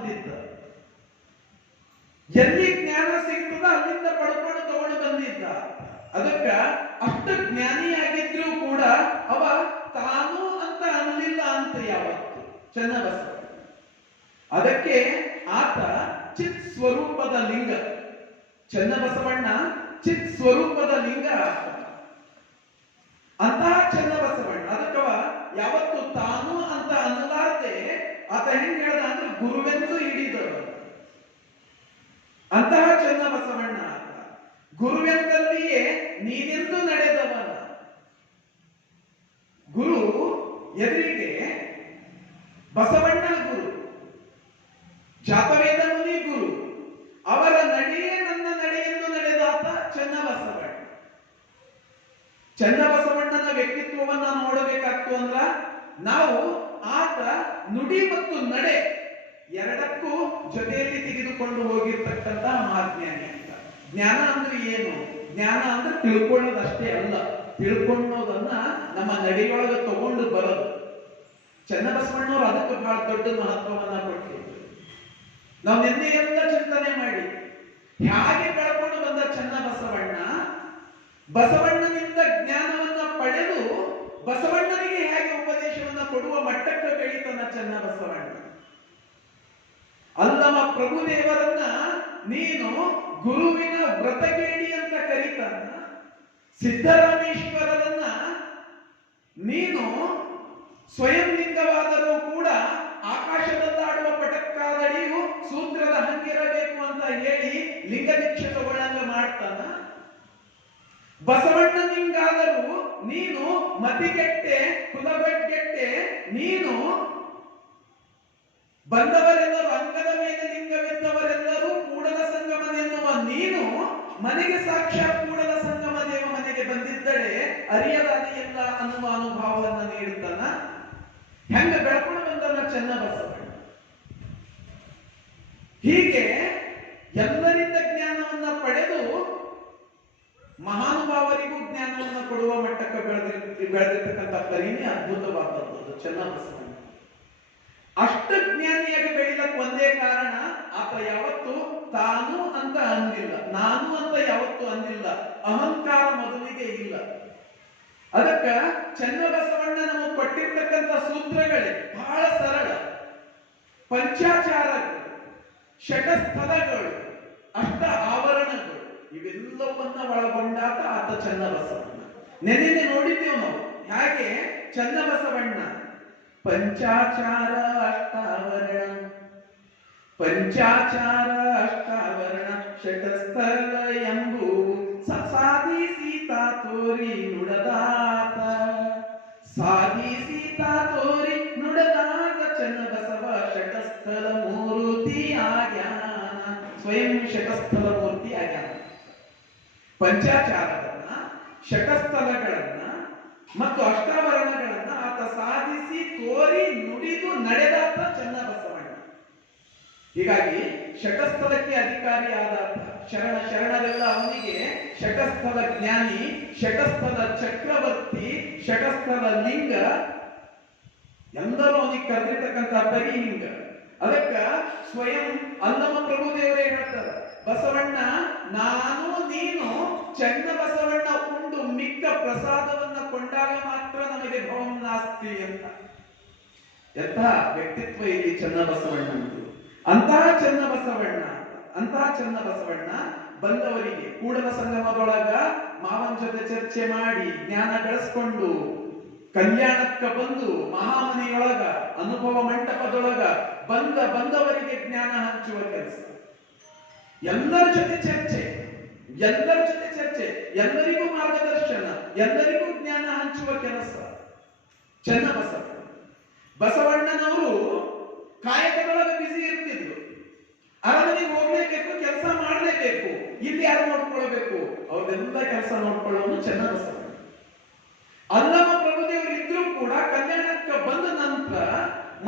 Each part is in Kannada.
ಬಂದಿದ್ದ. ಎಲ್ಲಿ ಜ್ಞಾನ ಸಿಗ್ತದ ಅಲ್ಲಿಂದ ಪಡ್ಕೊಂಡು ತಗೊಂಡು ಬಂದಿದ್ದ. ಅದಕ್ಕ ಅಷ್ಟು ಜ್ಞಾನಿಯಾಗಿದ್ರು ಕೂಡ ಅವ ತಾನು ಅಂತ ಅನ್ನಲಿಲ್ಲ ಅಂತ ಯಾವತ್ತು ಚನ್ನಬಸವ. ಅದಕ್ಕೆ ಆತ ಚಿತ್ ಸ್ವರೂಪದ ಲಿಂಗ. ಚನ್ನಬಸವಣ್ಣ ಚಿತ್ ಸ್ವರೂಪದ ಲಿಂಗ ಆತ. ಅಂತಹ ಚನ್ನಬಸವಣ್ಣ ಅದಕ್ಕವ ಯಾವತ್ತು ತಾನು ಅಂತ ಅನ್ನಲಾರ್ದೆ ಆತ ಹೆಂಗ್ ಹೇಳ್ದ ಅಂದ್ರೆ ಗುರುವೆಂದು ಹಿಡಿದವ. ಅಂತಹ ಚನ್ನಬಸವಣ್ಣ ಆತ. ಗುರುವೆಂದಲ್ಲಿಯೇ ನೀನೆಂದು ನಡೆದವನ. ಗುರು ಎದುರಿಗೆ ಬಸವಣ್ಣ ಗುರು, ಜಾತವೇದ ಮುನಿ ಗುರು, ಅವರ ನಡೆಯೇ ನನ್ನ ನಡೆಯೆಂದು ನಡೆದಾತ ಚನ್ನಬಸವಣ್ಣ. ಚನ್ನಬಸವಣ್ಣನ ವ್ಯಕ್ತಿತ್ವವನ್ನ ನೋಡಬೇಕಾಗ್ತು ಅಂದ್ರ ನಾವು ಆತ ನುಡಿ ಮತ್ತು ನಡೆ ಎರಡಕ್ಕೂ ಜೊತೆಯಲ್ಲಿ ತೆಗೆದುಕೊಂಡು ಹೋಗಿರ್ತಕ್ಕಂಥ ಮಹಾಜ್ಞಾನಿ ಅಂತ. ಜ್ಞಾನ ಅಂದ್ರೆ ಏನು? ಜ್ಞಾನ ಅಂದ್ರೆ ತಿಳ್ಕೊಳ್ಳೋದಷ್ಟೇ ಅಲ್ಲ, ತಿಳ್ಕೊಳ್ಳೋದನ್ನ ನಮ್ಮ ನಡೆಯೊಳಗೆ ತಗೊಂಡು ಬರೋದು. ಚನ್ನಬಸವಣ್ಣವ್ರು ಅದಕ್ಕೆ ಬಹಳ ದೊಡ್ಡ ಮಹತ್ವವನ್ನ ಕೊಟ್ಟಿದ್ರು. ನಾವು ನಿನ್ನೆಯೆಲ್ಲ ಚಿಂತನೆ ಮಾಡಿ ಹೇಗೆ ಬೆಳ್ಕೊಂಡು ಬಂದ ಚನ್ನಬಸವಣ್ಣ, ಬಸವಣ್ಣನಿಂದ ಜ್ಞಾನವನ್ನ ಪಡೆದು ಬಸವಣ್ಣನಿಗೆ ಹೇಗೆ ಉಪದೇಶವನ್ನ ಕೊಡುವ ಮಟ್ಟಕ್ಕೆ ಬೆಳೀತಾನ ಚನ್ನಬಸವಣ್ಣ. ಅಲ್ಲಮ ಪ್ರಭುದೇವರನ್ನ ನೀನು ಗುರುವಿನ ವ್ರತಗೇಡಿ ಅಂತ ಕರೀತಾನ. ಸಿದ್ದರಾಮೇಶ್ವರರನ್ನ ನೀನು ಸ್ವಯಂ ಲಿಂಗವಾದರೂ ಕೂಡ ಆಕಾಶದಲ್ಲಾಡುವ ಪಟಕ್ಕಾದಡಿಯು ಸೂತ್ರದ ಹಂಗಿರಬೇಕು ಅಂತ ಹೇಳಿ ಲಿಂಗ ದೀಕ್ಷೆ ತಗೊಳ್ಳಂಗ ಮಾಡ್ತಾನ. ಬಸವಣ್ಣನಿಂಗಾದರೂ ನೀನು ಮತಿಗೆಟ್ಟೆ, ಕುಲಬೆಟ್ಟೆ, ನೀನು ಬಂದವರೆಲ್ಲರೂ ಅಂಗದ ಮೇಲೆ ಲಿಂಗವಿದ್ದವರೆಲ್ಲರೂ ಕೂಡಲ ಸಂಗಮನೆನ್ನುವ ನೀನು ಮನೆಗೆ ಸಾಕ್ಷಾತ್ ಕೂಡಲ ಸಂಗಮ ದೇವ ಮನೆಗೆ ಬಂದಿದ್ದಡೆ ಅರಿಯಲಾದಿಯಲ್ಲ ಅನ್ನುವ ಅನುಭವವನ್ನು ನೀಡುತ್ತಾನ. ಹೆಂಗ ಬೆಳ್ಕೊಂಡು ಬಂದನ ಚನ್ನಬಸವಣ್ಣ. ಹೀಗೆ ಎಲ್ಲರಿಂದ ಜ್ಞಾನವನ್ನ ಪಡೆದು ಮಹಾನುಭಾವರಿಗೂ ಜ್ಞಾನವನ್ನು ಕೊಡುವ ಮಟ್ಟಕ್ಕೆ ಬೆಳೆದಿರ್ತಕ್ಕಂಥ ಪರಿಣಿ ಅದ್ಭುತವಾದದ್ದು ಚನ್ನಬಸವಣ್ಣ. ಅಷ್ಟ ಜ್ಞಾನಿಯಾಗಿ ಬೆಳಿಲಕ್ಕೆ ಒಂದೇ ಕಾರಣ, ಆತ ಯಾವತ್ತು ತಾನು ಅಂತ ಅಂದಿಲ್ಲ, ನಾನು ಅಂತ ಯಾವತ್ತು ಅಂದಿಲ್ಲ. ಅಹಂಕಾರ ಮೊದಲಿಗೆ ಇಲ್ಲ. ಅದಕ್ಕ ಚನ್ನಬಸವಣ್ಣ ನಮಗೆ ಕೊಟ್ಟಿರ್ತಕ್ಕಂಥ ಸೂತ್ರಗಳೇ ಬಹಳ ಸರಳ. ಪಂಚಾಚಾರಗಳು, ಷಟಸ್ಥಲಗಳು, ಅಷ್ಟ ಆವರಣಗಳು ಇವೆಲ್ಲವನ್ನ ಒಳಗೊಂಡಾತ ಆತ ಚನ್ನಬಸವಣ್ಣ. ನೆನ್ನೆ ನೋಡಿದ್ದೇವೆ ನಾವು ಹಾಗೆ ಚನ್ನಬಸವಣ್ಣ ಪಂಚಾಚಾರ ಅಷ್ಟಾವರಣ, ಪಂಚಾಚಾರ ಅಷ್ಟಾವರಣ ಷಟಸ್ಥಲ ಎಂಬು ಸಾಧಿ ಸೀತಾ ತೋರಿ ನುಡದಾತ, ಸಾಧಿ ಸೀತಾ ತೋರಿ ನುಡದಾತ ಚನ್ನಬಸವ ಷಟಸ್ಥಲ ಮೂರ್ತಿ ಆಗ್ಯಾನ. ಸ್ವಯಂ ಷಟಸ್ಥಲ ಮೂರ್ತಿ ಆಗ್ಯಾನ. ಪಂಚಾಚಾರಗಳನ್ನ, ಷಟಸ್ಥಲಗಳನ್ನ ಮತ್ತು ಅಷ್ಟಾವರಣಗಳನ್ನ ಆತ ಸಾಧಿಸಿ ತೋರಿ ನುಡಿದು ನಡೆದಾತ ಚನ್ನಬಸವಣ್ಣ. ಹೀಗಾಗಿ ಷಟಸ್ಥಲಕ್ಕೆ ಅಧಿಕಾರಿಯಾದ ಶರಣರೆಲ್ಲ ಅವನಿಗೆ ಷಟಸ್ಥಲ ಜ್ಞಾನಿ, ಷಟಸ್ಥಲ ಚಕ್ರವರ್ತಿ, ಷಟಸ್ಥಲ ಲಿಂಗ ಎಲ್ಲರೂ ಅವನಿಗೆ ಕರೆದಿರ್ತಕ್ಕಂಥ ಪರಿ ಹಿಂಗ. ಅದಕ್ಕ ಸ್ವಯಂ ಅಲ್ಲಮ ಪ್ರಭುದೇವರೇ ಹೇಳ್ತಾರೆ, ಬಸವಣ್ಣ ನಾನು ನೀನು ಚನ್ನಬಸವಣ್ಣ ಉಂಡು ಮಿಕ್ಕ ಪ್ರಸಾದವನ್ನ ಕೊಂಡಾಗ ಮಾತ್ರ ನಮಗೆ ಭವಂ ನಾಸ್ತಿ ಅಂತ. ಎಂಥ ವ್ಯಕ್ತಿತ್ವ ಇಲ್ಲಿ ಚನ್ನಬಸವಣ್ಣ. ಅಂತಹ ಚನ್ನಬಸವಣ್ಣ ಬಂದವರಿಗೆ ಕೂಡಲ ಸಂಗಮದೊಳಗ ಮಾವನ ಜೊತೆ ಚರ್ಚೆ ಮಾಡಿ ಜ್ಞಾನ ಗಳಿಸ್ಕೊಂಡು ಕಲ್ಯಾಣಕ್ಕ ಬಂದು ಮಹಾಮನೆಯೊಳಗ ಅನುಭವ ಮಂಟಪದೊಳಗ ಬಂದವರಿಗೆ ಜ್ಞಾನ ಹಂಚುವ ಕೆಲಸ. ಎಲ್ಲರ ಜೊತೆ ಚರ್ಚೆ, ಎಲ್ಲರಿಗೂ ಮಾರ್ಗದರ್ಶನ, ಎಲ್ಲರಿಗೂ ಜ್ಞಾನ ಹಂಚುವ ಕೆಲಸ ಚನ್ನಬಸವ. ಬಸವಣ್ಣನವರು ಕಾಯಕದೊಳಗೆ ಬಿಸಿ ಇರ್ತಿದ್ರು. ಅರಮನೆಗೆ ಹೋಗ್ಲೇಬೇಕು, ಕೆಲಸ ಮಾಡಲೇಬೇಕು. ಇಲ್ಲಿ ಯಾರು ನೋಡ್ಕೊಳ್ಬೇಕು? ಅವ್ರದೆಲ್ಲ ಕೆಲಸ ನೋಡ್ಕೊಳ್ಳೋನು ಚನ್ನಬಸವ. ಅಲ್ಲಮ ಪ್ರಭುದೇವರು ಇದ್ರೂ ಕೂಡ ಕಲ್ಯಾಣಕ್ಕೆ ಬಂದ ನಂತರ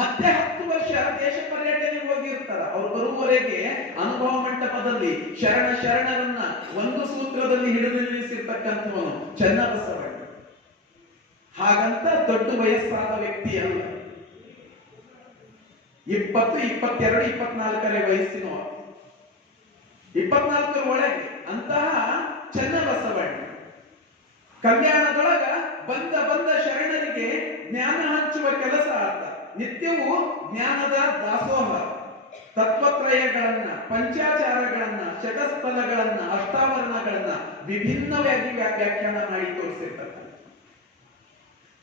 ಮತ್ತೆ 10 ವರ್ಷ ದೇಶ ಪರ್ಯಟನೆಗೆ ಹೋಗಿರ್ತಾರ. ಅವ್ರು ಬರುವವರೆಗೆ ಅನುಭವ ಮಂಟಪದಲ್ಲಿ ಶರಣರನ್ನ ಒಂದು ಸೂತ್ರದಲ್ಲಿ ಹಿಡಿದು ನಿಲ್ಲಿಸಿರ್ತಕ್ಕಂಥವನು ಚನ್ನಬಸವಣ್ಣ. ಹಾಗಂತ ದೊಡ್ಡ ವಯಸ್ಸಾದ ವ್ಯಕ್ತಿ ಅಲ್ಲ. 20, 22, 24 ವಯಸ್ಸಿನವ, 24 ಒಳಗೆ ಅಂತಹ ಚನ್ನಬಸವಣ್ಣ ಕಲ್ಯಾಣದೊಳಗ ಬಂದ ಶರಣರಿಗೆ ಜ್ಞಾನ ಹಂಚುವ ಕೆಲಸ ಆತ. ನಿತ್ಯವೂ ಜ್ಞಾನದ ದಾಸೋಹ, ತತ್ವತ್ರಯಗಳನ್ನ, ಪಂಚಾಚಾರಗಳನ್ನ, ಷಟಸ್ಥಲಗಳನ್ನ, ಅಷ್ಟಾವರಣಗಳನ್ನ ವಿಭಿನ್ನವಾಗಿ ವ್ಯಾಖ್ಯಾನ ಮಾಡಿ ತೋರಿಸಿರ್ತಾರೆ.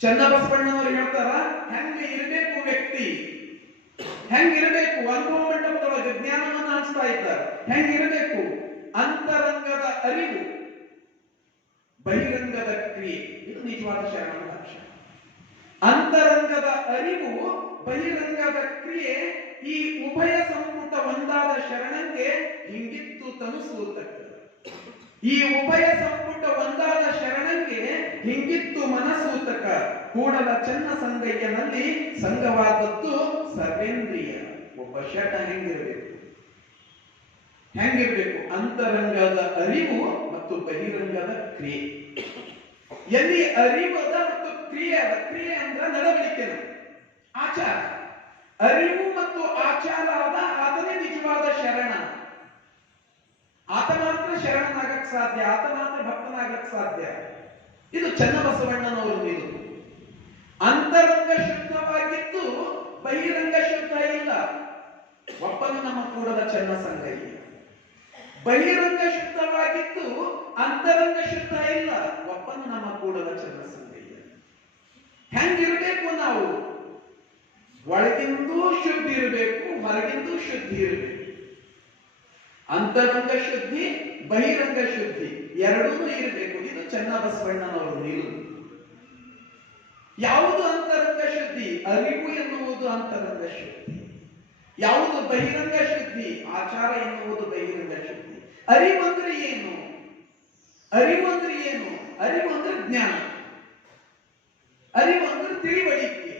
ಚನ್ನಬಸವಣ್ಣನವರು ಹೇಳ್ತಾರ, ಹೆಂಗೆ ಇರಬೇಕು ವ್ಯಕ್ತಿ, ಹೆಂಗಿರಬೇಕು, ಅನುಭವ ಮಂಟಪದೊಳಗೆ ಜ್ಞಾನವನ್ನು ಹಂಚ್ತಾ ಇದ್ದಾರೆ. ಹೆಂಗಿರಬೇಕು? ಅಂತರಂಗದ ಅರಿವು, ಬಹಿರಂಗದ ಕ್ರಿಯೆ. ಇದು ನಿಜವಾದ ಶರಣನ ಲಕ್ಷಣ. ಅಂತರಂಗದ ಅರಿವು, ಬಹಿರಂಗದ ಕ್ರಿಯೆ. ಈ ಉಭಯ ಸಂಪುಟ ಒಂದಾದ ಶರಣಂಗೆ ಹಿಂಗಿತ್ತು ತನುಸೂತಕ. ಈ ಉಭಯ ಸಂಪುಟ ಒಂದಾದ ಶರಣಂಗೆ ಹಿಂಗಿತ್ತು ಮನಸೂತಕ. ಕೂಡಲ ಚನ್ನ ಸಂಗಯ್ಯನಲ್ಲಿ ಸಂಘವಾದದ್ದು ಸರ್ವೇಂದ್ರಿಯ. ಒಬ್ಬ ಶರಣ ಹೆಂಗಿರ್ಬೇಕು? ಅಂತರಂಗದ ಅರಿವು ಮತ್ತು ಬಹಿರಂಗದ ಕ್ರಿಯೆ. ಎಲ್ಲಿ ಅರಿವದ ಮತ್ತು ಕ್ರಿಯೆ ಅದ. ಕ್ರಿಯೆ ಅಂದ್ರೆ ನಡವಳಿಕೆನ, ಆಚಾರ. ಅರಿವು ಮತ್ತು ಆಚಾರ ಆದ ಆತನೇ ನಿಜವಾದ ಶರಣ. ಆತ ಮಾತ್ರ ಶರಣನಾಗಕ್ ಸಾಧ್ಯ, ಆತ ಮಾತ್ರ ಭಕ್ತನಾಗಕ್ ಸಾಧ್ಯ. ಇದು ಚನ್ನಬಸವಣ್ಣನವರು ನಿಲುವು. ಅಂತರಂಗ ಶುದ್ಧವಾಗಿದ್ದು ಬಹಿರಂಗ ಶುದ್ಧ ಇಲ್ಲ. ಒಪ್ಪನು ನಮ್ಮ ಕೂಡಲ ಚನ್ನ ಸಂಗಯ್ಯ. ಬಹಿರಂಗ ಶುದ್ಧವಾಗಿದ್ದು ಅಂತರಂಗ ಶುದ್ಧ ಇಲ್ಲ. ಒಪ್ಪನು ನಮ್ಮ ಕೂಡಲ ಚನ್ನ ಸಂಗಯ್ಯ. ಹೆಂಗಿರ್ಬೇಕು ನಾವು? ಒಳಗಿಂದೂ ಶುದ್ಧಿ ಇರಬೇಕು, ಹೊರಗಿಂದೂ ಶುದ್ಧಿ ಇರಬೇಕು. ಅಂತರಂಗ ಶುದ್ಧಿ, ಬಹಿರಂಗ ಶುದ್ಧಿ ಎರಡೂ ಇರಬೇಕು. ಇದು ಚನ್ನಬಸವಣ್ಣನವರು ನಿಲುವು. ಯಾವುದು ಅಂತರಂಗ ಶುದ್ಧಿ? ಅರಿವು ಎನ್ನುವುದು ಅಂತರಂಗ ಶುದ್ಧಿ. ಯಾವುದು ಬಹಿರಂಗ ಶುದ್ಧಿ? ಆಚಾರ ಎನ್ನುವುದು ಬಹಿರಂಗ ಶುದ್ಧಿ. ಅರಿವು ಅಂದ್ರೆ ಏನು? ಅರಿವು ಅಂದ್ರೆ ಏನು? ಅರಿವು ಅಂದ್ರೆ ಜ್ಞಾನ. ಅರಿವು ಅಂದ್ರೆ ತಿಳಿವಳಿಕೆ.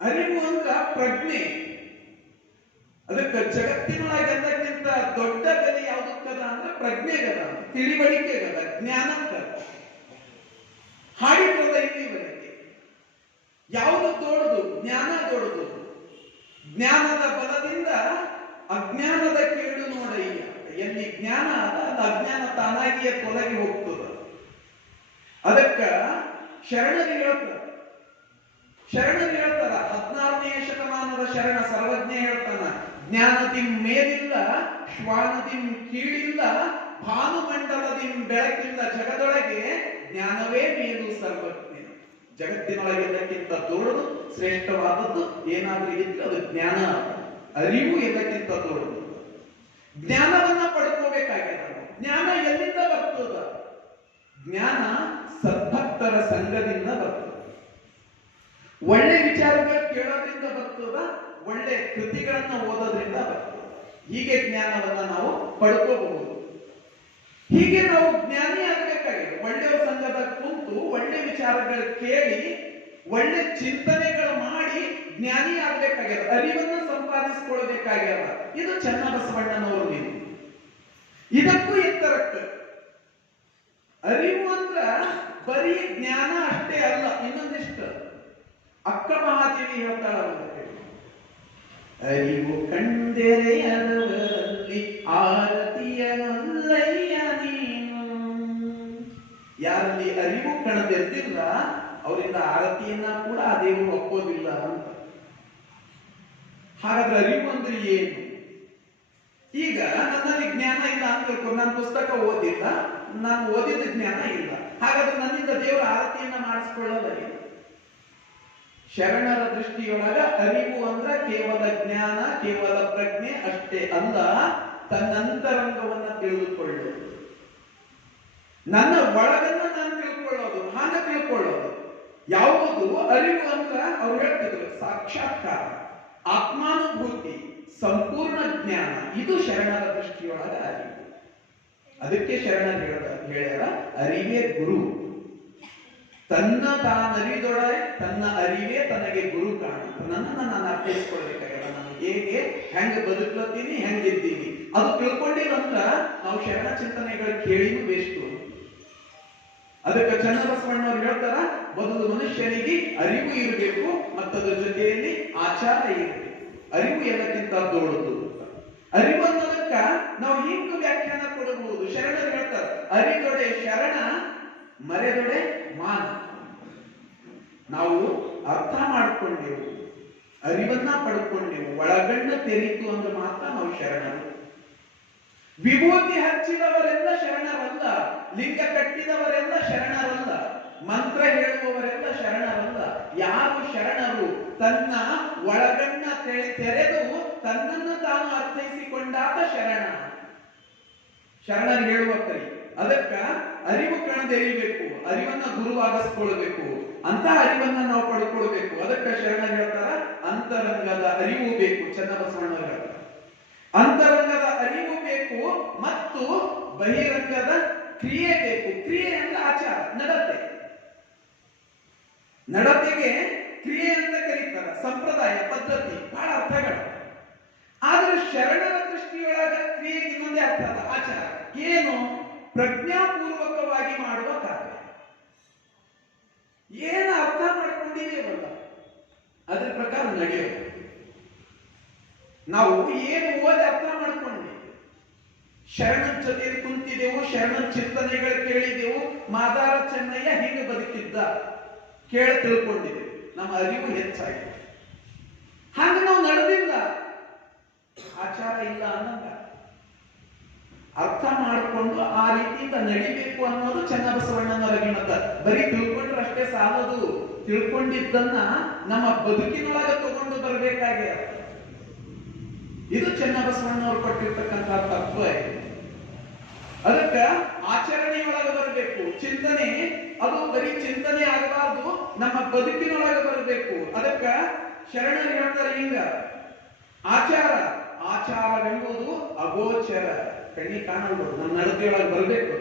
ಅರಿವು ಅಂದ್ರೆ ಪ್ರಜ್ಞೆ. ಅದಕ್ಕೆ ಜಗತ್ತಿನೊಳಗೆಲ್ಲಕ್ಕಿಂತ ದೊಡ್ಡ ಬೆಲೆ ಯಾವುದಕ್ಕದ ಅಂದ್ರೆ ಪ್ರಜ್ಞೆಗದ, ತಿಳಿವಳಿಕೆಗದ, ಜ್ಞಾನಕ್ಕದ. ಹಾಡಿರೋದ ಇಲ್ಲಿವರೆಗೆ ಯಾವುದು ದೊಡ್ಡದು? ಜ್ಞಾನ ದೊಡ್ಡದು. ಜ್ಞಾನದ ಬಲದಿಂದ ಅಜ್ಞಾನದ ಕೇಡು ನೋಡಯ್ಯ. ಎಲ್ಲಿ ಜ್ಞಾನ ಅದ ಅದು ಅಜ್ಞಾನ ತಾನಾಗಿಯೇ ತೊಲಗಿ ಹೋಗ್ತದ. ಅದಕ್ಕ ಶರಣರು ಹೇಳ್ತಾರ 16ನೇ ಶತಮಾನದ ಶರಣ ಸರ್ವಜ್ಞ ಹೇಳ್ತಾನ, ಜ್ಞಾನದಿಂ ಮೇಲಿಲ್ಲ, ಶ್ವಾನದಿಂ ಕೀಳಿಲ್ಲ, ಭಾನುಮಂಡಲದಿಂ ಬೆಳಕಿಲ್ಲ, ಜಗದೊಳಗೆ ಜ್ಞಾನವೇ ಮೇಲು ಸರ್ವಜ್ಞ. ಜಗತ್ತಿನೊಳಗೆ ಎಲ್ಲಕ್ಕಿಂತ ದೊಡ್ಡದು ಶ್ರೇಷ್ಠವಾದದ್ದು ಏನಾದ್ರೂ ಇದ್ರೆ ಅದು ಜ್ಞಾನ. ಅರಿವು ಎಲ್ಲಕ್ಕಿಂತ ದೊಡ್ಡದು. ಜ್ಞಾನವನ್ನ ಪಡ್ಕೋಬೇಕಾಗ್ಯದ. ಜ್ಞಾನ ಎಲ್ಲಿಂದ ಬರ್ತದ? ಜ್ಞಾನ ಸದ್ಭಕ್ತರ ಸಂಘದಿಂದ ಬರ್ತದೆ. ಒಳ್ಳೆ ವಿಚಾರಗಳು ಕೇಳೋದ್ರಿಂದ ಬರ್ತದ, ಒಳ್ಳೆ ಕೃತಿಗಳನ್ನ ಓದೋದ್ರಿಂದ ಬರ್ತದೆ. ಹೀಗೆ ಜ್ಞಾನವನ್ನ ನಾವು ಪಡ್ಕೋಬಹುದು. ಹೀಗೆ ನಾವು ಜ್ಞಾನಿ ಆಗಬೇಕಾಗಿದೆ. ಒಳ್ಳೆಯ ಸಂಘದ ಕುಂತು ಒಳ್ಳೆ ವಿಚಾರಗಳು ಕೇಳಿ ಒಳ್ಳೆ ಚಿಂತನೆಗಳು ಮಾಡಿ ಜ್ಞಾನಿ ಆಗಬೇಕಾಗ್ಯದ. ಅರಿವನ್ನು ಸಂಪಾದಿಸಿಕೊಳ್ಬೇಕಾಗ್ಯದ. ಇದು ಚನ್ನಬಸವಣ್ಣನವರು ನೀವು. ಇದಕ್ಕೂ ಎತ್ತರಕ್ಕೆ ಅರಿವು ಅಂದ್ರ ಬರೀ ಜ್ಞಾನ ಅಷ್ಟೇ ಅಲ್ಲ, ಇನ್ನೊಂದಿಷ್ಟು. ಅಕ್ಕ ಮಹಾದೇವಿ ಹೇಳ್ತಾಳ, ಅರಿವು ಕಂಡೆರೆಯದವರಲ್ಲಿ ಆರತಿಯನಲ್ಲಯ್ಯ ನೀನು. ಯಾರಲ್ಲಿ ಅರಿವು ಕಣದೆದ್ದಿಲ್ಲ ಅವರಿಂದ ಆರತಿಯನ್ನ ಕೂಡ ಆ ದೇವರು ಒಪ್ಪೋದಿಲ್ಲ ಅಂತ. ಹಾಗಾದ್ರೆ ಅರಿವು ಅಂದ್ರೆ ಏನು? ಈಗ ನನ್ನಲ್ಲಿ ಜ್ಞಾನ ಇಲ್ಲ ಅಂತ ತಿಳ್ಕೊಂಡು ನಾನು ಪುಸ್ತಕ ಓದಿಲ್ಲ, ನಾನು ಓದಿದ ಜ್ಞಾನ ಇಲ್ಲ, ಹಾಗಾದ್ರೆ ನನ್ನಿಂದ ದೇವರ ಆರತಿಯನ್ನ ಮಾಡಿಸ್ಕೊಳ್ಳೋದಲ್ಲ. ಶರಣರ ದೃಷ್ಟಿಯೊಳಗ ಅರಿವು ಅಂದ್ರೆ ಕೇವಲ ಜ್ಞಾನ, ಕೇವಲ ಪ್ರಜ್ಞೆ ಅಷ್ಟೇ ಅಲ್ಲ, ತನ್ನಂತರಂಗವನ್ನ ತಿಳಿದುಕೊಳ್ಳೋದು, ನನ್ನ ಒಳಗನ್ನ ನಾನು ತಿಳ್ಕೊಳ್ಳೋದು, ಹಾಗ ತಿಳ್ಕೊಳ್ಳೋದು. ಯಾವುದು ಅರಿವು ಅಂತ ಅವ್ರು ಹೇಳ್ತಿದ್ರು? ಸಾಕ್ಷಾತ್ಕಾರ, ಆತ್ಮಾನುಭೂತಿ, ಸಂಪೂರ್ಣ ಜ್ಞಾನ. ಇದು ಶರಣರ ದೃಷ್ಟಿಯೊಳಗ ಅರಿವು. ಅದಕ್ಕೆ ಶರಣರು ಹೇಳ್ಯಾರ, ಅರಿವೇ ಗುರು. ತನ್ನ ತಾನರಿದೊಳಗೆ ತನ್ನ ಅರಿವೇ ತನಗೆ ಗುರು ಕಾಣ. ನನ್ನನ್ನು ನಾನು ಅರ್ಥೈಸ್ಕೊಳ್ಬೇಕಾಗಲ್ಲ. ನಾನು ಹೇಗೆ ಹೆಂಗೆ ಬದುಕ್ಲತ್ತೀನಿ, ಹೆಂಗಿದ್ದೀನಿ ಅದು ತಿಳ್ಕೊಂಡಿರಂದ್ರ ನಾವು ಶರಣ ಚಿಂತನೆಗಳು ಕೇಳಿನೂ ವೇಸ್ಟು. ಅದಕ್ಕೆ ಚನ್ನಬಸವಣ್ಣವ್ರು ಹೇಳ್ತಾರ, ಮೊದಲು ಮನುಷ್ಯನಿಗೆ ಅರಿವು ಇರಬೇಕು, ಮತ್ತದ್ರ ಜೊತೆಯಲ್ಲಿ ಆಚಾರ ಇರಬೇಕು. ಅರಿವು ಎಲ್ಲಕ್ಕಿಂತ ದೊಡ್ಡದು. ಅರಿವು ಅನ್ನೋದಕ್ಕ ನಾವು ಹಿಂಗ ವ್ಯಾಖ್ಯಾನ ಕೊಡಬಹುದು. ಶರಣರು ಹೇಳ್ತಾರೆ, ಅರಿದೊಡೆ ಶರಣ, ಮರೆದೊಡೆ ಮಾನ. ನಾವು ಅರ್ಥ ಮಾಡ್ಕೊಂಡೆವು, ಅರಿವನ್ನ ಪಡ್ಕೊಂಡೆವು, ಒಳಗಣ್ಣ ತೆರೀತು ಅಂದ್ರೆ ಮಾತ್ರ ನಾವು ಶರಣರು. ವಿಭೂತಿ ಹಚ್ಚಿದವರೆಲ್ಲ ಶರಣರಲ್ಲ, ಲಿಂಗ ಕಟ್ಟಿದವರೆಲ್ಲ ಶರಣರಲ್ಲ, ಮಂತ್ರ ಹೇಳುವವರೆಲ್ಲ ಶರಣರಲ್ಲ. ಯಾರು ಶರಣರು? ತನ್ನ ಒಳಗಣ್ಣ ತೆರೆದು ತನ್ನನ್ನು ತಾನು ಅರ್ಥೈಸಿಕೊಂಡಾಗ ಶರಣ. ಶರಣರು ಹೇಳುವ ಕೈ. ಅದಕ್ಕ ಅರಿವು ಕಣದೆರಿಬೇಕು, ಅರಿವನ್ನ ಗುರುವಾಗಿಸ್ಕೊಳ್ಬೇಕು. ಅಂತ ಅರಿವನ್ನ ನಾವು ಪಡ್ಕೊಳ್ಬೇಕು. ಅದಕ್ಕ ಶರಣರು ಹೇಳ್ತಾರ, ಅಂತರಂಗದ ಅರಿವು ಬೇಕು. ಚನ್ನಬಸವಣ್ಣ ಹೇಳ್ತಾರೆ, ಅಂತರಂಗದ ಅರಿವು ಬೇಕು ಮತ್ತು ಬಹಿರಂಗದ ಕ್ರಿಯೆ ಬೇಕು. ಕ್ರಿಯೆ ಅಂದ್ರೆ ಆಚಾರ, ನಡತೆ. ನಡತೆಗೆ ಕ್ರಿಯೆ ಅಂತ ಕರೀತಾರ. ಸಂಪ್ರದಾಯ, ಪದ್ಧತಿ, ಬಹಳ ಅರ್ಥಗಳು. ಆದ್ರೆ ಶರಣರ ದೃಷ್ಟಿಯೊಳಗ ಕ್ರಿಯೆಗೆ ಇನ್ನೊಂದೇ ಅರ್ಥ ಅದ, ಆಚಾರ. ಏನು? ಪ್ರಜ್ಞಾಪೂರ್ವಕವಾಗಿ ಮಾಡುವ ಕಾರ್ಯ. ಏನು ಅರ್ಥ ಮಾಡ್ಕೊಂಡಿದ್ದೇವಲ್ಲ ಅದ್ರ ಪ್ರಕಾರ ನಡೆಯೋದು. ನಾವು ಏನು ಓದಿ ಅರ್ಥ ಮಾಡ್ಕೊಂಡ್ವಿ, ಶರಣನ ಜೊತೆಯಲ್ಲಿ ಕುಂತಿದ್ದೆವು, ಶರಣನ ಚಿಂತನೆಗಳು ಕೇಳಿದೆವು, ಮಾದಾರ ಚೆನ್ನಯ್ಯ ಹೀಗೆ ಬದುಕಿದ್ದ ಕೇಳಿ ತಿಳ್ಕೊಂಡಿದ್ದೆವು, ನಮ್ಮ ಅರಿವು ಹೆಚ್ಚಾಗಿದೆ. ಹಾಗೆ ನಾವು ನಡೆದಿಲ್ಲ, ಆಚಾರ ಇಲ್ಲ ಅನ್ನಂಗ. ಅರ್ಥ ಮಾಡಿಕೊಂಡು ಆ ರೀತಿಯಿಂದ ನಡಿಬೇಕು ಅನ್ನೋದು ಚನ್ನಬಸವಣ್ಣನವರ ಗಿಣತ. ಬರೀ ತಿಳ್ಕೊಂಡ್ರೆ ಅಷ್ಟೇ ಸಾಲದು, ತಿಳ್ಕೊಂಡಿದ್ದನ್ನ ನಮ್ಮ ಬದುಕಿನೊಳಗೆ ತಗೊಂಡು ಬರಬೇಕಾಗ್ಯ. ಇದು ಚನ್ನಬಸವಣ್ಣವ್ರು ಕೊಟ್ಟಿರ್ತಕ್ಕಂತಹ ತತ್ವ. ಅದಕ್ಕ ಆಚರಣೆಯೊಳಗೆ ಬರಬೇಕು. ಚಿಂತನೆ ಅದು ಬರೀ ಚಿಂತನೆ ಆಗಬಾರ್ದು, ನಮ್ಮ ಬದುಕಿನೊಳಗೆ ಬರಬೇಕು. ಅದಕ್ಕ ಶರಣರು ಹೇಳ್ತಾರೆ ಹಿಂಗ, ಆಚಾರ ಆಚಾರವೆಂಬುದು ಅಗೋಚರ, ಕಣ್ಣಿ ಕಾಣಬಹುದು, ನಮ್ಮ ನಡತೆಯೊಳಗೆ ಬರಬೇಕು.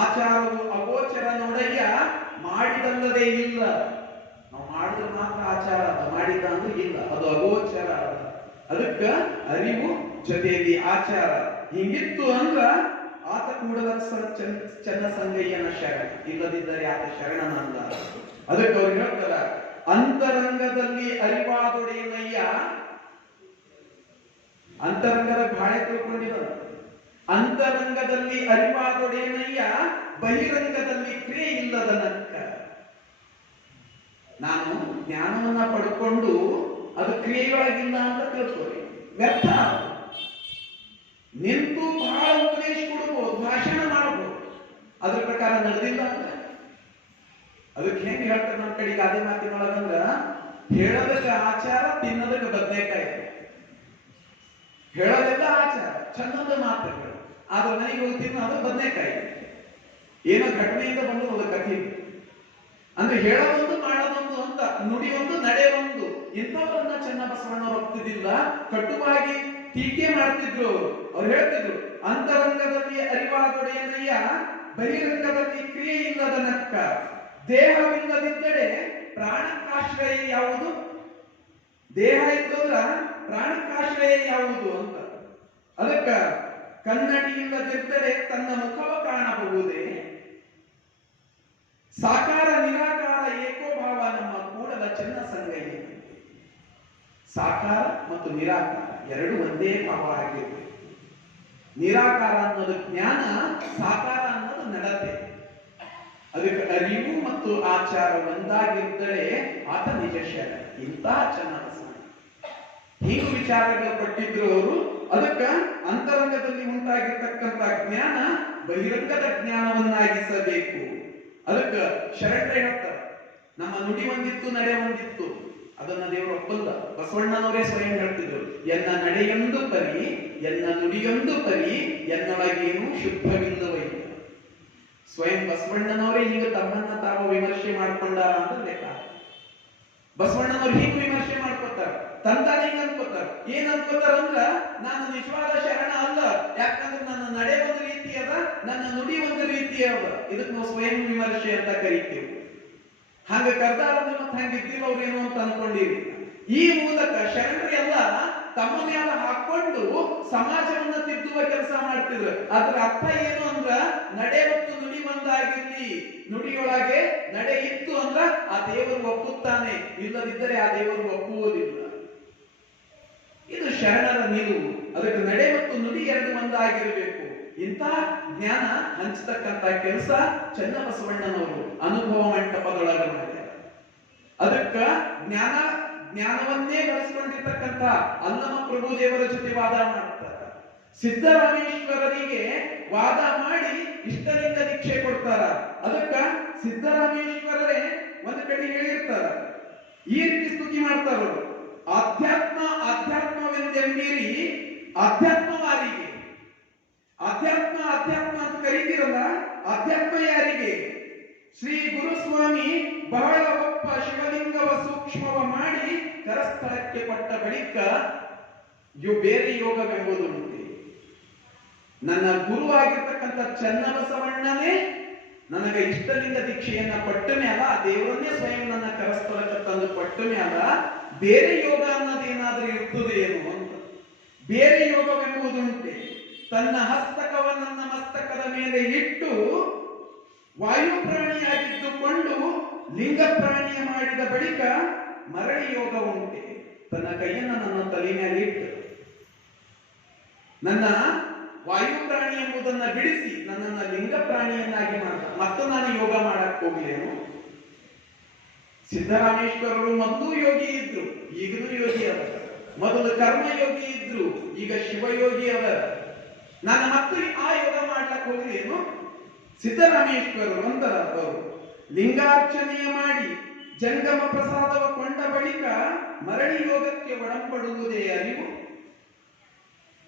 ಆಚಾರವು ಅಗೋಚರ ನೋಡಯ್ಯ, ಮಾಡಿದಲ್ಲದೆ ಇಲ್ಲ. ನಾವು ಮಾಡಿದ್ರೆ ಮಾತ್ರ ಆಚಾರ, ಮಾಡಿದ ಅಂದ್ರೆ ಇಲ್ಲ, ಅದು ಅಗೋಚರ. ಅದಕ್ಕ ಅರಿವು ಜೊತೆಯಲ್ಲಿ ಆಚಾರ ಹಿಂಗಿತ್ತು ಅಂದ್ರ ಆತ ಕೂಡಲರಸರ ಚನ್ನಸಂಗಯ್ಯನ ಶರಣ, ಇಲ್ಲದಿದ್ದರೆ ಆತ ಶರಣನಲ್ಲ. ಅದಕ್ಕೆ ಅವ್ರು ಹೇಳ್ತಾರ, ಅಂತರಂಗದಲ್ಲಿ ಅರಿವಾದೊಡೆಯನಯ್ಯ. ಅಂತರಂಗದ ಬಾಳೆ ತಿಳ್ಕೊಂಡಿದ, ಅಂತರಂಗದಲ್ಲಿ ಅರಿವಾದೊಡೆಯನಯ್ಯ, ಬಹಿರಂಗದಲ್ಲಿ ಕ್ರಿಯೆ ಇಲ್ಲದ ನಕ್ಕ. ನಾನು ಜ್ಞಾನವನ್ನ ಪಡ್ಕೊಂಡು ಅದು ಕ್ರಿಯೆಯೊಳಗಿಲ್ಲ ಅಂತ ತಿಳ್ಕೊಳ್ಳಿ, ವ್ಯರ್ಥ. ನಿಂತು ಬಹಳ ಉಪದೇಶ ಕೊಡಬಹುದು, ಭಾಷಣ ಮಾಡಬಹುದು, ಅದ್ರ ಪ್ರಕಾರ ನಡೆದಿಲ್ಲ ಅಂದ್ರೆ ಅದಕ್ಕೆ ಹೆಂಗ್ ಹೇಳ್ತಾರೆ ನಮ್ಮ ಕಡೆಗೆ ಅದೇ ಮಾತಿನೊಳಗಂದ್ರ, ಹೇಳೋದಕ್ಕೆ ಆಚಾರ, ತಿನ್ನೋದಕ್ಕೆ ಬದನೆಕಾಯಿ. ಹೇಳೋದೆಲ್ಲ ಆಚಾರ, ಚಂದದ ಮಾತುಗಳು, ಆದ್ರೆ ಮನೆಗೆ ಹೋಗಿ ತಿನ್ನೋದು ಬದನೆಕಾಯಿ. ಏನೋ ಘಟನೆಯಿಂದ ಬಂದು ಒಂದು ಕಥೆ ಅಂದ್ರೆ ಹೇಳೋದೊಂದು ಮಾಡೋದೊಂದು ಅಂತ, ನುಡಿಯೊಂದು ನಡೆಯೊಂದು. ಇಂಥವರನ್ನ ಚನ್ನಬಸವಣ್ಣವ್ರು ಒಪ್ತಿದ್ದಿಲ್ಲ, ಕಟುವಾಗಿ ಟೀಕೆ ಮಾಡ್ತಿದ್ರು. ಅವ್ರು ಹೇಳ್ತಿದ್ರು, ಅಂತರಂಗದಲ್ಲಿ ಅರಿವಾದೊಡೆಯನಯ್ಯ, ಬಹಿರಂಗದಲ್ಲಿ ಕ್ರಿಯೆ ಇಲ್ಲದ ನಕ್ಕ. ದೇಹವಿಲ್ಲದಿದ್ದರೆ ಪ್ರಾಣಕ್ಕಾಶ್ರಯ ಯಾವುದು? ದೇಹ ಇದ್ದದ್ರ ಪ್ರಾಣಕ್ಕಾಶ್ರಯ ಯಾವುದು ಅಂತ. ಅದಕ್ಕ ಕನ್ನಡಿ ಇಲ್ಲದಿದ್ದರೆ ತನ್ನ ಮುಖವ ಕಾಣಬಹುದೇ? ಸಾಕಾರ ನಿರಾಕಾರ ಏಕೋಭಾವ ನಮ್ಮ ಕೂಡಲ ಚನ್ನಸಂಗಯ್ಯ. ಸಾಕಾರ ಮತ್ತು ನಿರಾಕಾರ ಎರಡು ಒಂದೇ ಭಾವ ಆಗಿರುತ್ತೆ. ನಿರಾಕಾರ ಅನ್ನೋದು ಜ್ಞಾನ, ಸಾಕಾರ ಅನ್ನೋದು ನಡತೆ. ಅದಕ್ಕೆ ಅರಿವು ಮತ್ತು ಆಚಾರ ಒಂದಾಗಿದ್ದರೆ ಆತ ನಿಜ ಶರಣ. ಇಂಥ ಚನ್ನಬಸವಣ್ಣ ಹೀಗೂ ವಿಚಾರಗಳು ಪಟ್ಟಿದ್ರು ಅವರು. ಅದಕ್ಕ ಅಂತರಂಗದಲ್ಲಿ ಉಂಟಾಗಿರ್ತಕ್ಕಂಥ ಜ್ಞಾನ ಬಹಿರಂಗದ ಜ್ಞಾನವನ್ನಾಗಿಸಬೇಕು. ಅದಕ್ಕ ಶರಣರೇ ಹೇಳ್ತಾರೆ, ನಮ್ಮ ನುಡಿ ಒಂದಿತ್ತು, ನಡೆ ಒಂದಿತ್ತು, ಅದನ್ನ ದೇವರು ಒಪ್ಪಲ್ಲ. ಬಸವಣ್ಣನವರೇ ಸ್ವಯಂ ಹೇಳ್ತಿದ್ರು, ಎನ್ನ ನಡೆಯೊಂದು ಪರಿ, ಎನ್ನ ನುಡಿಯೊಂದು ಪರಿ, ಎನ್ನೊಳಗೇನು ಶುದ್ಧವಿಲ್ಲವಯ್ಯ. ಸ್ವಯಂ ಬಸವಣ್ಣನವರೇ ಹೀಗೆ ತಮ್ಮನ್ನ ತಾವು ವಿಮರ್ಶೆ ಮಾಡ್ಕೊಂಡಾರ ಅಂತ ಲೆಕ್ಕ. ಬಸವಣ್ಣನವ್ರು ಹೀಗೆ ವಿಮರ್ಶೆ ಮಾಡ್ಕೊತಾರ, ತಂತಾನೆ ಹಿಂಗ ಅನ್ಕೋತಾರ. ಏನ್ ಅನ್ಕೋತಾರ ಅಂದ್ರ, ನಾನು ನಿಜವಾದ ಶರಣ ಅಲ್ಲ, ಯಾಕಂದ್ರೆ ನನ್ನ ನಡೆ ಒಂದು ರೀತಿ ಅದ, ನನ್ನ ನುಡಿ ಒಂದು ರೀತಿ ಅದ. ಇದಕ್ಕೆ ನಾವು ಸ್ವಯಂ ವಿಮರ್ಶೆ ಅಂತ ಕರಿತೀವಿ. ಹಂಗ ಕರ್ದಾರ ಮತ್ತೆ ಹಂಗಿದ್ದೀವಿ ಅವ್ರೇನು ಅಂತ ಅನ್ಕೊಂಡಿರಿ. ಈ ಮೂಲಕ ಶರಣರೆಲ್ಲ ತಮ್ಮ ಮೇಲೆ ಹಾಕೊಂಡು ಸಮಾಜವನ್ನ ತಿದ್ದುವ ಕೆಲಸ ಮಾಡ್ತಿದ್ರು. ಅದ್ರ ಅರ್ಥ ಏನು ಅಂದ್ರ ನಡೆ ಮತ್ತು ನುಡಿ ಒಂದಾಗಿರ್ಲಿ, ನುಡಿಯೊಳಗೆ ನಡೆ ಇತ್ತು ಅಂದ್ರ ಆ ದೇವರು ಒಪ್ಪುತ್ತಾನೆ, ಇಲ್ಲದಿದ್ದರೆ ಆ ದೇವರು ಒಪ್ಪುವುದಿಲ್ಲ. ಇದು ಶರಣರ ನಿಲುವು. ಅದಕ್ಕೆ ನಡೆ ಮತ್ತು ನುಡಿ ಎರಡು ಒಂದಾಗಿರಬೇಕು. ಇಂಥ ಜ್ಞಾನ ಹಂಚತಕ್ಕಂತ ಕೆಲಸ ಚನ್ನಬಸವಣ್ಣನವರು ಅನುಭವ ಮಂಟಪದೊಳಗೆ ಮಾಡಿದ್ದಾರೆ. ಅದಕ್ಕ ಜ್ಞಾನವನ್ನೇ ಬಳಸಿಕೊಂಡಿರ್ತಕ್ಕಂಥ ಅಲ್ಲಮ ಪ್ರಭುದೇವರ ಜೊತೆ ವಾದ ಮಾಡ್ತಾರೆ. ಸಿದ್ದರಾಮೇಶ್ವರರಿಗೆ ವಾದ ಮಾಡಿ ಇಷ್ಟಲಿಂಗ ದೀಕ್ಷೆ ಕೊಡ್ತಾರ. ಅದಕ್ಕ ಸಿದ್ದರಾಮೇಶ್ವರರೇ ಒಂದು ಕಡೆ ಹೇಳಿರ್ತಾರ, ಈ ರೀತಿ ಸ್ತುತಿ ಮಾಡ್ತಾರ, ಆಧ್ಯಾತ್ಮವೆಂದೆಂಬೀರಿ ಆಧ್ಯಾತ್ಮವಾರಿಗೆ. ಅಧ್ಯಾತ್ಮ ಅಂತ ಕರೀತಿರಲ್ಲ, ಅಧ್ಯಾತ್ಮ ಯಾರಿಗೆ? ಶ್ರೀ ಗುರುಸ್ವಾಮಿ ಬಹಳ ಒಪ್ಪ ಶಿವಲಿಂಗವ ಸೂಕ್ಷ್ಮವ ಮಾಡಿ ಕರಸ್ಥಳಕ್ಕೆ ಕೊಟ್ಟ ಬಳಿಕ ಬೇರೆ ಯೋಗವೆಂಬುದುಂಟೆ. ನನ್ನ ಗುರುವಾಗಿರ್ತಕ್ಕಂಥ ಚನ್ನಬಸವಣ್ಣನೇ ನನಗೆ ಇಷ್ಟಲಿಂಗ ದೀಕ್ಷೆಯನ್ನ ಕೊಟ್ಟ ಮ್ಯಾಲ, ಆ ದೇವರನ್ನೇ ಸ್ವಯಂ ನನ್ನ ಕರಸ್ಥಳಕ್ಕೆ ತಂದು ಕೊಟ್ಟ ಮ್ಯಾಲ ಬೇರೆ ಯೋಗ ಅನ್ನೋದೇನಾದ್ರೂ ಇರ್ತದೆ ಏನು ಅಂತ. ಬೇರೆ ಯೋಗವೆಂಬುದುಂಟೆ. ತನ್ನ ಹಸ್ತಕವ ನನ್ನ ಮಸ್ತಕದ ಮೇಲೆ ಇಟ್ಟು ವಾಯು ಪ್ರಾಣಿಯಾಗಿದ್ದುಕೊಂಡು ಲಿಂಗ ಪ್ರಾಣಿಯ ಮಾಡಿದ ಬಳಿಕ ಮರಳಿ ಯೋಗ ಉಂಟೆ. ತನ್ನ ಕೈಯನ್ನು ನನ್ನ ತಲೆ ಮೇಲೆ ಇಟ್ಟು ನನ್ನ ವಾಯು ಪ್ರಾಣಿ ಎಂಬುದನ್ನ ಬಿಡಿಸಿ ನನ್ನನ್ನು ಲಿಂಗ ಪ್ರಾಣಿಯನ್ನಾಗಿ ಮಾಡ್ದ. ಮತ್ತು ನಾನು ಯೋಗ ಮಾಡಕ್ ಹೋಗ್ಲೇನು? ಸಿದ್ದರಾಮೇಶ್ವರರು ಮೊದಲು ಯೋಗಿ ಇದ್ರು, ಈಗಲೂ ಯೋಗಿ ಅವ. ಮೊದಲು ಕರ್ಮಯೋಗಿ ಇದ್ರು, ಈಗ ಶಿವಯೋಗಿ ಅವರ. ನಾನು ಮತ್ತೆ ಆ ಯೋಗ ಮಾಡ್ಲಕ್ ಹೋಗ್ಲೇನು? ಸಿದ್ದರಾಮೇಶ್ವರರು ಅಂತರ ಅವರು ಲಿಂಗಾರ್ಚನೆಯ ಮಾಡಿ ಜಂಗಮ ಪ್ರಸಾದವ ಕೊಂಡ ಬಳಿಕ ಮರಳಿ ಯೋಗಕ್ಕೆ ಒಳಪಡುವುದೇ ಅರಿವು.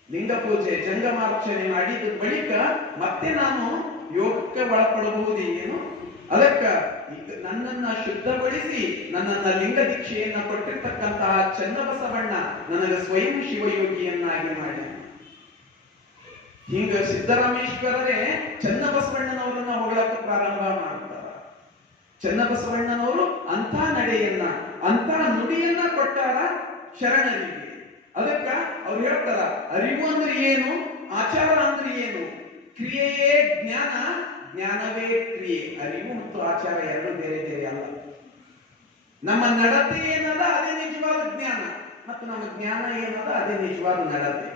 ಲಿಂಗ ಪೂಜೆ ಜಂಗಮಾರ್ಚನೆ ಮಾಡಿದ ಬಳಿಕ ಮತ್ತೆ ನಾನು ಯೋಗಕ್ಕೆ ಒಳಪಡಬಹುದೇ ಏನು? ಅದಕ್ಕ ಈಗ ನನ್ನನ್ನ ಶುದ್ಧಗೊಳಿಸಿ ನನ್ನನ್ನ ಲಿಂಗ ದೀಕ್ಷೆಯನ್ನ ಕೊಟ್ಟಿರ್ತಕ್ಕಂತಹ ಚನ್ನಬಸವಣ್ಣ ನನಗೆ ಸ್ವಯಂ ಶಿವಯೋಗಿಯನ್ನಾಗಿ ಮಾಡಿ. ಹಿಂಗ ಸಿದ್ದರಾಮೇಶ್ವರರೇ ಚನ್ನಬಸವಣ್ಣನವರನ್ನ ಹೊಗಳಕ್ಕೆ ಪ್ರಾರಂಭ ಮಾಡ್ತಾರ. ಚನ್ನಬಸವಣ್ಣನವರು ಅಂಥ ನಡೆಯನ್ನ ಅಂಥ ನುಡಿಯನ್ನ ಕೊಟ್ಟಾರ ಶರಣರಿಗೆ. ಅದಕ್ಕ ಅವ್ರು ಹೇಳ್ತಾರ, ಅರಿವು ಅಂದ್ರೆ ಏನು, ಆಚಾರ ಅಂದ್ರೆ ಏನು? ಕ್ರಿಯೆಯೇ ಜ್ಞಾನ, ಜ್ಞಾನವೇ ಕ್ರಿಯೆ. ಅರಿವು ಮತ್ತು ಆಚಾರ ಎರಡು ಬೇರೆ ಬೇರೆ ಅಲ್ಲ. ನಮ್ಮ ನಡತೆ ಏನದ ಅದೇ ನಿಜವಾದ ಜ್ಞಾನ, ಮತ್ತು ನಮ್ಮ ಜ್ಞಾನ ಏನದ ಅದೇ ನಿಜವಾದ ನಡತೆ.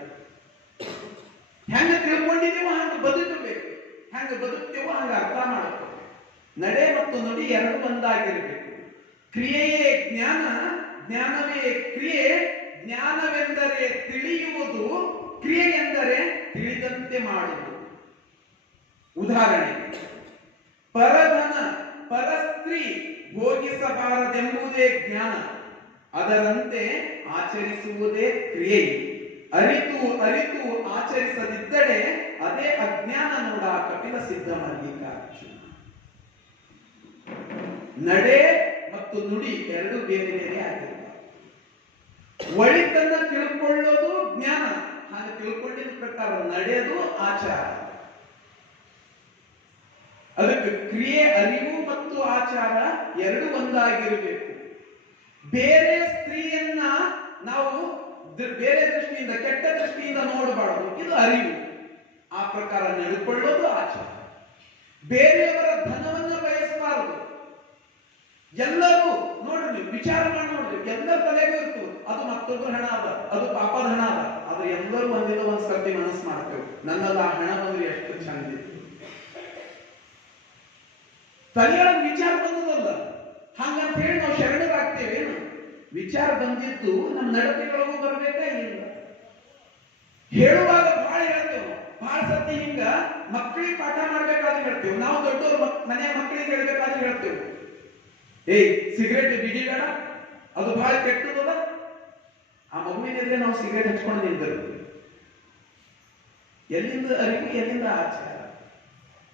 ಹೆಂಗ ತಿಳ್ಕೊಂಡಿದ್ದೇವೋ ಹಂಗ ಬದುಕಬೇಕು, ಹೆಂಗ ಬದುಕ್ತೇವೋ ಹಂಗ ಅರ್ಥ ಮಾಡಬೇಕು. ನಡೆ ಮತ್ತು ನುಡಿ ಎರಡು ಒಂದಾಗಿರ್ಬೇಕು. ಕ್ರಿಯೆಯೇ ಜ್ಞಾನ, ಜ್ಞಾನವೇ ಕ್ರಿಯೆ. ಜ್ಞಾನವೆಂದರೆ ತಿಳಿಯುವುದು, ಕ್ರಿಯೆ ಎಂದರೆ ತಿಳಿದಂತೆ ಮಾಡುವುದು. ಉದಾಹರಣೆ, ಪರಧನ ಪರಸ್ತ್ರೀ ಭೋಗಿಸಬಾರದೆಂಬುದೇ ಜ್ಞಾನ, ಅದರಂತೆ ಆಚರಿಸುವುದೇ ಕ್ರಿಯೆ. ಅರಿತು ಆಚರಿಸದಿದ್ದರೆ ಅದೇ ಅಜ್ಞಾನ ನೋಡ ಕಪಿಲ ಸಿದ್ಧ ಮಲ್ಲಿಕಾರ್ಜುನ. ನಡೆ ಮತ್ತು ನುಡಿ ಎರಡು ಬೇರೆ ಬೇರೆ ಆಗಿರುವ. ಒಳಿತನ್ನ ತಿಳ್ಕೊಳ್ಳೋದು ಜ್ಞಾನ, ಹಾಗೆ ತಿಳ್ಕೊಂಡಿದ್ದ ಪ್ರಕಾರ ನಡೆಯೋದು ಆಚಾರ. ಅದಕ್ಕೆ ಕ್ರಿಯೆ, ಅರಿವು ಮತ್ತು ಆಚಾರ ಎರಡು ಒಂದಾಗಿರಬೇಕು. ಬೇರೆ ಸ್ತ್ರೀಯನ್ನ ನಾವು ಬೇರೆ ದೃಷ್ಟಿಯಿಂದ, ಕೆಟ್ಟ ದೃಷ್ಟಿಯಿಂದ ನೋಡಬಾರದು, ಇದು ಅರಿವು. ಆ ಪ್ರಕಾರ ನಡೆದುಕೊಳ್ಳೋದು ಆಚಾರ. ಬೇರೆಯವರ ಧನವನ್ನ ಬಯಸಬಾರದು. ಎಲ್ಲರೂ ನೋಡ್ರಿ, ವಿಚಾರ ಮಾಡಿ ನೋಡ್ರಿ, ಎಲ್ಲರ ತಲೆಗೂ ಇರ್ತದೆ ಅದು ಮತ್ತೊಬ್ಬರ ಹಣ ಅದ, ಅದು ಪಾಪದ ಹಣ ಅದ. ಆದ್ರೆ ಎಲ್ಲರೂ ಒಂದಿಲ್ಲ ಒಂದ್ ಸರ್ತಿ ಮನಸ್ಸು ಮಾಡ್ತೇವೆ, ನನ್ನದು ಆ ಹಣ ಬಂದ್ರೆ ಎಷ್ಟು ಚಂದ ಇದೆ. ತಲೆಯೊಳಗೆ ವಿಚಾರ ಬಂದದಲ್ಲ, ಹಂಗಂತ ಹೇಳಿ ನಾವು ಶರಣರಾಗ್ತೇವೇನು? ವಿಚಾರ ಬಂದಿದ್ದು ನಮ್ಮ ನಡತೆಗಳಿಗೂ ಬರ್ಬೇಕಾ ಇಲ್ಲ? ಹೇಳುವಾಗ ಬಹಳ ಹೇಳ್ತೇವೆ, ಬಹಳ ಸತಿ ಹಿಂಗ ಮಕ್ಕಳಿಗೆ ಪಾಠ ಮಾಡ್ಬೇಕಾದ್ರೆ ಹೇಳ್ತೇವೆ, ನಾವು ದೊಡ್ಡವರು ಮನೆ ಮಕ್ಕಳಿಗೆ ಹೇಳ್ಬೇಕಾದ್ರೆ ಹೇಳ್ತೇವೆ, ಏಯ್ ಸಿಗರೇಟ್ ಬಿಡಿಬೇಡ, ಅದು ಬಹಳ ಕೆಟ್ಟದಲ್ಲ. ಆ ಮಗುವಿನೆದ್ರೆ ನಾವು ಸಿಗರೇಟ್ ಹಚ್ಕೊಂಡು ನಿಂತರು. ಎಲ್ಲಿಂದ ಅರಿವು, ಎಲ್ಲಿಂದ ಆಚಾರ?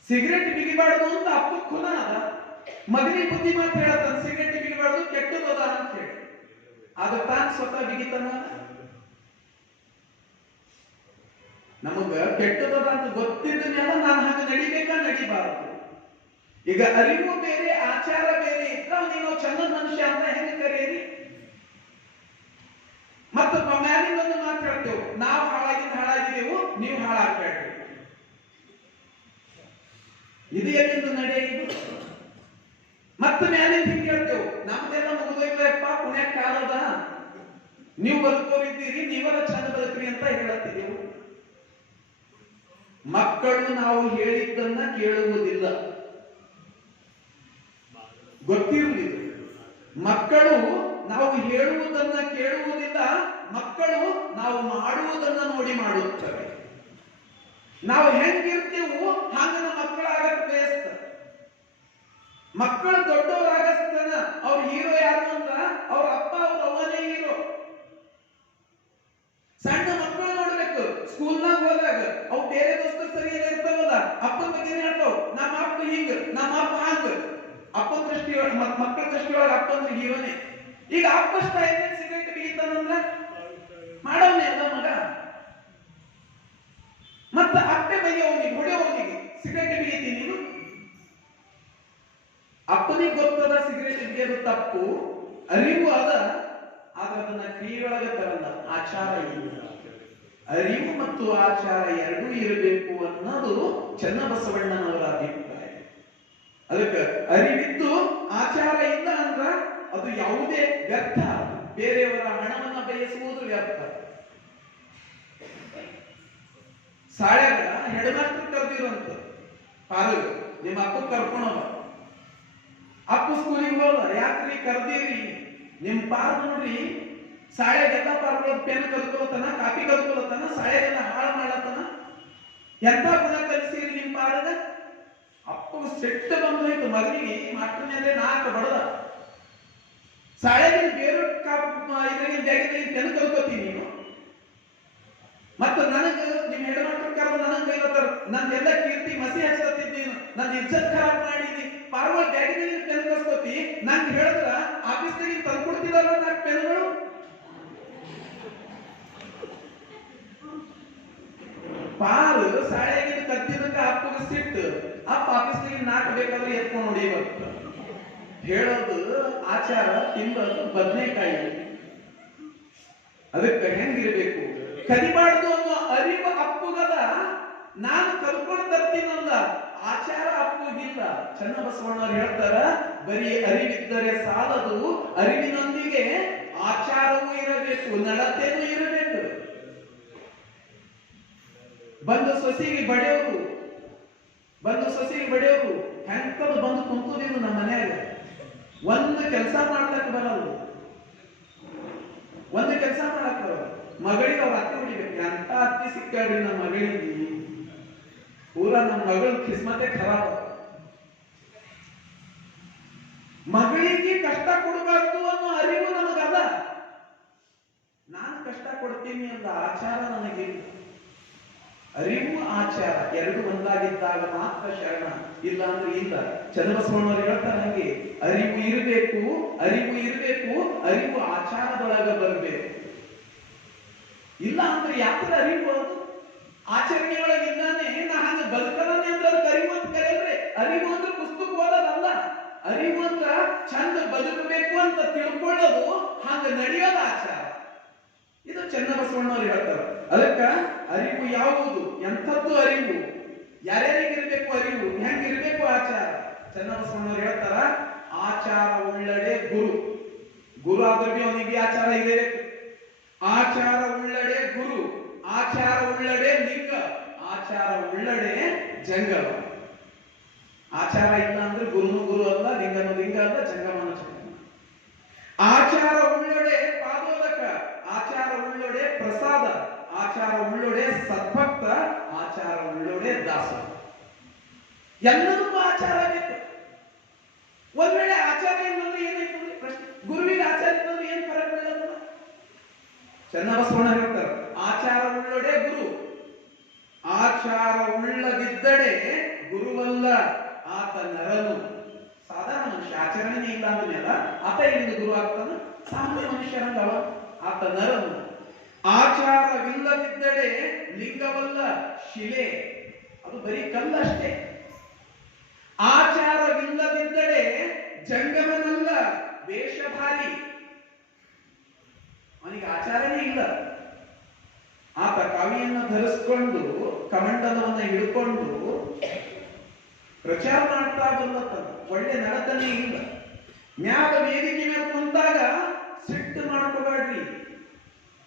ಸಿಗರೇಟ್ ಬಿಗಿಬಾರ್ದು ಅಂತ ಅಪ್ಪ ಖುನ ಅದ, ಮಗನಿಗೆ ಬುದ್ಧಿ ಮಾತು ಹೇಳತ್ತಾನ, ಸಿಗರೇಟ್ ಬಿಗಿಬಾರ್ದು ಕೆಟ್ಟದದ ಅಂತ ಹೇಳಿ. ಆಗ ತಾನು ಸ್ವತಃ ಬಿಗಿತಾನ. ನಮಗ ಕೆಟ್ಟದದ ಅಂತ ಗೊತ್ತಿದ್ದ ಮೇಲೆ ನಾನು ಹಾಗೆ ನಡಿಬೇಕಾ, ನಡಿಬಾರದು. ಈಗ ಅರಿವು ಬೇರೆ, ಆಚಾರ ಬೇರೆ ಇದ್ರ ನೀನು ಚಂದ ಮನುಷ್ಯ ಅಂತ ಹೆಂಗ ಕರೆಯಿರಿ? ಮತ್ತು ಮ್ಯಾಲಿಂದೊಂದು ಮಾತು ಎಲ್ಲಿಂದ ನಡೆಯುವುದು. ಮತ್ತೆ ಮ್ಯಾಲಿಂದ ಹಿಂಗೆ ಹೇಳ್ತೇವೆ, ನಮ್ದೆಲ್ಲ ಮುಗಿದೋಯ್ತಪ್ಪ, ಪುಣ್ಯಕ್ಕೆ ಕಾಲದ, ನೀವು ಬದುಕೋರಿದ್ದೀರಿ, ನೀವೆಲ್ಲ ಚಂದ ಬದುಕ್ರಿ ಅಂತ ಹೇಳತ್ತಿದೆವು. ಮಕ್ಕಳು ನಾವು ಹೇಳಿದ್ದನ್ನ ಕೇಳುವುದಿಲ್ಲ, ಗೊತ್ತಿರಲಿ. ಮಕ್ಕಳು ನಾವು ಹೇಳುವುದನ್ನ ಕೇಳುವುದಿಲ್ಲ, ಮಕ್ಕಳು ನಾವು ಮಾಡುವುದನ್ನ ನೋಡಿ ಮಾಡುತ್ತವೆ. ನಾವು ಹೆಂಗಿರ್ತೇವು ಹಾಗ ನಮ್ಮ ಮಕ್ಕಳಾಗಕ್ಕೆ ಬಯಸ್ತಾರೆ. ಮಕ್ಕಳು ದೊಡ್ಡವರಾಗಸ್ತನ ಅವ್ರ ಹೀರೋ ಯಾರು ಅಂದ್ರ ಅವ್ರ ಅಪ್ಪ ಅವ್ರ ಅವನೇ ಹೀರೋ. ಸಣ್ಣ ಮಕ್ಕಳು ನೋಡ್ಬೇಕು, ಸ್ಕೂಲ್ನಾಗ ಹೋದಾಗ ಅವು ಬೇರೆ ದೋಸ್ತರು ಸರಿಯಾದ ಇರ್ತಾವಲ್ಲ, ಅಪ್ಪನ ಬಗ್ಗೆ ಹೇಳ್ತಾವ, ನಮ್ಮ ಅಪ್ಪ ಹಿಂಗ, ನಮ್ಮ ಅಪ್ಪ ಹಂಗ. ಅಪ್ಪನ ದೃಷ್ಟಿಯೊಳಗೆ ಮಕ್ಕಳ ದೃಷ್ಟಿಯೊಳಗೆ ಅಪ್ಪನ ಹೀರೋನೇ. ಈಗ ಅಪ್ಪ ಸ್ಟೈಲ್ ಸಿಗರೇಟ್ ಬಿಗಿತಾನಂದ್ರ ಮಾಡವನೇ ಅಲ್ಲ ಮಗ. ಮತ್ತ ಅಪ್ಪೆ ಬೈಯವನಿಗೆ ಹೊಡೆಯವನಿಗೆ ಸಿಗರೇಟ್ ಬಿಗಿತೀನಿ ನೀನು. ಅಪ್ಪನಿಗೆ ಗೊತ್ತದ ಸಿಗರೇಟ್ ಬಿಗಿಯೋದು ತಪ್ಪು, ಅರಿವು ಅದ, ಆದ್ರೆ ಅದನ್ನ ಕ್ರಿಯೆಯೊಳಗೆ ತರಲ್ಲ. ಆಚಾರ ಇಲ್ಲ. ಅರಿವು ಮತ್ತು ಆಚಾರ ಎರಡೂ ಇರಬೇಕು ಅನ್ನೋದು ಚನ್ನಬಸವಣ್ಣನವರ ಅಭಿಪ್ರಾಯ. ಅದಕ್ಕೆ ಅರಿವಿದ್ದು ಆಚಾರ ಇಲ್ಲ ಅಂದ್ರ ಅದು ಯಾವುದೇ ವ್ಯರ್ಥ. ಬೇರೆಯವರ ಹಣವನ್ನ ಬಯಸುವುದು ವ್ಯರ್ಥ. ಸಾಳ್ಯಾಗ ಹೆಡ್ ಮಾಸ್ಟರ್ ಕರೆದಿರಂತ ಪಾರು, ನಿಮ್ಮ ಅಪ್ಪ ಕರ್ಕೊಂಡವ. ಅಪ್ಪ ಸ್ಕೂಲಿಗೆ ಹೋದ, ಯಾಕ್ರಿ ಕರ್ದೀರಿ? ನಿಮ್ ಪಾರ್ ನೋಡ್ರಿ, ಸಾಳ್ಯಾಗೆಲ್ಲ ಪಾರ್ಗಳು ಪೆನ್ ಕಲ್ಕೊಳತನ, ಕಾಪಿ ಕಲ್ಕೊಳತನ, ಸಾಳ್ಯಾಗೆಲ್ಲ ಹಾಳು ಮಾಡತನ, ಎಂತ ಗುಣ ಕಲಿಸಿರಿ ನಿಮ್ ಪಾರದ? ಅಪ್ಪ ಸಿಟ್ಟು ಬಂದೋಯ್ತು ಮಗನಿಗೆ. ಮಾಸ್ಟರ್ ಮೇಲೆ ನಾಲ್ಕು ಬಡದ, ಸಾಳ್ಯಾಗಿನ ಬೇರೆ ಇದ್ರಾಗಿನ ಬ್ಯಾಗಿನ ಪೆನ್ ಕಲ್ಕೋತೀನಿ ನೀನು. ಮತ್ತ ನನಗ ನಿಮ್ ಹೆಡ್ ಮಾಸ್ಟರ್ ಕರೆದು ನನಗ್ ಬೈಲತ್ತಾರ, ನಂದೆಲ್ಲ ಕೀರ್ತಿ ಮಸಿ ಹಚ್ಚತ್ತಿದ್ದೀನಿ, ನಂದು ಇಜ್ಜತ್ ಖರಾಬ್ ಮಾಡಿದಿ, ಪಾರ್ವಳ ಬ್ಯಾಗಿನ ಪೆನ್ ಕಲ್ಸ್ಕೊತಿ, ನಂಗೆ ಹೇಳಿದ್ರ ಆಫೀಸ್ನಾಗ ತಂದ್ಕೊಡ್ತಿದಲ್ಲ ನಾಲ್ಕು ಪೆನ್ಗಳು. ಪಾರು ಸಾಳ್ಯಾಗಿನ ಕತ್ತಿದಕ್ಕ ಅಪ್ಪಗ ಸಿಟ್ಟು, ಅಪ್ಪ ಆಫೀಸ್ನಾಗ ನಾಲ್ಕು ಬೇಕಾದ್ರೆ ಎತ್ಕೊಂಡು ನೋಡಿ ಬರ್ತ. ಹೇಳೋದು ಆಚಾರ, ತಿನ್ನೋದು ಬದನೆಕಾಯಿ. ಅದಕ್ಕೆ ಹೆಂಗಿರ್ಬೇಕು? ಕಲಿಬಾರ್ದು ಅನ್ನೋ ಅರಿವು ಅಪ್ಪುಗದ, ನಾನು ಕಲ್ಕೊಂಡು ತರ್ತೀನಲ್ಲ, ಆಚಾರ ಅಪ್ಪುಗಿಲ್ಲ. ಚನ್ನಬಸವಣ್ಣವ್ರು ಹೇಳ್ತಾರ, ಬರೀ ಅರಿವಿದ್ದರೆ ಸಾಲದು, ಅರಿವಿನೊಂದಿಗೆ ಆಚಾರವೂ ಇರಬೇಕು, ನಡತೆನೂ ಇರಬೇಕು. ಬಂದು ಸೊಸಿಗೆ ಬಡಿಯೋರು ಹೆಂತದು ಬಂದು ಕುಂತುದಿಲ್ಲ ನಮ್ಮ ಮನ್ಯಾಗ. ಒಂದು ಕೆಲಸ ಮಾಡ್ಲಕ್ಕ ಬರಲ್ಲ, ಒಂದು ಕೆಲಸ ಮಾಡಕ್ ಬರಲ್ಲ. ಮಗಳಿಗೆ ಅವ್ರ ಅತ್ತೆ ಹೊಡಿಬೇಕು. ಎಂತ ಅತ್ತಿ ಸಿಕ್ಕಾಡ್ರಿ ನಮ್ಮ ಮಗಳಿಗೆ, ಪೂರ ನಮ್ಮ ಮಗಳ ಕಿಸ್ಮತೆ ಖರಾಬ್. ಮಗಳಿಗೆ ಕಷ್ಟ ಕೊಡಬಾರ್ದು ಅನ್ನೋ ಅರಿವು ನಮಗಲ್ಲ. ನಾನು ಕಷ್ಟ ಕೊಡ್ತೀನಿ ಅಂತ ಆಚಾರ ನನಗಿಲ್ಲ. ಅರಿವು ಆಚಾರ ಎರಡು ಒಂದಾಗಿದ್ದಾಗ ಮಾತ್ರ ಶರಣ, ಇಲ್ಲ ಅಂದ್ರೆ ಇಲ್ಲ. ಚನ್ನಬಸವಣ್ಣವ್ರು ಹೇಳ್ತಾರೆ ಹಂಗೆ, ಅರಿವು ಇರಬೇಕು, ಅರಿವು ಆಚಾರದೊಳಗ ಬರಬೇಕು. ಇಲ್ಲ ಅಂದ್ರೆ ಯಾತ್ರ ಅರಿವು ಅದು ಆಚರಣೆಯೊಳಗಿದ್ದಾನೆ. ನಾ ಹಂಗ ಬದುಕದಾನೆ ಅಂದ್ರೆ ಅದಕ್ಕೆ ಅರಿವು ಅಂತ ಕರೆಯಲ್ರಿ. ಅರಿವು ಅಂದ್ರೆ ಪುಸ್ತಕ ಓದೋದಲ್ಲ, ಅರಿವು ಅಂದ್ರ ಚಂದ ಬದುಕಬೇಕು ಅಂತ ತಿಳ್ಕೊಳ್ಳೋದು, ಹಂಗ ನಡೆಯೋದು ಆಚಾರ. ಇದು ಚನ್ನಬಸವಣ್ಣವ್ರು ಹೇಳ್ತಾರೆ. ಅದಕ್ಕ ಅರಿವು ಯಾವುದು, ಎಂಥದ್ದು ಅರಿವು, ಯಾರ್ಯಾರಿಗಿರ್ಬೇಕು ಅರಿವು, ಹೆಂಗಿರ್ಬೇಕು ಆಚಾರ. ಚನ್ನಬಸವಣ್ಣವ್ರು ಹೇಳ್ತಾರ, ಆಚಾರ ಉಳ್ಳಡೆ ಗುರು ಆದ್ರೆ ಅವನಿಗೆ ಆಚಾರ ಇರಬೇಕು. ಆಚಾರ ಉಳ್ಳಡೆ ಗುರು, ಆಚಾರ ಉಳ್ಳಡೆ ಲಿಂಗ, ಆಚಾರ ಉಳ್ಳಡೆ ಜಂಗಮ. ಆಚಾರ ಇಲ್ಲ ಅಂದ್ರೆ ಗುರುನು ಗುರು ಅಲ್ಲ, ಲಿಂಗನು ಲಿಂಗ ಅಲ್ಲ, ಜಂಗಮನು ಜಂಗಮ. ಆಚಾರ ಉಳ್ಳಡೆ ಪಾದೋದಕ, ಆಚಾರ ಉಳ್ಳಡೆ ಪ್ರಸಾದ, ಆಚಾರ ಉಳ್ಳಡೆ ಸದ್ಭಕ್ತ, ಆಚಾರ ಉಳ್ಳಡೆ ದಾಸ. ಎಲ್ಲದಕ್ಕೂ ಆಚಾರ ಬೇಕು. ಒಂದ್ ವೇಳೆ ಆಚಾರ ಏನಂದ್ರೆ ಏನಾಯ್ತು ಪ್ರಶ್ನೆ, ಗುರುವಿಗೆ ಆಚಾರ ಇತ್ತಂದ್ರೆ ಏನ್ ಫರಕ್ ಬೀಳಲ್ಲ. ಚನ್ನಬಸವಣ್ಣ ಹೇಳ್ತಾರೆ, ಆಚಾರ ಉಳ್ಳಡೆ ಗುರು, ಆಚಾರ ಉಳ್ಳದಿದ್ದಡೆ ಗುರುವಲ್ಲ ಆತ ನರನು. ಸಾಧಾರಣ ಮನುಷ್ಯ, ಆಚರಣೆ ಇಲ್ಲ ಅಂದ್ಮೇಲೆ ಆತ ಎಲ್ಲಿಂದ ಗುರು ಆಗ್ತಾನ? ಸಾಮಾನ್ಯ ಮನುಷ್ಯರಂಗವ, ಆತ ನರನು. ಆಚಾರವಿಲ್ಲದಿದ್ದಡೆ ಲಿಂಗವಲ್ಲ ಶಿಲೆ, ಅದು ಬರೀ ಕಲ್ಲಷ್ಟೇ. ಆಚಾರವಿಲ್ಲದಿದ್ದಡೆ ಜಂಗಮನಲ್ಲ ವೇಷಧಾರಿ, ಅವನಿಗೆ ಆಚಾರನೇ ಇಲ್ಲ. ಆತ ಕವಿಯನ್ನು ಧರಿಸಿಕೊಂಡು ಕಮಂಡಲವನ್ನು ಹಿಡ್ಕೊಂಡು ಪ್ರಚಾರ ಮಾಡ್ತಾ ಬಂದತ್ತ ಒಳ್ಳೆ ನಡತನೇ ಇಲ್ಲ. ಮ್ಯಾಲ ವೇದಿಕೆ ಮೇಲೆ ಕುಂತಾಗ ಸಿಟ್ಟು ಮಾಡ್ಕೋಬೇಡ್ರಿ.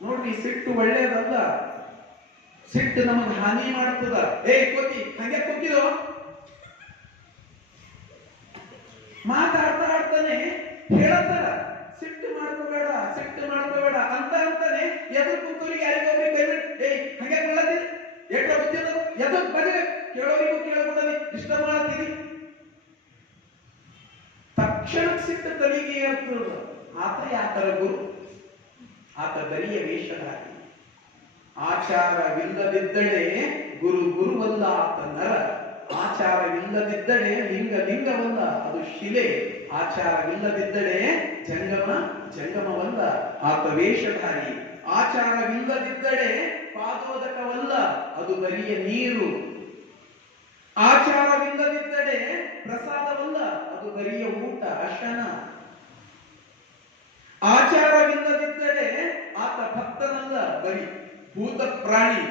ನೋಡ್ರಿ, ಸಿಟ್ಟು ಒಳ್ಳೇದಲ್ಲ. ಸಿಟ್ಟು ನಮಗ್ ಹಾನಿ ಮಾಡ್ತದ. ಕೋತಿ ಹಂಗೆ ಕೂತಿರೋ ಮಾತಾಡ್ತಾ ಆಡ್ತಾನೆ ಹೇಳತ್ತಾರ, ಸಿಟ್ಟು ಮಾಡ್ಕೋಬೇಡ, ಸಿಟ್ಟು ಮಾಡ್ಕೋಬೇಡ ಅಂತ ಅಂತಾನೆ. ಎದುರು ಕುಂತೂರಿಗೆ ಯಾರಿಗೊಬ್ಬರಿ ಕೈ ಬಿಟ್ಟು ಹಂಗೆ ಕೊಡತ್ತೀರಿ, ಎಟ್ಟ ಗೊತ್ತಿಲ್ಲ ಎದುರು ಬಜೆ ಕೇಳೋರಿಗೂ ಕೇಳಬಿಡಲಿ, ಇಷ್ಟ ಮಾಡ್ತೀರಿ. ತಕ್ಷಣ ಸಿಟ್ಟು ತಲೆಗೆ ಏರ್ತದ. ಆತ ಯಾತರ ಗುರು, ಆತ ಬರಿಯ ವೇಷಧಾರಿ. ಆಚಾರವಿಲ್ಲದಿದ್ದಡೆ ಗುರು ಗುರುವಲ್ಲ, ಆತ ನರ. ಆಚಾರವಿಲ್ಲದಿದ್ದಡೆ ಲಿಂಗ ಲಿಂಗವಲ್ಲ, ಅದು ಶಿಲೆ. ಆಚಾರವಿಲ್ಲದಿದ್ದಡೆ ಜಂಗಮ ಜಂಗಮವಲ್ಲ, ಆತ ವೇಷಧಾರಿ. ಆಚಾರವಿಲ್ಲದಿದ್ದಡೆ ಪಾದೋದಕವಲ್ಲ, ಅದು ಬರಿಯ ನೀರು. ಆಚಾರವಿಲ್ಲದಿದ್ದಡೆ ಪ್ರಸಾದವಲ್ಲ, ಅದು ಬರಿಯ ಊಟ ಅಶನ. ಆಚಾರವಿಲ್ಲದಿದ್ದಡೆ ಆತ ಭಕ್ತನಲ್ಲ, ಬರಿ ಭೂತ ಪ್ರಾಣಿ.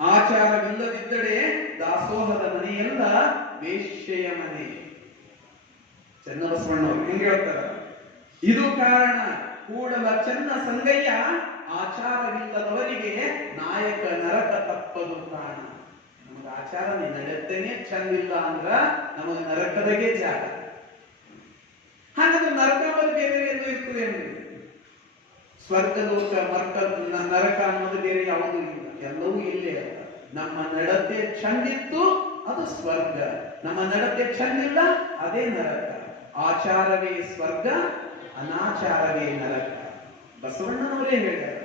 ಆಚಾರವಿಲ್ಲದಿದ್ದಡೆ ದಾಸೋಹದ ಮನೆಯಲ್ಲ, ವೇಶ್ಯೆಯ ಮನೆ. ಚನ್ನಬಸವಣ್ಣವರು ಹೆಂಗೆ ಹೇಳ್ತಾರ, ಇದು ಕಾರಣ ಕೂಡಲ ಚೆನ್ನ ಸಂಗಯ್ಯ, ಆಚಾರವಿಲ್ಲದವರಿಗೆ ನಾಯಕ ನರಕ ತಪ್ಪದು ಪ್ರಾಣ. ನಮಗ ಆಚಾರನೇ ನಡೆತೇನೆ ಚಂದಿಲ್ಲ ಅಂದ್ರ ನಮಗ ನರಕದಾಗೆ ಜಾಗ. ಹಾಗಾದ್ರೆ ನರಕದಲ್ಲಿ ಬೇರೆ ಎಲ್ಲೂ ಇರ್ತದೆ ಅಂದ್ರೆ ಸ್ವರ್ಗಲೋಕ ನರಕ ಅನ್ನೋದು ಬೇರೆ ಯಾವುದೂ ಇಲ್ಲ, ಎಲ್ಲವೂ ಇಲ್ಲೇ ಅಲ್ಲ. ನಮ್ಮ ನಡತೆ ಚಂದಿತ್ತು ಅದು ಸ್ವರ್ಗ, ನಮ್ಮ ನಡತೆ ಚಂದಿಲ್ಲ ಅದೇ ನರಕ. ಆಚಾರವೇ ಸ್ವರ್ಗ, ಅನಾಚಾರವೇ ನರಕ. ಬಸವಣ್ಣನವರೇ ಹೇಳ್ತಾರೆ,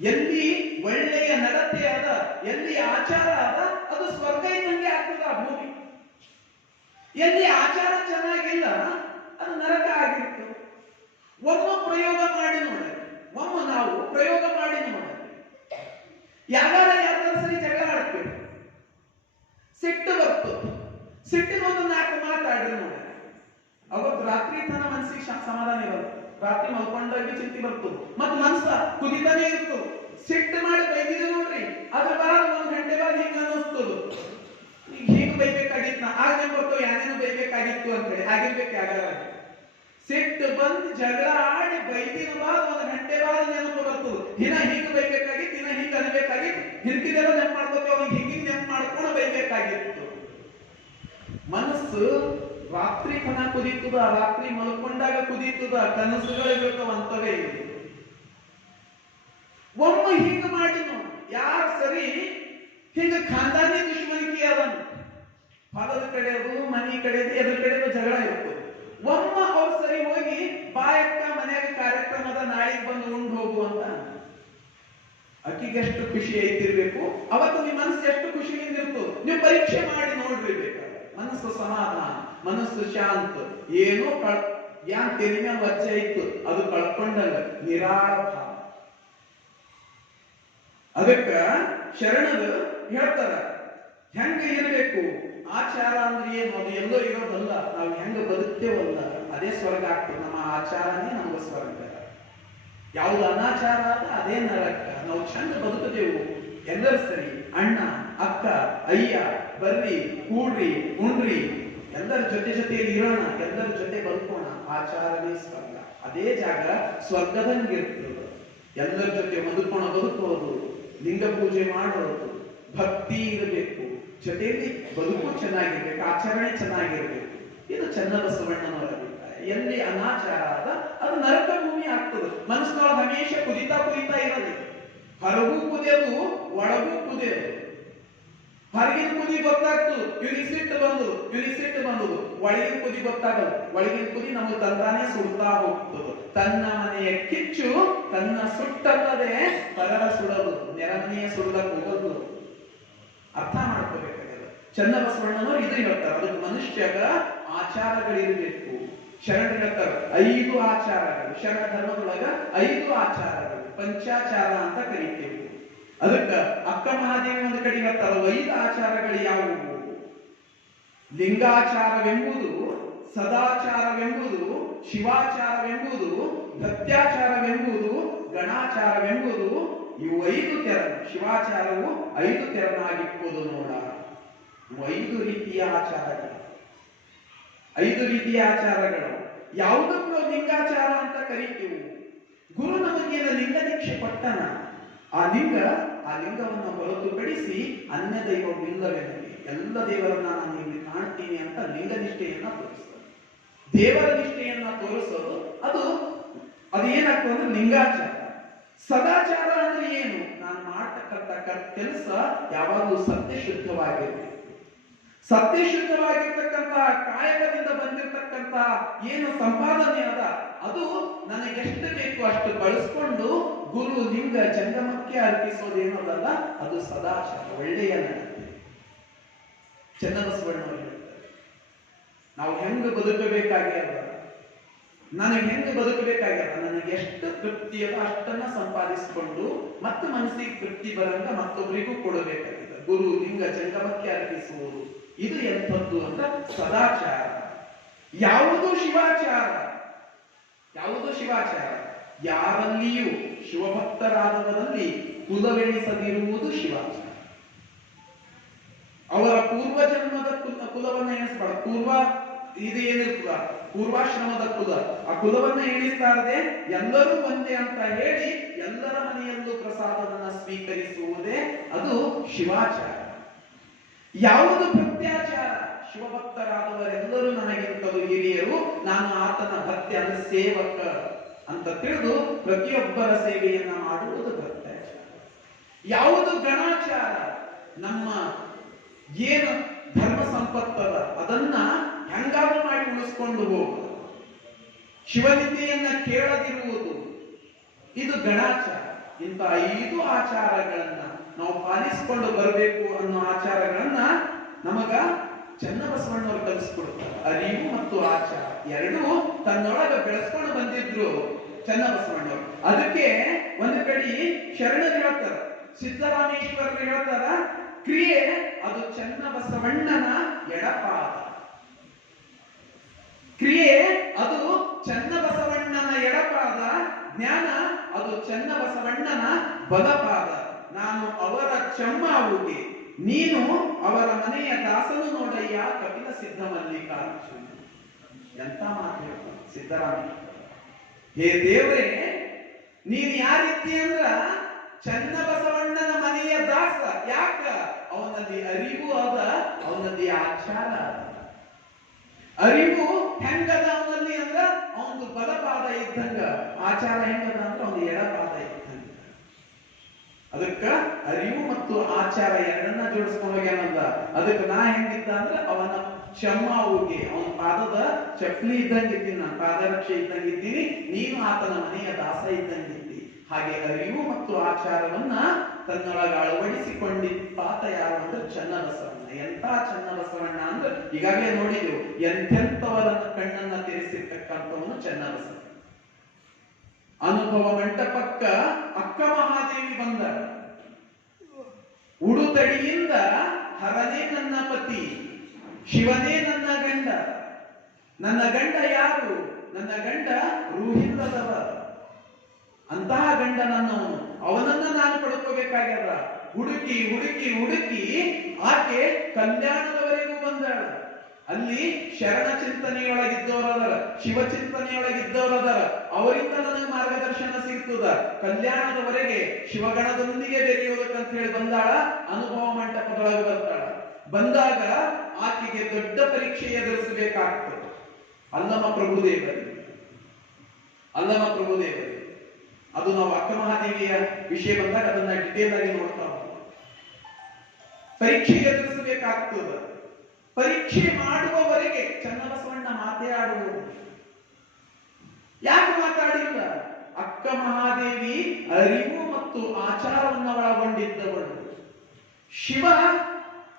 ಎಲ್ಲಿ ಒಳ್ಳೆಯ ನಡತೆ ಅದ, ಎಲ್ಲಿ ಆಚಾರ ಅದ, ಅದು ಸ್ವರ್ಗ ಇದ್ದಂಗೆ ಆಗ್ತದ ಆ ಭೂಮಿ. ಎಲ್ಲಿ ಆಚಾರ ಚೆನ್ನಾಗಿಲ್ಲ ಅದು ನರಕ ಆಗಿತ್ತು. ಒಮ್ಮೆ ಪ್ರಯೋಗ ಮಾಡಿ ನೋಡಿ, ಒಮ್ಮೆ ನಾವು ಪ್ರಯೋಗ ಮಾಡಿ ನೋಡಿ. ಯಾವಾಗ ಸರಿ ಜಗಳ ಆಡ್ತೀವಿ, ಸಿಟ್ಟು ಬರ್ತು, ಸಿಟ್ಟಿನ ಒಂದು 4 ಮಾತಾಡ್ರಿ ನೋಡಿ. ಅವತ್ತು ರಾತ್ರಿ ತನ ಮನಸ್ಸಿಗೆ ಸಮಾಧಾನ ಇರಲ್ಲ, ರಾತ್ರಿ ಮಲ್ಕೊಂಡಾಗ ಚಿಂತೆ ಬರ್ತು, ಮತ್ ಮನ್ಸ ಕುದಿತಾನೆ ಇರ್ತು. ಸಿಟ್ಟು ಮಾಡಿ ಬೈದಿದೆ ನೋಡ್ರಿ, ಅದ್ರ ಬಾದ 1 ಗಂಟೆ ಬಾದ ಹಿಂಗ ಅನ್ನಿಸ್ತದ, ಈಗ ಹೀಗೆ ಬೈಬೇಕಾಗಿತ್ತು, ಆಗ ಬರ್ತವೆ ಯಾನೇನು ಬೈಬೇಕಾಗಿತ್ತು ಅಂತ ಹೇಳಿ. ಆಗಿರ್ಬೇಕು ಯಾವಾಗ ಸಿಟ್ಟು ಬಂದು ಜಗಳ ಆಡಿ ಬೈದಿನ ಬಾದ 1 ಗಂಟೆ ಬಾದ ನೆನಪು ಬರ್ತದೆ, ದಿನ ಹೀಗೆ ಬೈಬೇಕಾಗಿತ್ತು, ದಿನ ಹಿಂಗೆ ಅನ್ಬೇಕಾಗಿತ್ತು, ಹಿಂದಿದೆಲ್ಲ ನೆನಪು ಮಾಡ್ಕೋತೀವಿ, ಅವ್ನಿಗೆ ಹಿಂಗಿಂಗ್ ನೆನಪು ಮಾಡ್ಕೊಂಡು ಬೈಬೇಕಾಗಿತ್ತು. ಮನಸ್ಸು ರಾತ್ರಿ ತನ ಕುದೀತದ, ರಾತ್ರಿ ಮಲ್ಕೊಂಡಾಗ ಕುದೀತದ, ಕನಸುಗಳು ಇರ್ತವಂತವೇ. ಒಮ್ಮೆ ಹಿಂಗ ಮಾಡಿ ನೋಡಿ, ಯಾರು ಸರಿ ಹಿಂಗ ಖಾನ್ದಾನಿ ದುಶ್ಮನಿಕೆ ಅದನ್ನು ಹೊಲದ ಕಡೆದು ಮನಿ ಕಡೆದು ಎದ್ರ ಕಡೆದು ಜಗಳ ಇರ್ತದೆ. ಒಮ್ಮ ಅವ್ರು ಸರಿ ಹೋಗಿ ಬಾಯಕ್ಕ ಮನ್ಯಾಗ ಕಾರ್ಯಕ್ರಮದ ನಾಳೆಗೆ ಬಂದು ಉಂಡು ಹೋಗು ಅಂತ ಅಕ್ಕಿಗೆ ಎಷ್ಟು ಖುಷಿ ಐತಿರ್ಬೇಕು, ಅವತ್ತು ನಿಮ್ಮ ಮನಸ್ಸು ಎಷ್ಟು ಖುಷಿಯಿಂದ ಇರ್ತದೆ. ನೀವು ಪರೀಕ್ಷೆ ಮಾಡಿ ನೋಡ್ರಿರ್ಬೇಕು. ಮನಸ್ಸು ಸಮಾಧಾನ, ಮನಸ್ಸು ಶಾಂತ, ಏನೋ ಯಾನ್ ತೆರಿ ಮೇಲೆ ವಜ್ಜೆ ಇತ್ತು ಅದು ಕಳ್ಕೊಂಡಲ್ಲ, ನಿರಾಳ ಭಾವ. ಅದಕ್ಕ ಶರಣರು ಹೇಳ್ತಾರ, ಹೆಂಗ ಇರಬೇಕು ಆಚಾರ ಅಂದ್ರೆ ಏನು, ಅದು ಎಲ್ಲೋ ಇರೋದಲ್ಲ, ನಾವು ಹೆಂಗ ಬದುಕ್ತೇವಲ್ಲ ಅದೇ ಸ್ವರ್ಗ ಆಗ್ತದೆ. ನಮ್ಮ ಆಚಾರನೇ ನಮ್ಗೆ ಸ್ವರ್ಗ. ಯಾವ್ದು ಅನಾಚಾರ ಅದ ಅದೇ ನರಕ. ನಾವು ಚಂದ ಬದುಕುತ್ತೇವು, ಎಲ್ಲರೂ ಸರಿ, ಅಣ್ಣ ಅಕ್ಕ ಅಯ್ಯ ಬರ್ರಿ ಕೂಡ್ರಿ ಉಣ್ರಿ, ಎಲ್ಲರ ಜೊತೆಯಲ್ಲಿ ಇರೋಣ, ಎಲ್ಲರ ಜೊತೆ ಬದುಕೋಣ. ಆಚಾರವೇ ಸ್ವರ್ಗ, ಅದೇ ಜಾಗ ಸ್ವರ್ಗದಂಗಿರ್ತದೆ. ಎಲ್ಲರ ಜೊತೆ ಬದುಕೋದು, ಲಿಂಗ ಪೂಜೆ ಮಾಡೋದು, ಭಕ್ತಿ ಇರಬೇಕು, ಜೊತೆಯಲ್ಲಿ ಬದುಕು ಚೆನ್ನಾಗಿರ್ಬೇಕು, ಆಚರಣೆ ಚೆನ್ನಾಗಿರ್ಬೇಕು. ಇದು ಚನ್ನಬಸವಣ್ಣನವರ ಅಭಿಪ್ರಾಯ. ಎಲ್ಲಿ ಅನಾಚಾರ ಅದ ಅದು ನರಕ ಭೂಮಿ ಆಗ್ತದೆ. ಮನಸ್ಸಿನೊಳಗೆ ಹಮೇಶ ಕುದಿತಾ ಇರಲಿ, ಹೊರಗೂ ಕುದಿಯೋದು ಒಳಗೂ ಕುದಿಯೋದು. ಹೊರಗಿನ ಕುದಿ ಗೊತ್ತಾಗ್ತದೆ, ಇವನಿಗೆ ಸಿಟ್ಟು ಬಂದದು, ಒಳಗಿನ ಕುದಿ ಗೊತ್ತಾಗಲ್ಲ. ಒಳಗಿನ ಕುದಿ ನಮಗೆ ತಂತಾನೆ ಸುಡ್ತಾ ಹೋಗ್ತದೆ. ತನ್ನ ಮನೆಯ ಕಿಚ್ಚು ತನ್ನ ಸುಟ್ಟಲ್ಲದೆ ಪರರ ಸುಡಲು, ನೆರಮನೆಯ ಸುಡಲಕ್ಕೆ ಹೋಗಲು. ಅರ್ಥ ಮಾಡ್ಕೋಬೇಕಾಗಲ್ಲ. ಚನ್ನಬಸವಣ್ಣನವರು ಇದು ಹೇಳ್ತಾರೆ, ಅದಕ್ಕೆ ಮನುಷ್ಯಗ ಆಚಾರಗಳಿರಬೇಕು. ಶರಣ ಹೇಳ್ತಾರೆ 5 ಆಚಾರಗಳು, ಶರಣ ಧರ್ಮದೊಳಗ 5 ಆಚಾರಗಳು, ಪಂಚಾಚಾರ ಅಂತ ಕರೀತೇವೆ. ಅದಕ್ಕ ಅಕ್ಕ ಮಹಾದೇವಿ ಒಂದು ಕಡೆ ಹೇಳ್ತಾರ, 5 ಆಚಾರಗಳು ಯಾವುವು? ಲಿಂಗಾಚಾರವೆಂಬುದು, ಸದಾಚಾರವೆಂಬುದು, ಶಿವಾಚಾರವೆಂಬುದು, ಭಕ್ತ್ಯಾಚಾರವೆಂಬುದು, ಗಣಾಚಾರವೆಂಬುದು. ಇವು 5 ತೆರ. ಶಿವಾಚಾರವು 5 ತೆರನಾಗಿಪ್ಪುದು ನೋಡ. 5 ರೀತಿಯ ಆಚಾರಗಳು. 5 ರೀತಿಯ ಆಚಾರಗಳು. ಯಾವುದಕ್ಕೂ ಲಿಂಗಾಚಾರ ಅಂತ ಕರಿತೀವಿ. ಗುರು ನಮಗೇನು ಲಿಂಗ ದೀಕ್ಷೆ ಕೊಟ್ಟನ, ಆ ಲಿಂಗವನ್ನು ಹೊರತುಪಡಿಸಿ ಅನ್ಯ ದೈವವಿಲ್ಲವೆನಗೆ, ಎಲ್ಲ ದೇವರನ್ನ ನಾನು ಇಲ್ಲಿ ಕಾಣ್ತೀನಿ ಅಂತ ಲಿಂಗ ನಿಷ್ಠೆಯನ್ನ ತೋರಿಸೋದು, ದೇವರ ನಿಷ್ಠೆಯನ್ನ ತೋರಿಸೋದು, ಅದು ಏನಾಗ್ತದೆ ಅಂದ್ರೆ ಲಿಂಗಾಚಾರ. ಸದಾಚಾರ ಅಂದ್ರೆ ಏನು? ನಾನು ಮಾಡ್ತಕ್ಕಂಥ ಕೆಲಸ ಯಾವಾಗಲೂ ಸತ್ಯಶುದ್ಧವಾಗಿರಬೇಕು. ಸತ್ಯಶುದ್ಧವಾಗಿರ್ತಕ್ಕಂಥ ಕಾಯಕದಿಂದ ಬಂದಿರತಕ್ಕಂಥ ಏನು ಸಂಪಾದನೆ ಅದ, ಅದು ನನಗೆಷ್ಟು ಬೇಕು ಅಷ್ಟು ಬಳಸ್ಕೊಂಡು ಗುರು ಲಿಂಗ ಜಂಗಮಕ್ಕೆ ಅರ್ಪಿಸೋದೇನೋದಲ್ಲ, ಅದು ಸದಾಚಾರ, ಒಳ್ಳೆಯ ನಡತೆ. ಚನ್ನಬಸವಣ್ಣವರು ಹೇಳ್ತಾರೆ, ನಾವು ಹೆಂಗ್ ಬದುಕಬೇಕಾಗ್ಯದ, ನನಗೆ ಹೆಂಗ್ ಬದುಕಬೇಕಾಗ್ಯದ, ನನಗೆ ಎಷ್ಟು ತೃಪ್ತಿ ಅದ ಅಷ್ಟನ್ನ ಸಂಪಾದಿಸಿಕೊಂಡು ಮತ್ತೆ ಮನಸ್ಸಿಗೆ ತೃಪ್ತಿ ಬರಂಗ ಮತ್ತೊಬ್ಬರಿಗೂ ಕೊಡಬೇಕಾಗಿದೆ. ಗುರು ಲಿಂಗ ಜಂಗಮಕ್ಕೆ ಅರ್ಪಿಸುವುದು ಇದು ಎಂಥದ್ದು ಅಂತ ಸದಾಚಾರ. ಯಾವುದು ಶಿವಾಚಾರ? ಯಾವುದು ಶಿವಾಚಾರ? ಯಾರಲ್ಲಿಯೂ ಶಿವಭಕ್ತರಾದವರಲ್ಲಿ ಕುಲವೆಣಿಸದಿರುವುದು ಶಿವಾಚಾರ. ಅವರ ಪೂರ್ವ ಜನ್ಮದ ಕುಲವನ್ನ ಎಣಿಸಬಾರದು. ಇದು ಏನಿರ್ತದ ಪೂರ್ವಾಶ್ರಮದ ಕುಲ, ಆ ಕುಲವನ್ನ ಎಣಿಸ್ತಾರದೆ ಎಲ್ಲರೂ ಒಂದೇ ಅಂತ ಹೇಳಿ ಎಲ್ಲರ ಮನೆಯಲ್ಲೂ ಪ್ರಸಾದವನ್ನ ಸ್ವೀಕರಿಸುವುದೇ ಅದು ಶಿವಾಚಾರ. ಯಾವುದು ಭಕ್ತ್ಯಾಚಾರ? ಶಿವಭಕ್ತರಾದವರೆಲ್ಲರೂ ನನಗಿಂತಲೂ ಹಿರಿಯರು, ನಾನು ಆತನ ಭಕ್ತ್ಯ ಸೇವಕ ಅಂತ ತಿಳಿದು ಪ್ರತಿಯೊಬ್ಬರ ಸೇವೆಯನ್ನ ಮಾಡುವುದು ಭಕ್ತ್ಯಾಚಾರ. ಯಾವುದು ಗಣಾಚಾರ? ನಮ್ಮ ಏನು ಧರ್ಮ ಸಂಪತ್ತದ ಅದನ್ನ ಹೆಂಗಾದ್ರೂ ಮಾಡಿ ಉಳಿಸ್ಕೊಂಡು ಹೋಗುವುದು, ಶಿವನಿಂದೆಯನ್ನ ಕೇಳದಿರುವುದು, ಇದು ಗಣಾಚಾರ. ಇಂಥ 5 ಆಚಾರಗಳನ್ನ ನಾವು ಪಾಲಿಸಿಕೊಂಡು ಬರಬೇಕು ಅನ್ನೋ ಆಚಾರಗಳನ್ನ ನಮಗ ಚನ್ನಬಸವಣ್ಣವರು ಕಲಿಸ್ಕೊಡ್ತಾರೆ. ಅರಿವು ಮತ್ತು ಆಚಾರ ಎರಡೂ ತನ್ನೊಳಗ ಬೆಳೆಸ್ಕೊಂಡು ಬಂದಿದ್ರು ಚನ್ನಬಸವಣ್ಣವರು. ಅದಕ್ಕೆ ಒಂದು ಕಡೆ ಶರಣರು ಹೇಳ್ತಾರ, ಸಿದ್ದರಾಮೇಶ್ವರರು ಹೇಳ್ತಾರ, ಕ್ರಿಯೆ ಅದು ಚನ್ನಬಸವಣ್ಣನ ಎಡಪಾದ. ಕ್ರಿಯೆ ಅದು ಚನ್ನಬಸವಣ್ಣನ ಎಡಪಾದ, ಜ್ಞಾನ ಅದು ಚನ್ನಬಸವಣ್ಣನ ಬಲಪಾದ. ನಾನು ಅವರ ಚೆಮ್ಮಾವುಗೆ, ನೀನು ಅವರ ಮನೆಯ ದಾಸನು ನೋಡಯ್ಯ ಕಪಿಲ ಸಿದ್ಧ ಮಲ್ಲಿಕಾರ್ಜುನ. ಎಂತ ಮಾತು ಹೇಳ್ತಾನೆ ಸಿದ್ದರಾಮೇಶ್ವರ. ಹೇ ದೇವ್ರೆ, ನೀನ್ ಯಾರಿದ್ದಿ ಅಂದ್ರ ಚನ್ನಬಸವಣ್ಣನ ಮನೆಯ ದಾಸ. ಯಾಕ? ಅವನಲ್ಲಿ ಅರಿವು ಅದ, ಅವನಲ್ಲಿ ಆಚಾರ ಅದ. ಅರಿವು ಹೆಂಗದ ಅವನಲ್ಲಿ ಅಂದ್ರ ಅವನು ಬಲಪಾದ ಇದ್ದಂಗ, ಆಚಾರ ಹೆಂಗದ ಅಂದ್ರೆ ಅವನು ಎಡಪಾದ ಇದ್ದಂಗ. ಅದಕ್ಕ ಅರಿವು ಮತ್ತು ಆಚಾರ ಎರಡನ್ನ ಜೋಡಿಸ್ಕೊಂಡು ಹೋಗ್ಯಾನಲ್ಲ. ಅದಕ್ಕೆ ನಾ ಹೆಂಗಿದ್ದ ಅಂದ್ರೆ ಅವನ ಚಮ್ಮಾವುಗೆ, ಅವನ ಪಾದದ ಚಪ್ಪಲಿ ಇದ್ದಂಗಿದ್ದೀನಿ, ನಾನು ಪಾದರಕ್ಷೆ ಇದ್ದಂಗಿದ್ದೀನಿ, ನೀನು ಆತನ ಮನೆಯ ದಾಸ ಇದ್ದಂಗಿದ್ದಿ. ಹಾಗೆ ಅರಿವು ಮತ್ತು ಆಚಾರವನ್ನ ತನ್ನೊಳಗ ಅಳವಡಿಸಿಕೊಂಡಿದ್ದಾತ ಯಾರು ಅಂದ್ರೆ ಚನ್ನಬಸವಣ್ಣ. ಎಂತ ಚನ್ನಬಸವಣ್ಣ ಅಂದ್ರೆ ಈಗಾಗಲೇ ನೋಡಿದೆವು, ಎಂತೆಂಥವರನ್ನ ಕಣ್ಣನ್ನ ತೆರೆಸಿರ್ತಕ್ಕಂಥವನು ಚನ್ನಬಸವಣ್ಣ. ಅನುಭವ ಮಂಟಪಕ್ಕ ಅಕ್ಕ ಮಹಾದೇವಿ ಬಂದ, ಉಡುತಡಿಯಿಂದ ಹರನೇ ನನ್ನ ಪತಿ, ಶಿವನೇ ನನ್ನ ಗಂಡ. ನನ್ನ ಗಂಡ ಯಾರು? ನನ್ನ ಗಂಡ ರೂಹಿಲ್ಲದವ. ಅಂತಹ ಗಂಡ ನನ್ನವನು, ಅವನನ್ನ ನಾನು ಪಡ್ಕೋಬೇಕಾಗ್ಯದ. ಹುಡುಕಿ ಹುಡುಕಿ ಹುಡುಕಿ ಆಕೆ ಕಲ್ಯಾಣದವರೆಗೂ ಬಂದಾಳ. ಅಲ್ಲಿ ಶರಣ ಚಿಂತನೆಯೊಳಗಿದ್ದವರದರ, ಶಿವ ಚಿಂತನೆಯೊಳಗಿದ್ದವರದರ, ಅವರಿಂದ ನನಗೆ ಮಾರ್ಗದರ್ಶನ ಸಿಗ್ತದ. ಕಲ್ಯಾಣದವರೆಗೆ ಶಿವಗಣದೊಂದಿಗೆ ಬೆರೆಯೋದಕ್ಕಂತ ಹೇಳಿ ಬಂದಾಳ. ಅನುಭವ ಮಂಟಪದೊಳಗೆ ಬರ್ತಾಳ. ಬಂದಾಗ ಆಕೆಗೆ ದೊಡ್ಡ ಪರೀಕ್ಷೆ ಎದುರಿಸಬೇಕಾಗ್ತದೆ. ಅಲ್ಲಮ ಪ್ರಭುದೇವರಿಗೆ ಅದು ನಾವು ಅಕ್ಕ ಮಹಾದೇವಿಯ ವಿಷಯ ಬಂದಾಗ ಅದನ್ನ ಡಿಟೇಲ್ ಆಗಿ ನೋಡ್ತಾ ಹೋಗ್ತೀವಿ. ಪರೀಕ್ಷೆ ಎದುರಿಸಬೇಕಾಗ್ತದೆ. ಪರೀಕ್ಷೆ ಮಾಡುವವರೆಗೆ ಚನ್ನಬಸವಣ್ಣ ಮಾತಾಡುವುದು. ಯಾಕೆ ಮಾತಾಡಿಲ್ಲ? ಅಕ್ಕ ಮಹಾದೇವಿ ಅರಿವು ಮತ್ತು ಆಚಾರವನ್ನು ಒಳಗೊಂಡಿದ್ದವಳು. ಶಿವ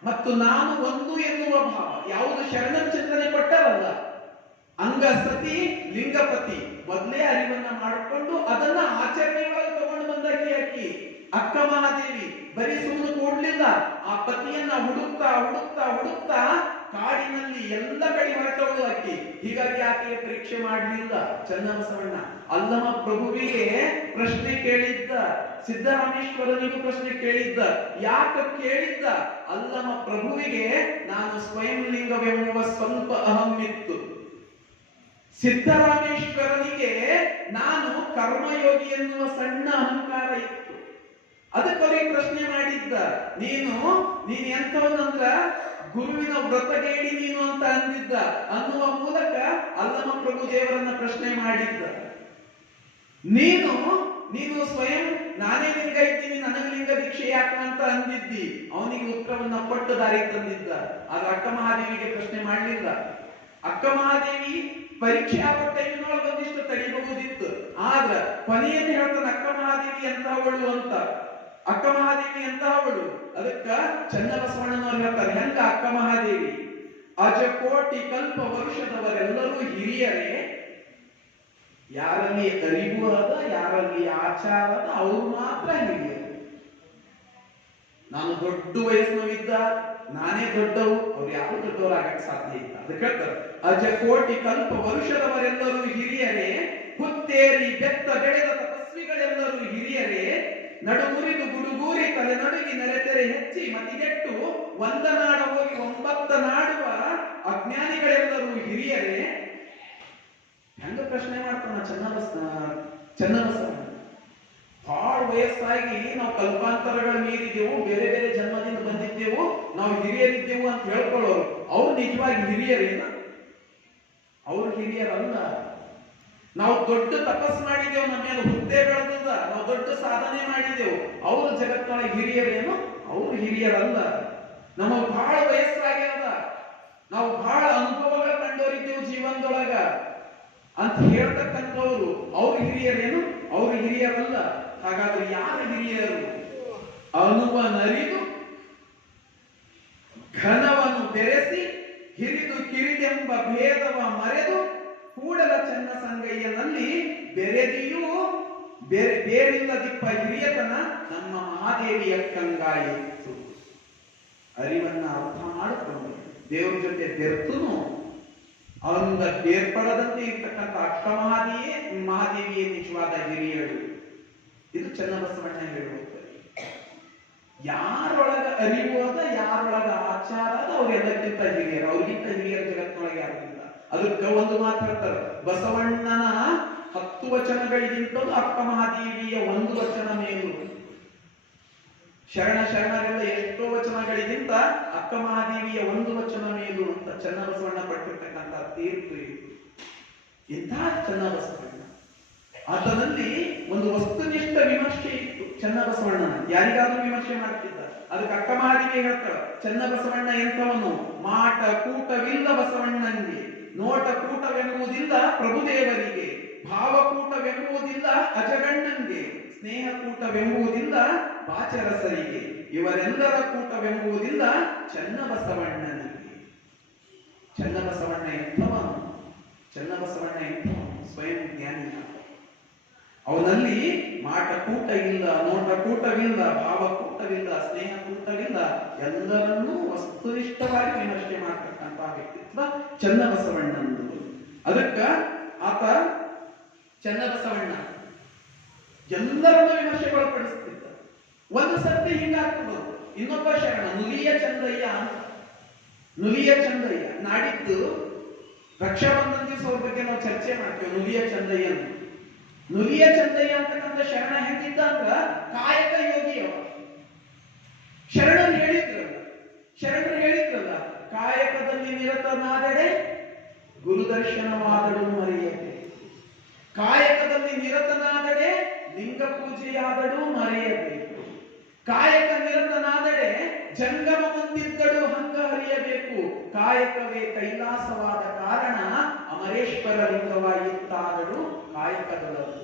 ಮತ್ತು ನಾನು ಒಂದು ಎನ್ನುವ ಭಾವ ಯಾವುದು ಶರಣರ ಚಿಂತನೆ ಕೊಟ್ಟರಲ್ಲ, ಅಂಗ ಸತಿ ಲಿಂಗಪತಿ, ಮೊದಲೇ ಅರಿವನ್ನ ಮಾಡಿಕೊಂಡು ಅದನ್ನ ಆಚರಣೆ ಒಳಗೆ ತಗೊಂಡು ಬಂದಾಕಿ ಅಕ್ಕಿ ಅಕ್ಕ ಮಹಾದೇವಿ. ಬರೀ ಸುಮ್ಮನೆ ಕೂಡ್ಲಿಲ್ಲ, ಆ ಪತಿಯನ್ನ ಹುಡುಕ್ತಾ ಹುಡುಕ್ತಾ ಹುಡುಕ್ತಾ ಕಾಡಿನ ನಾಡಿನಲ್ಲಿ ಎಲ್ಲ ಕಡೆ ಹೊರಟವಳು ಆಕೆ. ಹೀಗಾಗಿ ಆಕೆಯ ಪರೀಕ್ಷೆ ಮಾಡಲಿಲ್ಲ ಚನ್ನಬಸವಣ್ಣ. ಅಲ್ಲಮ ಪ್ರಭುವಿಗೆ ಪ್ರಶ್ನೆ ಕೇಳಿದ್ದ, ಸಿದ್ದರಾಮೇಶ್ವರನಿಗೂ ಪ್ರಶ್ನೆ ಕೇಳಿದ್ದ. ಯಾಕೆ ಕೇಳಿದ್ದ? ಅಲ್ಲಮ ಪ್ರಭುವಿಗೆ ನಾನು ಸ್ವಯಂ ಲಿಂಗವೆಂಬ ಸ್ವಲ್ಪ ಅಹಮ್ಮಿತ್ತು. ಸಿದ್ದರಾಮೇಶ್ವರನಿಗೆ ನಾನು ಕರ್ಮಯೋಗಿ ಎನ್ನುವ ಸಣ್ಣ ಅಹಂಕಾರ ಇತ್ತು. ಅದಕ್ಕೆ ಪ್ರಶ್ನೆ ಮಾಡಿದ್ದ, ನೀನು ಎಂತವನಂದ್ರ ಗುರುವಿನ ವ್ರತಗೇಡಿ ನೀನು ಅಂತ ಅಂದಿದ್ದ ಅನ್ನುವ ಮೂಲಕ ಅಲ್ಲಮ ಪ್ರಭು ದೇವರನ್ನ ಪ್ರಶ್ನೆ ಮಾಡಿದ್ದ. ನೀನು ಸ್ವಯಂ ನಾನೇ ಲಿಂಗ ಇದ್ದೀನಿ, ನನಗೆ ಲಿಂಗ ದೀಕ್ಷೆ ಯಾಕ ಅಂತ ಅಂದಿದ್ದಿ. ಅವನಿಗೆ ಉತ್ತರವನ್ನ ಕೊಟ್ಟು ದಾರಿ ತಂದಿದ್ದ. ಆದ್ರೆ ಅಕ್ಕ ಮಹಾದೇವಿಗೆ ಪ್ರಶ್ನೆ ಮಾಡಲಿಲ್ಲ. ಅಕ್ಕ ಮಹಾದೇವಿ ಪರೀಕ್ಷೆ ಆಗೋ ಟೈಮಿನೊಳಗೆ ಒಂದಿಷ್ಟು ತಡಿಬಹುದಿತ್ತು. ಆದ್ರ ಕೊನೆಯಲ್ಲಿ ಹೇಳ್ತಾನೆ ಅಕ್ಕ ಮಹಾದೇವಿ ಎಂತಹವಳು ಅಂತ. ಅಕ್ಕ ಮಹಾದೇವಿ ಎಂತಹವಳು? ಅದಕ್ಕ ಚನ್ನಬಸವಣ್ಣನವರು ಹೇಳ್ತಾರೆ, ಹೆಂಗ ಅಕ್ಕ ಮಹಾದೇವಿ? ಅಜಕೋಟಿ ಕಲ್ಪ ವರುಷದವರೆಲ್ಲರೂ ಹಿರಿಯರೇ, ಯಾರಲ್ಲಿ ಅರಿವು ಅದ, ಯಾರಲ್ಲಿ ಆಚಾರ ಅದ, ಅವ್ರು ಮಾತ್ರ ಹಿರಿಯರು. ನಾನು ದೊಡ್ಡ ವಯಸ್ಸಿನವಿದ್ದ, ನಾನೇ ದೊಡ್ಡವು, ಅವ್ರು ಯಾರು ದೊಡ್ಡವರಾಗಕ್ಕೆ ಸಾಧ್ಯ ಇಲ್ಲ. ಅದಕ್ಕೆ ಹೇಳ್ತಾರೆ, ಅಜಕೋಟಿ ಕಲ್ಪ ವರುಷದವರೆಲ್ಲರೂ ಹಿರಿಯರೇ, ಹುತ್ತೇರಿ ಬೆತ್ತ ಬೆಳೆದ ತಪಸ್ವಿಗಳೆಲ್ಲರೂ ಹಿರಿಯರೇ, ನಡುಮುರಿದು ಗುಡುಗೂರಿ ತಲೆ ನಡುಗಿ ನೆರೆತೆರೆ ಹೆಚ್ಚಿ ಮತಿಗೆಟ್ಟು ಒಂದನಾಡ ಹೋಗಿ ಒಂಬತ್ತ ನಾಡುವ ಅಜ್ಞಾನಿಗಳೆಲ್ಲರೂ ಹಿರಿಯರೇ. ಹೆಂಗ ಪ್ರಶ್ನೆ ಮಾಡ್ತಾನ ಚನ್ನಬಸವಣ್ಣ. ಬಹಳ ವಯಸ್ಸಾಗಿ ನಾವು ಕಲ್ಪಾಂತರಗಳ ಮೀರಿದೆವು, ಬೇರೆ ಬೇರೆ ಜನ್ಮದಿಂದ ಬಂದಿದ್ದೆವು, ನಾವು ಹಿರಿಯರಿದ್ದೆವು ಅಂತ ಹೇಳ್ಕೊಳ್ಳೋರು ಅವ್ರು ನಿಜವಾಗಿ ಹಿರಿಯರೇನ? ಅವ್ರು ಹಿರಿಯರಲ್ಲ. ನಾವು ದೊಡ್ಡ ತಪಸ್ ಮಾಡಿದೆವು, ನಮ್ಮ ಮೇಲೆ ಹುದ್ದೆ ಬೆಳೆದ, ನಾವು ದೊಡ್ಡ ಸಾಧನೆ ಮಾಡಿದೆವು, ಅವರು ಜಗತ್ತೊಳಗೆ ಹಿರಿಯರೇನು? ಅವರು ಹಿರಿಯರಲ್ಲ. ನಮಗೆ ಬಹಳ ವಯಸ್ಸಾಗ್ಯದ, ನಾವು ಬಹಳ ಅನುಭವಗಳ ಕಂಡವರಿದ್ದೆವು ಜೀವನದೊಳಗ ಅಂತ ಹೇಳ್ತಕ್ಕಂಥವ್ರು ಅವ್ರು ಹಿರಿಯರೇನು? ಅವರು ಹಿರಿಯರಲ್ಲ. ಹಾಗಾದ್ರೆ ಯಾರು ಹಿರಿಯರು? ಅನುವನರಿದು ಘನವನ್ನು ಬೆರೆಸಿ ಹಿರಿದು ಕಿರಿದೆಂಬ ಭೇದವ ಮರೆದು ಕೂಡಲ ಚೆನ್ನ ಸಂಗಯ್ಯನಲ್ಲಿ ಬೆರೆದಿಯೂ ಬೇರಿಲ್ಲದಿಪ್ಪ ಹಿರಿಯತನ ನಮ್ಮ ಮಹಾದೇವಿಯ ಕಂಗಾಯಿತು. ಅರಿವನ್ನ ಅರ್ಥ ಮಾಡಿಕೊಂಡು ದೇವರ ಜೊತೆ ಬೆರ್ತುನು ಅವನಿಂದ ಬೇರ್ಪಡದಂತೆ ಇರ್ತಕ್ಕಂಥ ಅಕ್ಕ ಮಹಾದೇವಿಯೇ ನಿಜವಾದ ಹಿರಿಯಳು. ಇದು ಚನ್ನಬಸವಣ್ಣ ಹೇಳುತ್ತದೆ. ಯಾರೊಳಗ ಅರಿವು ಅದ, ಯಾರೊಳಗ ಆಚಾರ ಅದ, ಅವ್ರೆಲ್ಲಕ್ಕಿಂತ ಹಿರಿಯರು. ಅವ್ರಿಗಿಂತ ಹಿರಿಯರ ಜಗತ್ತಿನೊಳಗೆ ಯಾರಿಲ್ಲ. ಅದಕ್ಕೆ ಒಂದು ಮಾತು ಹೇಳ್ತಾರೆ, ಬಸವಣ್ಣನ 10 ವಚನಗಳಿಗಿಂತಲೂ ಅಕ್ಕ ಮಹಾದೇವಿಯ 1 ವಚನ ಮೇಲು. ಶರಣರೆಲ್ಲ ಎಷ್ಟೋ ವಚನಗಳಿಗಿಂತ ಅಕ್ಕ ಮಹಾದೇವಿಯ 1 ವಚನ ಮೇಲು ಅಂತ ಚನ್ನಬಸವಣ್ಣ ಪಟ್ಟಿರ್ತಕ್ಕಂಥ ತೀರ್ಪು ಇದು. ಇಂಥ ಚನ್ನಬಸವಣ್ಣ, ಆತನಲ್ಲಿ ಒಂದು ವಸ್ತುನಿಷ್ಠ ವಿಮರ್ಶೆ ಇತ್ತು ಚನ್ನಬಸವಣ್ಣನ. ಯಾರಿಗಾದ್ರೂ ವಿಮರ್ಶೆ ಮಾಡ್ತಿದ್ದ. ಅದಕ್ಕೆ ಅಕ್ಕ ಮಹಾದೇವಿ ಹೇಳ್ತಾಳೆ, ಚನ್ನಬಸವಣ್ಣ ಎಂಥವನು? ಮಾಟ ಕೂಟವಿಲ್ಲ ಬಸವಣ್ಣನಿಗೆ, ನೋಟ ಕೂಟವೆನ್ನುವುದಿಲ್ಲ ಪ್ರಭುದೇವರಿಗೆ, ಭಾವಕೂಟವೆನ್ನುವುದಿಲ್ಲ ಅಜಗಣ್ಣನಿಗೆ, ಸ್ನೇಹ ಕೂಟವೆಂಬುವುದಿಲ್ಲ ಬಾಚರಸರಿಗೆ, ಇವರೆಲ್ಲರ ಕೂಟವೆಂಬುವುದಿಲ್ಲ ಚನ್ನಬಸವಣ್ಣನಿಗೆ. ಚನ್ನಬಸವಣ್ಣ ಎಂಥವನು? ಚನ್ನಬಸವಣ್ಣ ಎಂಥವನು? ಸ್ವಯಂ ಜ್ಞಾನಿ. ಅವನಲ್ಲಿ ಮಾಟ ಕೂಟ ಇಲ್ಲ, ನೋಟ ಕೂಟವಿಲ್ಲ, ಭಾವಕೂಟವಿಲ್ಲ, ಸ್ನೇಹ ಕೂಟವಿಲ್ಲ, ಎಲ್ಲರನ್ನೂ ವಸ್ತುನಿಷ್ಠವಾಗಿ ವಿಮರ್ಶೆ ಮಾಡ್ತಕ್ಕಂಥ ವ್ಯಕ್ತಿತ್ವ ಚನ್ನಬಸವಣ್ಣಂದು. ಅದಕ್ಕ ಆತ ಚನ್ನಬಸವಣ್ಣ ಎಲ್ಲರನ್ನೂ ವಿಮರ್ಶೆಗೊಳಪಡಿಸ್ತಿದ್ದ. ಒಂದು ಸರ್ತಿ ಹಿಂಗಾಗ್ತದ, ಇನ್ನೊಬ್ಬ ಶರಣ ನುಲಿಯ ಚಂದ್ರಯ್ಯ ಅಂತ, ನುಲಿಯ ಚಂದ್ರಯ್ಯ, ನಾಡಿದ್ದು ರಕ್ಷಾಬಂಧನ ದಿವಸ ಅವ್ರ ಬಗ್ಗೆ ನಾವು ಚರ್ಚೆ ಮಾಡ್ತೇವೆ. ನುಲಿಯ ಚಂದ್ರಯ್ಯ ಅಂತಕ್ಕಂಥ ಶರಣ ಹೆಂಗಿದ್ದ ಅಂದ್ರ ಕಾಯಕ ಯೋಗಿ ಅವ. ಶರಣರು ಹೇಳಿದ್ರಲ್ಲ, ಕಾಯಕದಲ್ಲಿ ನಿರತನಾದಡೆ ಗುರುದರ್ಶನವಾದಳು ಮರೆಯದೆ, ಕಾಯಕದಲ್ಲಿ ನಿರತನಾದಡೆ ಲಿಂಗ ಪೂಜೆಯಾದಳು ಮರೆಯಬೇಕು, ಕಾಯಕ ನಿರತನಾದಡೆ ಜಂಗಮ ಮುಂದಿದ್ದಳು ಹಂಗ ಹರಿಯಬೇಕು, ಕಾಯಕವೇ ಕೈಲಾಸವಾದ ಕಾರಣ ಅಮರೇಶ್ವರ ಲಿಂಗವಾಗಿತ್ತಾದಳು ಕಾಯಕದೊಳಗೂ.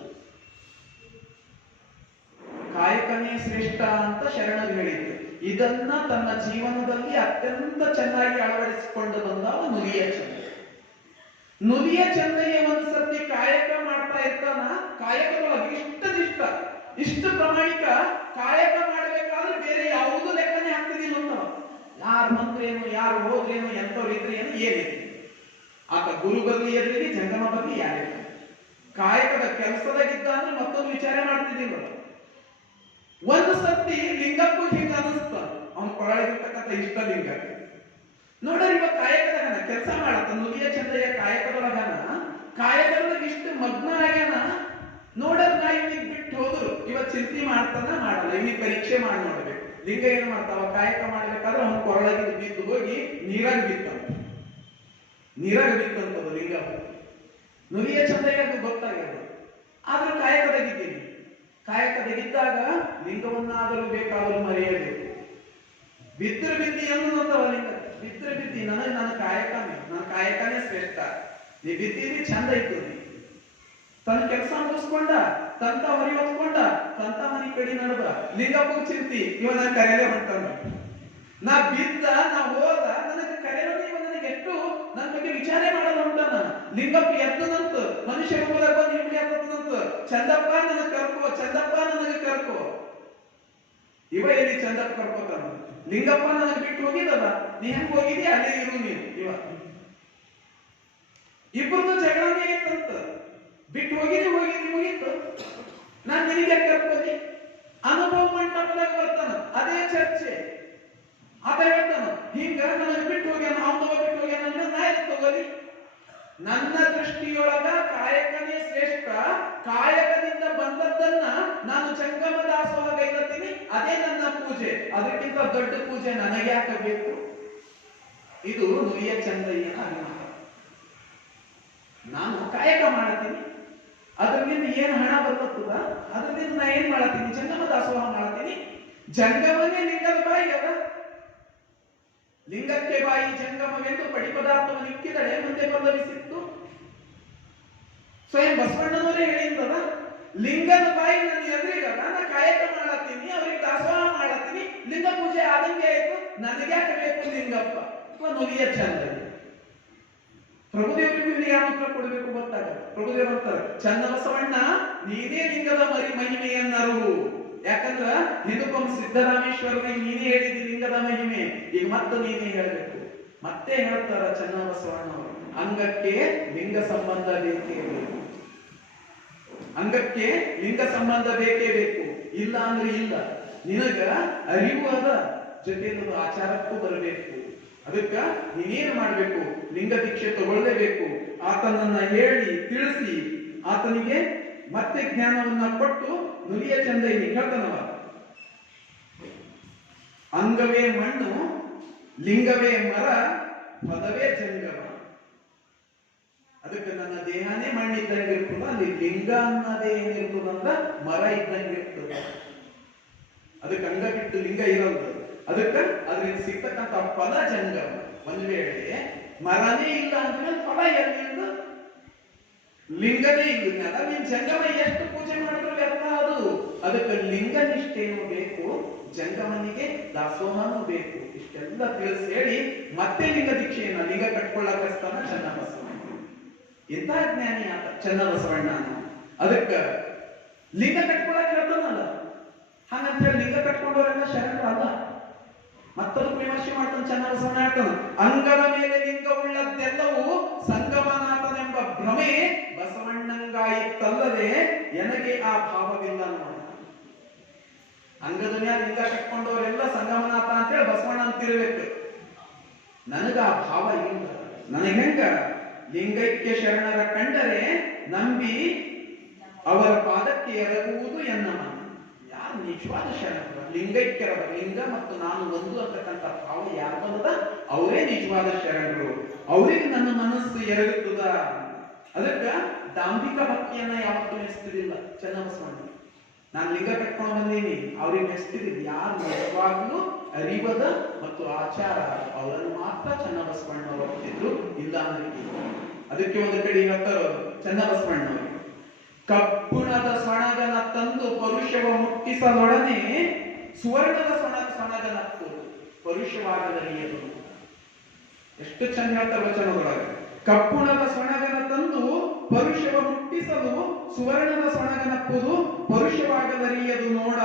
ಕಾಯಕನೇ ಶ್ರೇಷ್ಠ ಅಂತ ಶರಣರು ಹೇಳಿದ್ರು. ಇದನ್ನ ತನ್ನ ಜೀವನದಲ್ಲಿ ಅತ್ಯಂತ ಚೆನ್ನಾಗಿ ಅಳವಡಿಸಿಕೊಂಡು ಬಂದವ ನುಲಿಯ ಚಂದ್ರಯ್ಯ. ನುಲಿಯ ಚಂದ್ರಯ್ಯ ಒಂದು ಸರ್ತಿ ಕಾಯಕ ಮಾಡ್ತಾ ಇರ್ತಾನ. ಕಾಯಕದೊಳಗೆ ಇಷ್ಟು ಪ್ರಾಮಾಣಿಕ ಕಾಯಕ ಮಾಡಬೇಕಾದ್ರೆ ಬೇರೆ ಯಾವುದೂ ಲೆಕ್ಕನೆ ಹಾಕ್ತಿದಿಲ್ಲ ಅಂತ. ಯಾರು ಮಂತ್ರೇನು, ಯಾರು ಹೋದ್ರೇನು, ಎಂತವ್ರು ಇದ್ರೇನು, ಏನಿದೆ. ಆತ ಗುರು ಬರ್ಲಿ ಎದ್ರಿಗೆ, ಜಂಗಮ ಬರ್ಲಿ ಯಾರೇ ಕಾಯಕದ ಕೆಲಸದಾಗಿದ್ದ ಅಂದ್ರೆ ಮತ್ತೊಂದು ವಿಚಾರ ಮಾಡ್ತಿದ್ದೀವಿ. ಒಂದು ಸರ್ತಿ ಲಿಂಗಕ್ಕೂ ಹಿಂಗ ಅನಿಸ್ತ, ಅವನು ಕೊರಳಿರ್ತಕ್ಕಂಥ ಇಷ್ಟ ಲಿಂಗ ನೋಡ್ರಿ. ಇವ ಕಾಯಕದಗನ ಕೆಲಸ ಮಾಡತ್ತ, ನುಡಿಯ ಚಂದಯ್ಯ ಕಾಯಕದೊಳಗ ಇಷ್ಟು ಮಗ್ನ ಆಗ್ಯಾನ. ನೋಡ್ರ ನಾ ಇವ್ನಿಗೆ ಬಿಟ್ಟು ಹೋದ್ರು ಇವ ಚಿಂತೆ ಮಾಡ್ತಾನ, ಮಾಡಲ್ಲ. ಇವ್ನಿಗೆ ಪರೀಕ್ಷೆ ಮಾಡಿ ನೋಡ್ಬೇಕು. ಲಿಂಗ ಏನ್ ಮಾಡ್ತಾವ, ಕಾಯಕ ಮಾಡ್ಬೇಕಾದ್ರೆ ಅವನು ಕೊರಳಾಗಿ ಬಿದ್ದು ಹೋಗಿ ನೀರಾಗ ಬಿತ್ತಂತದು ಲಿಂಗ. ನುಡಿಯ ಚಂದಯ್ಯ ಗೊತ್ತಾಗ್ಯದ. ಆದ್ರೂ ಕಾಯಕದಾಗಿದ್ದೀನಿ. ಕಾಯಕದಾಗಿದ್ದಾಗ ಲಿಂಗವನ್ನಾದರೂ ಬೇಕಾದರೂ ಮರೆಯಬೇಕು. ಬಿದ್ರ ಬಿದ್ದಿ ಅನ್ನೋದವ ಲಿಂಗ. ಬಿದ್ರ ಬಿದ್ದಿ ನನ್ನ ಕಾಯಕನೇ ಶ್ರೇಷ್ಠ. ನೀ ಬಿದ್ದಿದ್ದಿ ಚಂದ ಇತ್ತು. ತನ್ನ ಕೆಲಸ ಮುಗಿಸ್ಕೊಂಡ, ತಂತ ಮರಿ ಹೊತ್ಕೊಂಡ, ತಂತ ಮನಿ ಕಡಿ ನಡೆದ. ಲಿಂಗಪ್ಪಗೆ ಚಿಂತಿ, ಇವ ನನ್ನ ಕರೆಯಲೇ ಹೊಂಟಾನ. ನಾ ಬಿದ್ದ, ನಾ ಹೋದ, ನನಗೆ ಕರೆಯೋದು ಇವ ನನಗೆ ಎಷ್ಟು ನನ್ನ ಬಗ್ಗೆ ವಿಚಾರ ಮಾಡಲು ಹೊಂಟಾನ. ಲಿಂಗಪ್ಪ ಎತ್ತದಂತ, ಮನುಷ್ಯ ರೂಪದಾಗ ಬಂದು ಹಿಡ್ಲಿ ಎತ್ತದಂತ. ಚಂದಪ್ಪ ನನಗೆ ಕರ್ಕೋ, ಚಂದಪ್ಪ ನನಗೆ ಕರ್ಕೋ. ಇವ ಎಲ್ಲಿ ಚಂದಪ್ಪ ಕರ್ಕೋತಾನ. ಲಿಂಗಪ್ಪ ನನಗೆ ಬಿಟ್ಟು ಹೋಗಿದಲ್ಲ, ನೀ ಹೆಂಗ್ ಹೋಗಿದ್ದಿ ಅಲ್ಲೇ ಇರು ನೀನು. ಇವ ಇಬ್ಬರದು ಜಗಳನೇ ಇತ್ತಂತ. ಬಿಟ್ಟು ಹೋಗಿತ್ತು. ನಾನ್ ನಿನಗೆ ಕರ್ಕೋದಿ. ಅನುಭವ ಮಂಟಪದಾಗ ಬರ್ತಾನ, ಅದೇ ಚರ್ಚೆ. ಆತ ಹೇಳ್ತಾನ, ಹಿಂಗ ನನಗೆ ಬಿಟ್ಟು ಹೋಗ್ಯಾನ, ಅವನು ಬಿಟ್ಟು ಹೋಗ್ಯಾನ, ನಾ ಎಲ್ಲಿ ತಗೋಲಿ. ನನ್ನ ದೃಷ್ಟಿಯೊಳಗ ಕಾಯಕನೇ ಶ್ರೇಷ್ಠ. ಕಾಯಕದಿಂದ ಬಂದದ್ದನ್ನ ನಾನು ಜಂಗಮ ದಾಸೋಹ ಗೈಲತ್ತೀನಿ, ಅದೇ ನನ್ನ ಪೂಜೆ. ಅದಕ್ಕಿಂತ ದೊಡ್ಡ ಪೂಜೆ ನನಗೆ ಯಾಕಬೇಕು. ಇದು ನುಡಿಯ ಚಂದಯ್ಯನ ಅಭಿಮಾನ. ನಾನು ಕಾಯಕ ಮಾಡತೀನಿ, ಅದರಿಂದ ಏನು ಹಣ ಬರ್ತದ, ಅದರಿಂದ ನಾ ಏನ್ ಮಾಡತೀನಿ, ಜಂಗಮ ದಾಸೋಹ ಮಾಡತೀನಿ. ಜಂಗಮನೇ ಲಿಂಗದ ಬಾಯಿ ಅದ. ಲಿಂಗಕ್ಕೆ ಬಾಯಿ ಜಂಗಮವೆಂದು ಪಡಿಪದಾರ್ಥವನ್ನು ಇಕ್ಕಿದಳೆ ಮುಂದೆ ಪಲ್ಲವಿಸಿತ್ತು. ಸ್ವಯಂ ಬಸವಣ್ಣನವರೇ ಹೇಳಿದ್ದದ, ಲಿಂಗದ ಬಾಯಿ ನನ್ನ ಎದುರಿಗದ, ನಾ ಕಾಯಕ ಮಾಡತ್ತೀನಿ, ಅವರಿಗೆ ದಾಸೋಹ ಮಾಡತ್ತೀನಿ, ಲಿಂಗ ಪೂಜೆ ಆದಂಗೆ ಆಯ್ತು, ನನಗೆ ಯಾಕೆ ಬೇಕು ಲಿಂಗಪ್ಪ. ನುಡಿಯ ಚಂದ. ಪ್ರಭುದೇವರಿಗೂ ಇಲ್ಲಿ ಯಾವ ಉತ್ತರ ಕೊಡಬೇಕು ಗೊತ್ತಾಗಲ್ಲ. ಪ್ರಭುದೇವರು ಅಂತಾರೆ, ಚನ್ನಬಸವಣ್ಣ ನೀನೇ ಲಿಂಗದ ಮಹಿಮೆಯನ್ನರು. ಯಾಕಂದ್ರ ಹಿಂದಕ್ಕೊಮ್ಮೆ ಸಿದ್ದರಾಮೇಶ್ವರರಿಗೆ ನೀನೇ ಹೇಳಿದಿ ಲಿಂಗದ ಮಹಿಮೆ, ಈಗ ಮತ್ತೆ ನೀನೇ ಹೇಳಬೇಕು. ಮತ್ತೆ ಹೇಳ್ತಾರ ಚನ್ನಬಸವಣ್ಣವರು, ಅಂಗಕ್ಕೆ ಲಿಂಗ ಸಂಬಂಧ ಬೇಕೇ ಬೇಕು. ಅಂಗಕ್ಕೆ ಲಿಂಗ ಸಂಬಂಧ ಬೇಕೇ ಬೇಕು. ಇಲ್ಲ ಅಂದ್ರೆ ಇಲ್ಲ. ನಿನಗ ಅರಿವು ಅದ, ಜೊತೆಗೆ ಆಚಾರಕ್ಕೂ ಬರಬೇಕು. ಅದಕ್ಕ ನೀನೇನು ಮಾಡ್ಬೇಕು, ಲಿಂಗ ದೀಕ್ಷೆ ತಗೊಳ್ಳೇಬೇಕು. ಆತನನ್ನ ಹೇಳಿ ತಿಳಿಸಿ ಆತನಿಗೆ ಮತ್ತೆ ಜ್ಞಾನವನ್ನ ಕೊಟ್ಟು ನುಡಿಯ ಚಂದ ಹೇಳ್ತಾನವ, ಅಂಗವೇ ಮಣ್ಣು, ಲಿಂಗವೇ ಮರ, ಪದವೇ ಜಂಗಮ. ಅದಕ್ಕೆ ನನ್ನ ದೇಹನೇ ಮಣ್ಣಿದ್ದಂಗೆ ಇರ್ತದ, ಅಲ್ಲಿ ಲಿಂಗ ಅನ್ನೋದೇ ಏನಿರ್ತದಂದ್ರ ಮರ ಇದ್ದಂಗೆ ಇರ್ತದ. ಅದಕ್ಕೆ ಅಂಗ ಬಿಟ್ಟು ಲಿಂಗ ಇರೋದು. ಅದಕ್ಕೆ ಅದ್ರಿಂದ ಸಿಗ್ತಕ್ಕಂಥ ಪದ ಜಂಗಮ. ಒಂದ್ ವೇಳೆ ಮರನೇ ಇಲ್ಲ ಅಂದ್ರೆ ಫಲ ಎಲ್ಲಿಂದ, ಲಿಂಗನೇ ಇಲ್ಲ, ನೀನ್ ಜಂಗಮ ಎಷ್ಟು ಪೂಜೆ ಮಾಡಿದ್ರು ವ್ಯರ್ಥ ಅದು. ಅದಕ್ಕೆ ಲಿಂಗ ನಿಷ್ಠೇನೂ ಬೇಕು, ಜಂಗಮನಿಗೆ ದಾಸೋಹನೂ ಬೇಕು. ಇಷ್ಟೆಲ್ಲ ತಿಳಿಸಿ ಹೇಳಿ ಮತ್ತೆ ಲಿಂಗ ದೀಕ್ಷೆಯನ್ನ ಲಿಂಗ ಕಟ್ಕೊಳ್ಳಕಸ್ತಾನ ಚನ್ನಬಸವಣ್ಣ. ಎಂತ ಜ್ಞಾನಿ ಆತ ಚನ್ನಬಸವಣ್ಣ. ಅದಕ್ಕ ಲಿಂಗ ಕಟ್ಕೊಳಕ್ ಹೇಳ್ತಾನಲ್ಲ, ಹಾಗಂತ ಹೇಳಿ ಲಿಂಗ ಕಟ್ಕೊಂಡವರೆಲ್ಲ ಶರಣರು ಅಲ್ಲ. ಮತ್ತದಕ್ಕೆ ವಿಮರ್ಶೆ ಮಾಡ್ತಾನೆ ಚನ್ನಬಸವಣ್ಣ. ಹೇಳ್ತಾನ, ಅಂಗದ ಮೇಲೆ ಲಿಂಗ ಉಳ್ಳದ್ದೆಲ್ಲವೂ ಸಂಗಮನಾಥನೆಂಬ ಭ್ರಮೆ ಬಸವಣ್ಣಂಗಾಯಿತಲ್ಲದೆ ನನಗೆ ಆ ಭಾವವಿಲ್ಲ ನೋಡ. ಅಂಗದ ಮೇಲೆ ಲಿಂಗ ಕಟ್ಕೊಂಡವರೆಲ್ಲ ಸಂಗಮನಾಥ ಅಂತೇಳಿ ಬಸವಣ್ಣ ಅಂತಿರ್ಬೇಕು. ನನಗ ಆ ಭಾವ ಇಲ್ಲ. ನನಗೆ ಹೆಂಗ ಲಿಂಗೈಕ್ಯ ಶರಣರ ಕಂಡರೆ ನಂಬಿ ಅವರ ಪಾದಕ್ಕೆ ಎರಗುವುದು ಎನ್ನ ಮನ. ಯಾರು ನಿಜವಾದ ಶರಣರ, ಲಿಂಗೈಕ್ಯರ, ಲಿಂಗ ಮತ್ತು ನಾನು ಒಂದು ಅಂತಕ್ಕಂಥ ಭಾವ ಯಾರು ಬಂದದ ಅವರೇ ನಿಜವಾದ ಶರಣರು. ಅವರಿಗೆ ನನ್ನ ಮನಸ್ಸು ಎರಗುತ್ತದ. ಅದಕ್ಕ ದಾಂಭಿಕ ಭಕ್ತಿಯನ್ನ ಯಾವತ್ತೂ ಮೆಚ್ತಿರಲಿಲ್ಲ ಚನ್ನಬಸವಣ್ಣ. ನಾನು ಲಿಂಗ ಕಟ್ಕೊಂಡು ಬಂದೀನಿ, ಅವ್ರಿಗೆ ಮೆಚ್ತಿರಲಿಲ್ಲ. ಯಾರು ನಿಜವಾಗ್ಲೂ ಅರಿವದ ಮತ್ತು ಆಚಾರ ಅವರನ್ನು ಮಾತ್ರ ಚನ್ನಬಸವಣ್ಣವರು ಹೋಗ್ತಿದ್ರು, ಇಲ್ಲ ಅಂದ್ರೆ. ಅದಕ್ಕೆ ಒಂದು ಕಡೆ ಹೇಳ್ತಾರ ಚನ್ನಬಸವಣ್ಣವರು, ಕಬ್ಬುಣದ ಸೊಣಗನ ತಂದು ಪರುಷವ ಮುಟ್ಟಿಸಲೊಡನೆ ಸುವರ್ಣದ ಸೊಣಗನ ಪರುಷವಾಗದರಿಯದು. ಎಷ್ಟು ಚಂದ ಹೇಳ್ತಾರೆ ವಚನದೊಳಗೆ. ಕಬ್ಬುಣದ ಸೊಣಗನ ತಂದು ಪರುಷವ ಮುಟ್ಟಿಸಲು ಸುವರ್ಣದ ಸೊಣಗನಪ್ಪುದು ಪರುಷವಾಗದರಿಯದು ನೋಡ.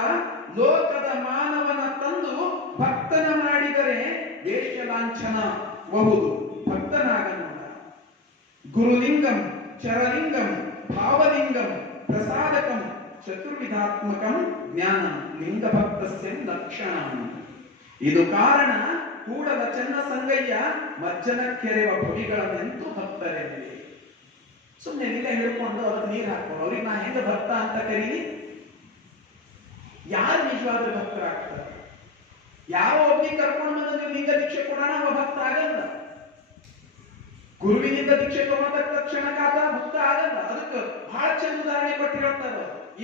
ಲೋಕದ ಮಾನವನ ತಂದು ಭಕ್ತನ ಮಾಡಿದರೆ ಲಾಂಛನ ಬಹುದು ಭಕ್ತನಾಗನೋಡ. ಗುರುಲಿಂಗಂ ಚರಲಿಂಗಂ ಭಾವಲಿಂಗಂ ಪ್ರಸಾದಕಂ ಚತುರ್ವಿಧಾತ್ಮಕಂ ಜ್ಞಾನಂ ಲಿಂಗಭಕ್ತಸ್ಯ ಲಕ್ಷಣಂ. ಇದು ಕಾರಣ ಕೂಡಲ ಚೆನ್ನ ಸಂಗಯ್ಯ ಮಜ್ಜನ ಕೆರೆವ ಭವಿಗಳನ್ನೆಂತೂ ಭಕ್ತರಲ್ಲಿ. ಸುಮ್ಮನೆ ಇಲ್ಲೇ ಹಿಡ್ಕೊಂಡು ಅದಕ್ಕೆ ನೀರು ಹಾಕೊಂಡು ಅವ್ರಿಗೆ ನಾ ಹೆಂಗ ಭಕ್ತ ಅಂತ ಕರೀಲಿ? ಯಾರು ನಿಜವಾದ ಭಕ್ತರಾಗ್ತಾರೆ? ಯಾವ ಒಬ್ಬನಿಗೆ ಕರ್ಕೊಂಡು ಬಂದ ನೀವು ಲಿಂಗ ದೀಕ್ಷೆ ಕೊಡೋಣ ಅವ ಭಕ್ತ ಆಗಲ್ಲ. ಗುರುವಿನಿಂದ ದೀಕ್ಷೆ ತಗೊಂಡ ತಕ್ಷಣ ಕಾತ ಭಕ್ತ ಆಗಲ್ಲ. ಅದಕ್ಕೆ ಬಹಳ ಚಂದ ಉದಾಹರಣೆ ಕೊಟ್ಟು ಹೇಳ್ತಾರ.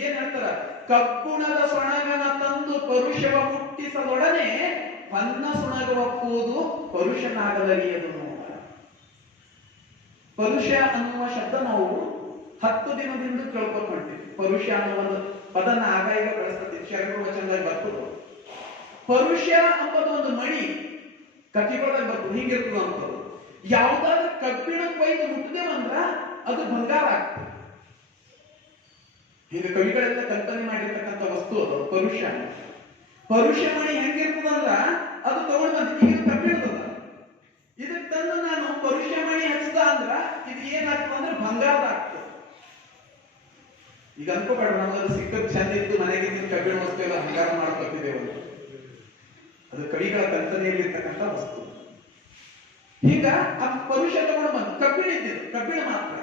ಏನ್ ಹೇಳ್ತಾರ? ಕಬ್ಬುಣದ ಸೊಣಗನ ತಂದು ಪರುಷವ ಮುಟ್ಟಿಸಲೊಡನೆ ಹೊನ್ನ ಸುಣಗವಪ್ಪುವುದು ಪರುಷನಾಗಲರಿಯದು ನೋಡ. ಪರುಷ ಅನ್ನುವ ಶಬ್ದ ನಾವು 10 ದಿನದಿಂದ ಕೇಳ್ಕೊಂಡು ಹೊಂಟಿವಿ. ಪರುಷ ಅನ್ನುವ ಒಂದು ಪದನ ಆಗ ಈಗ ಬಳಸ್ತೀವಿ, ಶರಣ ವಚನದಲ್ಲಿ ಬರ್ತದೆ. ಪರುಷ ಅಂಬದು ಒಂದು ಮಣಿ ಕತಿಗೊಳಗೆ ಬರ್ತದೆ, ಹಿಂಗಿರ್ತದ ಅಂತದ್ದು. ಯಾವ್ದಾದ್ರು ಕಬ್ಬಿಣ ಕೊಯ್ದು ಮುಟ್ಟದೆ ಬಂದ್ರ ಅದು ಬಂಗಾರ ಆಗ್ತದೆ. ಹಿಂಗ ಕವಿಗಳೆಲ್ಲ ಕಲ್ಪನೆ ಮಾಡಿರ್ತಕ್ಕಂಥ ವಸ್ತು ಅದು ಪರುಷ. ಪರುಷ ಮಣಿ ಹೆಂಗಿರ್ತದಂದ್ರ ಅದು ತಗೊಂಡು ಬಂದ ಈಗ ಕಬ್ಬಿಣದ ಇದಕ್ಕೆ ತಂದು ನಾನು ಪರುಷ ಮಣಿ ಹಚ್ಚದ ಅಂದ್ರ ಇದು ಏನಾಗ್ತದ ಅಂದ್ರೆ ಬಂಗಾರದ ಆಗ್ತದೆ. ಈಗ ಅನ್ಕೋಬೇಡ ನಮ್ಗದು ಸಿಕ್ಕದ್ ಚಂದ ಇತ್ತು, ಮನೆಗಿಂತ ಕಬ್ಬಿಣ ವಸ್ತು ಎಲ್ಲ ಬಂಗಾರ ಮಾಡ್ಕೊತಿದ್ದೇವೆ. ಅದು ಕವಿಗಳ ಕಲ್ಪನೆಯಲ್ಲಿರ್ತಕ್ಕಂಥ ವಸ್ತು. ಈಗ ಆ ಪರುಷ ತಗೊಂಡು ಬಂದು ಕಬ್ಬಿಣ ಇದ್ದಿದ್ದು, ಕಬ್ಬಿಣ ಮಾತ್ರ.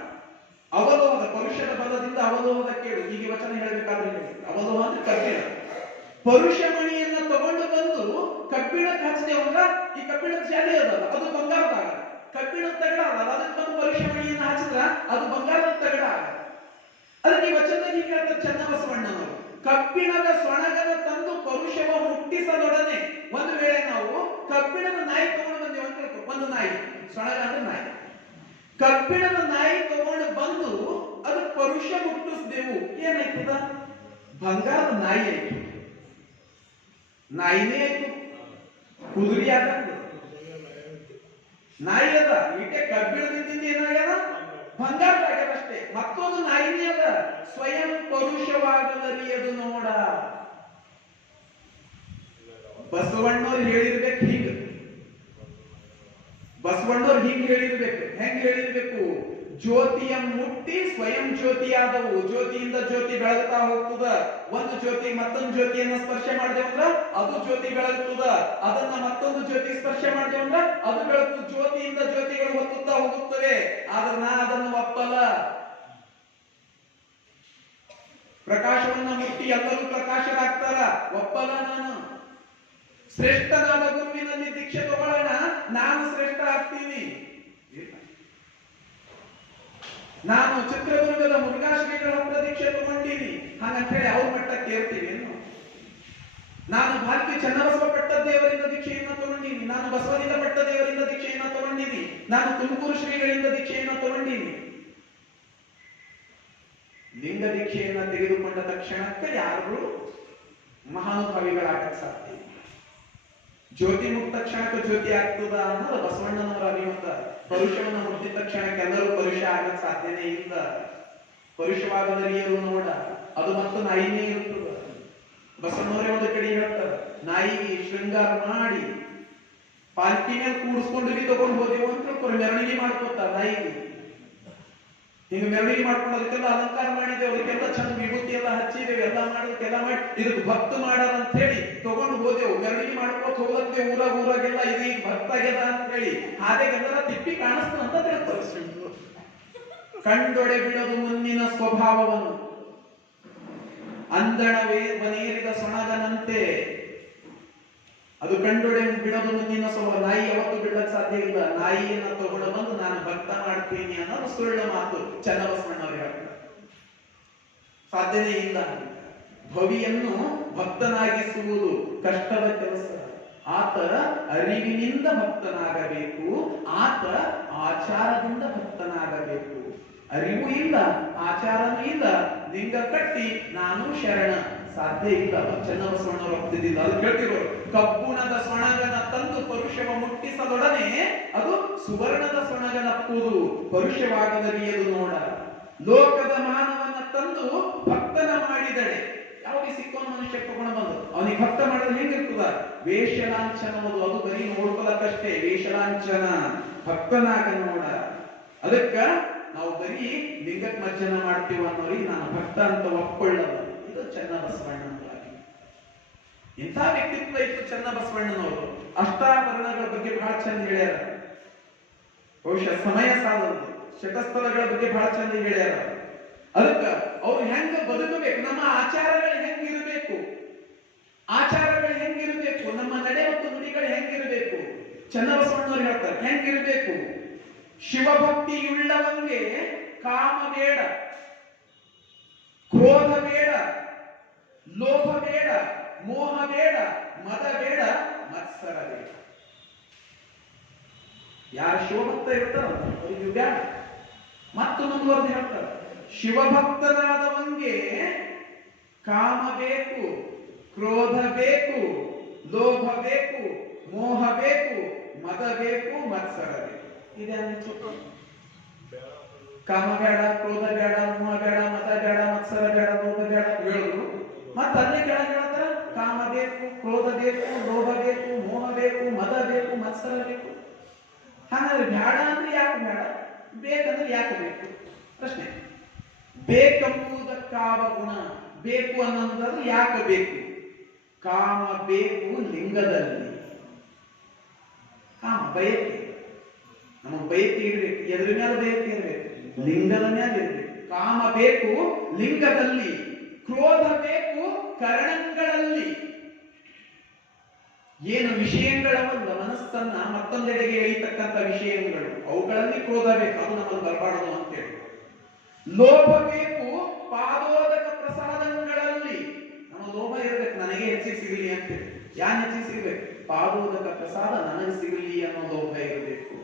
ಅವಲೋಹದ ಪರುಷದ ಬಲದಿಂದ ಅವಲೋಹದ ಕೇಳು. ಈಗ ವಚನ ಹೇಳಬೇಕಾದ್ರೆ ಅವಲೋಹ ಅಂದ್ರೆ ಕಬ್ಬಿಣ. ಪರುಷ ಮಣಿಯನ್ನ ತಗೊಂಡು ಬಂದು ಕಬ್ಬಿಣಕ್ಕೆ ಹಚ್ಚದೆ ಅಂದ್ರ ಈ ಕಬ್ಬಿಣದ ಜಾಲಿ ಅದಲ್ಲ ಅದು ಬಂಗಾರದ ಆಗಲ್ಲ. ಕಬ್ಬಿಣದ ತಗಡ ಅದಲ್ಲ ಅದಕ್ಕೆ ಬಂದು ಪರುಷ ಮಣಿಯನ್ನ ಹಚ್ಚಿದ್ರ ಅದು ಬಂಗಾರದ ತಗಡ ಆಗಲ್ಲ. ಅದಕ್ಕೆ ಈ ವಚನದಲ್ಲಿ ಹೇಳ್ತಾರೆ ಚನ್ನಬಸವಣ್ಣನವರು, ಕಬ್ಬಿಣದ ಸೊಣಗನ ತಂದು ಪರುಷವ ಹುಟ್ಟಿಸದೊಡನೆ. ಒಂದು ವೇಳೆ ನಾವು ಕಬ್ಬಿಣದ ನಾಯಿ ತಗೊಂಡು ಬಂದೇವೆ ಅಂತ ಹೇಳ್ಕೊ. ಒಂದು ನಾಯಿ, ಸೊಣಗ ಅಂದ್ರೆ ನಾಯಿ. ಕಬ್ಬಿಣದ ನಾಯಿ ತಗೊಂಡು ಬಂದು ಅದು ಪರುಷ ಹುಟ್ಟಿಸಿದೆವು, ಏನಾಯ್ತದ? ಬಂಗಾರದ ನಾಯಿ ಆಯ್ತು. ನಾಯಿನೇ ಆಯ್ತು, ಕುದುರೆ ಆದ ನಾಯಿ ಅದ. ಈಟೆ ಕಬ್ಬಿಣದಿಂದ ಏನಾಗ್ಯದ? ಬಂಗಾರದ ಆಗ್ಯದ ಅಷ್ಟೇ. ಮತ್ತೊಂದು ನಾಯಿನೇ ಅದ, ಸ್ವಯಂ ಪರುಷವಾಗಲರಿಯದು ನೋಡ. ಬಸವಣ್ಣವ್ರು ಹೇಳಿರ್ಬೇಕು ಹಿಂಗ. ಬಸವಣ್ಣವ್ರು ಹಿಂಗ್ ಹೇಳಿರ್ಬೇಕು. ಹೆಂಗ್ ಹೇಳಿರ್ಬೇಕು? ಜ್ಯೋತಿಯ ಮುಟ್ಟಿ ಸ್ವಯಂ ಜ್ಯೋತಿ ಆದವು. ಜ್ಯೋತಿಯಿಂದ ಜ್ಯೋತಿ ಬೆಳಗ್ತಾ ಹೋಗ್ತದ. ಒಂದು ಜ್ಯೋತಿ ಮತ್ತೊಂದು ಜ್ಯೋತಿಯನ್ನ ಸ್ಪರ್ಶ ಮಾಡಿದೆವಂದ್ರ ಅದು ಜ್ಯೋತಿ ಬೆಳಗ್ತದ. ಅದನ್ನ ಮತ್ತೊಂದು ಜ್ಯೋತಿ ಸ್ಪರ್ಶ ಮಾಡಿದೆವಂದ್ರ ಅದು ಬೆಳಗ್ತದ. ಜ್ಯೋತಿಯಿಂದ ಜ್ಯೋತಿಗಳು ಹೊತ್ತುತ್ತಾ ಹೋಗುತ್ತವೆ. ಆದ್ರೆ ನಾ ಅದನ್ನು ಒಪ್ಪಲ್ಲ. ಪ್ರಕಾಶವನ್ನ ಮುಟ್ಟಿ ಎಲ್ಲರೂ ಪ್ರಕಾಶರಾಗ್ತಾರ, ಒಪ್ಪಲ್ಲ ನಾನು. ಶ್ರೇಷ್ಠನಾದ ಗುರುವಿನಲ್ಲಿ ದೀಕ್ಷೆ ತಗೊಳ್ಳೋಣ, ನಾನು ಶ್ರೇಷ್ಠ ಆಗ್ತೀನಿ. ನಾನು ಚಿತ್ರದುರ್ಗದ ಮುರುಘಾಶ್ರೀಗಳ ಹತ್ರ ದೀಕ್ಷೆ ತಗೊಂಡೀನಿ ಹಾಗಂತ ಹೇಳಿ ಅವ್ರ ಮಟ್ಟಕ್ಕೆ ಏರ್ತೀವಿ. ನಾನು ಭಾರತೀಯ ಚನ್ನಬಸವ ಪಟ್ಟದೇವರಿಂದ ದೀಕ್ಷೆಯನ್ನ ತಗೊಂಡೀನಿ, ನಾನು ಬಸವಲಿಂಗ ಪಟ್ಟದೇವರಿಂದ ದೀಕ್ಷೆಯನ್ನ ತಗೊಂಡೀನಿ, ನಾನು ತುಮಕೂರು ಶ್ರೀಗಳಿಂದ ದೀಕ್ಷೆಯನ್ನ ತಗೊಂಡೀನಿ. ಲಿಂಗ ದೀಕ್ಷೆಯನ್ನ ತೆಗೆದುಕೊಂಡ ತಕ್ಷಣಕ್ಕೆ ಯಾರು ಮಹಾನುಭಾವಿಗಳಾಗಕ್ಕೆ ಸಾಧ್ಯ. ಜ್ಯೋತಿ ಮುಕ್ತ ಕ್ಷಣಕ್ಕೆ ಜ್ಯೋತಿ ಆಗ್ತದ ಅನ್ನೋದು ಬಸವಣ್ಣನವರ ಅಭಿಮತ. ಪರುಷವನ್ನು ಮುಟ್ಟಿದ ತಕ್ಷಣಕ್ಕೆ ಎಲ್ಲರೂ ಪರುಷ ಆಗಕ್ಕೆ ಸಾಧ್ಯನೇ ಇಲ್ಲ. ಪರುಷವಾಗದರಿಯರು ನೋಡ, ಅದು ಮತ್ತು ನಾಯಿನೇ ಇರ್ತದ. ಬಸವಣ್ಣವರೇ ಒಂದು ಕಡೆ ಹೇಳ್ತಾರೆ, ನಾಯಿಗೆ ಶೃಂಗಾರ ಮಾಡಿ ಪಾಲ್ಕಿ ಮೇಲೆ ಕೂಡಿಸ್ಕೊಂಡು ತಗೊಂಡು ಹೋದೆವು ಅಂತ ಮೆರವಣಿಗೆ ಮಾಡ್ಕೋತಾರ. ನಾಯಿಗೆ ಹಿಂಗ ಮೆರವಣಿಗೆ ಮಾಡ್ಕೊಂಡು ಅದಕ್ಕೆಲ್ಲ ಅಲಂಕಾರ ಮಾಡಿದ್ದೇವೆ, ಅದಕ್ಕೆಲ್ಲ ಚಂದ ವಿಭೂತಿ ಎಲ್ಲ ಹಚ್ಚಿದ್ದೇವೆ, ಎಲ್ಲ ಮಾಡೋದಕ್ಕೆಲ್ಲ ಮಾಡಿ ಇದಕ್ಕೆ ಭಕ್ತ ಮಾಡಾರ ಅಂತ ಹೇಳಿ ತಗೊಂಡು ಹೋದೆವು. ಮೆರವಣಿಗೆ ಮಾಡ್ಕೋತ ಹೋಗತ್ತೆ ಊರಾಗೆಲ್ಲ ಇದು ಈಗ ಭಕ್ತ ಆಗ್ಯದ ಅಂತ ಹೇಳಿ ಹಾಗೆಲ್ಲ ತಿಪ್ಪಿ ಕಾಣಿಸ್ತು ಅಂತ ಹೇಳ್ತಾರೆ. ಕಂಡೊಡೆ ಬಿಡೋದು ಮುನ್ನಿನ ಸ್ವಭಾವವನ್ನು, ಅಂದಣವೇ ಬನೇರಿದ ಸೊಣಗನಂತೆ. ಅದು ಕಂಡೊಡೆ ಬಿಡೋದು ಮುಂದಿನ ಸ್ವಭಾವ. ನಾಯಿ ಯಾವತ್ತು ಬಿಡಕ್ ಸಾಧ್ಯ ಇಲ್ಲ. ನಾಯಿಯನ್ನ ತಗೊಂಡು ಬಂದು ನಾನು ಭಕ್ತ ಮಾಡ್ತೀನಿ ಅನ್ನೋದು ಸುಳ್ಳು ಮಾತು. ಚನ್ನಬಸವಣ್ಣವ್ರು ಹೇಳ್ತಾರೆ, ಸಾಧ್ಯನೇ ಇಲ್ಲ. ಭವಿಯನ್ನು ಭಕ್ತನಾಗಿಸುವುದು ಕಷ್ಟದ ಕೆಲಸ. ಆತ ಅರಿವಿನಿಂದ ಭಕ್ತನಾಗಬೇಕು, ಆತ ಆಚಾರದಿಂದ ಭಕ್ತನಾಗಬೇಕು. ಅರಿವು ಇಲ್ಲ, ಆಚಾರನೂ ಇಲ್ಲ, ಲಿಂಗ ಕಟ್ಟಿ ನಾನು ಶರಣ ಸಾಧ್ಯ ಇಲ್ಲ. ಚನ್ನಬಸವಣ್ಣವರು ಒಪ್ತಿದ್ದಿಲ್ಲ. ಅದು ಕೇಳ್ತಿರೋರು, ಕಬ್ಬುಣದ ಸೊಣಗನ ತಂದು ಪರುಷವ ಮುಟ್ಟಿಸದೊಡನೆ ಅದು ಸುವರ್ಣದ ಸೊಣಗನಪ್ಪುವುದು ಪರುಷವಾಗದರಿಯದು ನೋಡ. ಲೋಕದ ಮಾನವನ ತಂದು ಭಕ್ತನ ಮಾಡಿದಳೆ. ಯಾವಾಗ ಸಿಕ್ಕೊಂದು ಮನುಷ್ಯ ತಗೊಂಡು ಬಂದು ಅವನಿಗೆ ಭಕ್ತ ಮಾಡ ಮಾಡೋದು ಹೆಂಗಿರ್ತದ? ವೇಷಲಾಂಛನ ಅದು ಬರೀ ನೋಡ್ಕೊಳಕಷ್ಟೇ. ವೇಷಲಾಂಛನ ಭಕ್ತನಾಗ ನೋಡ. ಅದಕ್ಕ ನಾವು ಬರೀ ಲಿಂಗಕ್ ಮಜ್ಜನ ಮಾಡ್ತೀವಿ ಅನ್ನೋರಿಗೆ ನಾನು ಭಕ್ತ ಅಂತ ಒಪ್ಕೊಳ್ಳಲ್ಲ. ಇದು ಚನ್ನಬಸವಣ್ಣನವರಾಗಿ ಇಂಥ ವ್ಯಕ್ತಿತ್ವ ಇತ್ತು ಚನ್ನಬಸವಣ್ಣನವರು. ಅಷ್ಟಾಭರಣಗಳ ಬಗ್ಗೆ ಬಹಳ ಚಂದ ಹೇಳ್ಯಾರ. ಬಹುಶಃ ಸಮಯ ಸಾಲದು. ಶಟಸ್ಥಲಗಳ ಬಗ್ಗೆ ಬಹಳ ಚಂದ ಹೇಳ್ಯಾರ. ಅದಕ್ಕ ಅವ್ರು ಹೆಂಗ ಬದುಕಬೇಕು, ನಮ್ಮ ಆಚಾರಗಳು ಹೆಂಗಿರಬೇಕು, ಆಚಾರಗಳು ಹೆಂಗಿರಬೇಕು, ನಮ್ಮ ನಡೆ ಮತ್ತು ನುಡಿಗಳು ಹೆಂಗಿರಬೇಕು, ಚನ್ನಬಸವಣ್ಣವ್ರು ಹೇಳ್ತಾರೆ ಹೆಂಗಿರಬೇಕು. ಶಿವಭಕ್ತಿಯುಳ್ಳವನಿಗೆ ಕಾಮ ಬೇಡ, ಕ್ರೋಧ ಬೇಡ, ಲೋಭ ಬೇಡ, ಮೋಹ ಬೇಡ, ಮದ ಬೇಡ, ಮತ್ಸರ ಬೇಡ. ಯಾರು ಶಿವಭಕ್ತ ಇರ್ತಾರ ಅವರಿಗೆ ಬೇಡ. ಮತ್ತು ಮುಂದುವರೆದು ಹೇಳ್ತಾರೆ, ಶಿವಭಕ್ತನಾದವನಿಗೆ ಕಾಮ ಬೇಕು, ಕ್ರೋಧ ಬೇಕು, ಲೋಭ ಬೇಕು, ಮೋಹ ಬೇಕು, ಮದ ಬೇಕು, ಮತ್ಸರ ಬೇಕು. ಇದೆ ಕಾಮ ಬೇಡ, ಕ್ರೋಧ ಬೇಡ, ಮೋಹ ಬೇಡ, ಮದ ಬೇಡ, ಮತ್ಸರ ಬೇಡ, ಲೋಭ ಬೇಡ ಹೇಳಿದ್ರು. ಮತ್ತೆ ಅಲ್ಲೇ ಕೆಳಗೆ ಹೇಳ್ತಾರ ಕಾಮ ಬೇಕು, ಕ್ರೋಧ ಬೇಕು, ಲೋಭ ಬೇಕು, ಮೋಹ ಬೇಕು, ಮದ ಬೇಕು, ಮತ್ಸರ ಬೇಕು. ಹಾಗಾದ್ರೆ ಬೇಡ ಅಂದ್ರೆ ಯಾಕೆ ಬೇಡ, ಬೇಕಂದ್ರೆ ಯಾಕೆ ಬೇಕು? ಪ್ರಶ್ನೆ. ಬೇಕೆಂಬುದಕ್ಕಾವ ಗುಣ, ಬೇಕು ಅನ್ನೋದಾದ್ರೆ ಯಾಕೆ ಬೇಕು? ಕಾಮ ಬೇಕು ಲಿಂಗದಲ್ಲಿ. ಕಾಮ ಬಯಕೆ, ನಮಗೆ ಬಯಕೆ ಇರಬೇಕು. ಎದ್ರ ಮೇಲೆ ಬಯಕೆ ಇರಬೇಕು? ಲಿಂಗದ ಮೇಲೆ ಇರಬೇಕು. ಕಾಮ ಬೇಕು ಲಿಂಗದಲ್ಲಿ, ಕ್ರೋಧ ಬೇಕು ಕರಣಗಳಲ್ಲಿ. ಏನು ವಿಷಯಗಳವಲ್ಲ, ಮನಸ್ಸನ್ನ ಮತ್ತೊಂದೆಡೆಗೆ ಎಳಿತಕ್ಕಂಥ ವಿಷಯಗಳು, ಅವುಗಳಲ್ಲಿ ಕ್ರೋಧ ಬೇಕು, ಅದು ನಮಗೆ ಬರಬಾರದು ಅಂತೇಳಿ. ಲೋಭ ಬೇಕು ಪಾದೋದಕ ಪ್ರಸಾದಗಳಲ್ಲಿ. ನಮ್ಮ ಲೋಭ ಇರಬೇಕು, ನನಗೆ ಹೆಚ್ಚಿಗೆ ಸಿಗಲಿ ಅಂತೇಳಿ. ಯಾನ್ ಹೆಚ್ಚಿಗೆ ಸಿಗಬೇಕು? ಪಾದೋದಕ ಪ್ರಸಾದ ನನಗೆ ಸಿಗಲಿ ಅನ್ನೋ ಲೋಭ ಇರಬೇಕು.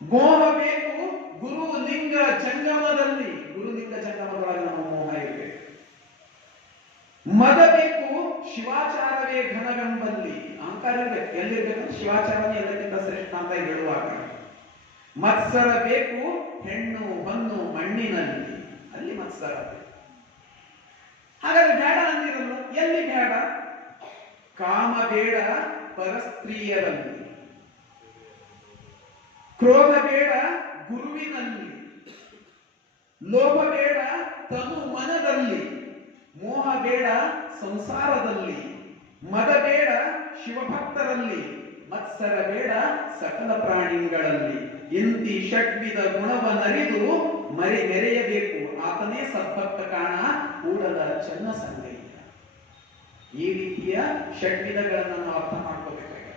ಮೋಹ ಬೇಕು ಗುರು ಲಿಂಗ ಜಂಗಮದಲ್ಲಿ, ಗುರುಲಿಂಗ ಜಂಗಮದೊಳಗೆ ನಮ್ಮ ಮೋಹ ಇರಬೇಕು. ಮದ ಬೇಕು ಶಿವಾಚಾರವೇ ಘನವೆಂಬಲ್ಲಿ. ಅಹಂಕಾರ ಇರಬೇಕು. ಎಲ್ಲಿರ್ಬೇಕು? ಶಿವಾಚಾರನೇ ಎಲ್ಲಕ್ಕಿಂತ ಶ್ರೇಷ್ಠ ಅಂತ ಹೇಳುವಾಗ. ಮತ್ಸರ ಬೇಕು ಹೆಣ್ಣು ಹೊನ್ನು ಮಣ್ಣಿನಲ್ಲಿ, ಅಲ್ಲಿ ಮತ್ಸರ. ಹಾಗಾದ್ರೆ ಬೇಡ ಅಂದಿರಲ್ಲ, ಎಲ್ಲಿ ಬೇಡ? ಕಾಮ ಬೇಡ ಪರಸ್ತ್ರೀಯರಲ್ಲಿ, ಕ್ರೋಧ ಬೇಡ ಗುರುವಿನಲ್ಲಿ, ಲೋಭ ಬೇಡ ತನು ಮನದಲ್ಲಿ, ಮೋಹ ಬೇಡ ಸಂಸಾರದಲ್ಲಿ, ಮದ ಬೇಡ ಶಿವಭಕ್ತರಲ್ಲಿ, ಮತ್ಸರ ಬೇಡ ಸಕಲ ಪ್ರಾಣಿಗಳಲ್ಲಿ. ಇಂತಿ ಷಡ್ವಿಧ ಗುಣವನರಿದು ಮೆರೆಯಬೇಕು, ಆತನೇ ಸದ್ಭಕ್ತ ಕಾಣ ಕೂಡಲ ಚನ್ನ ಸಂಗಯ್ಯ. ಈ ರೀತಿಯ ಷಡ್ವಿಧಗಳನ್ನು ನಾವು ಅರ್ಥ ಮಾಡ್ಕೋಬೇಕಾಗ,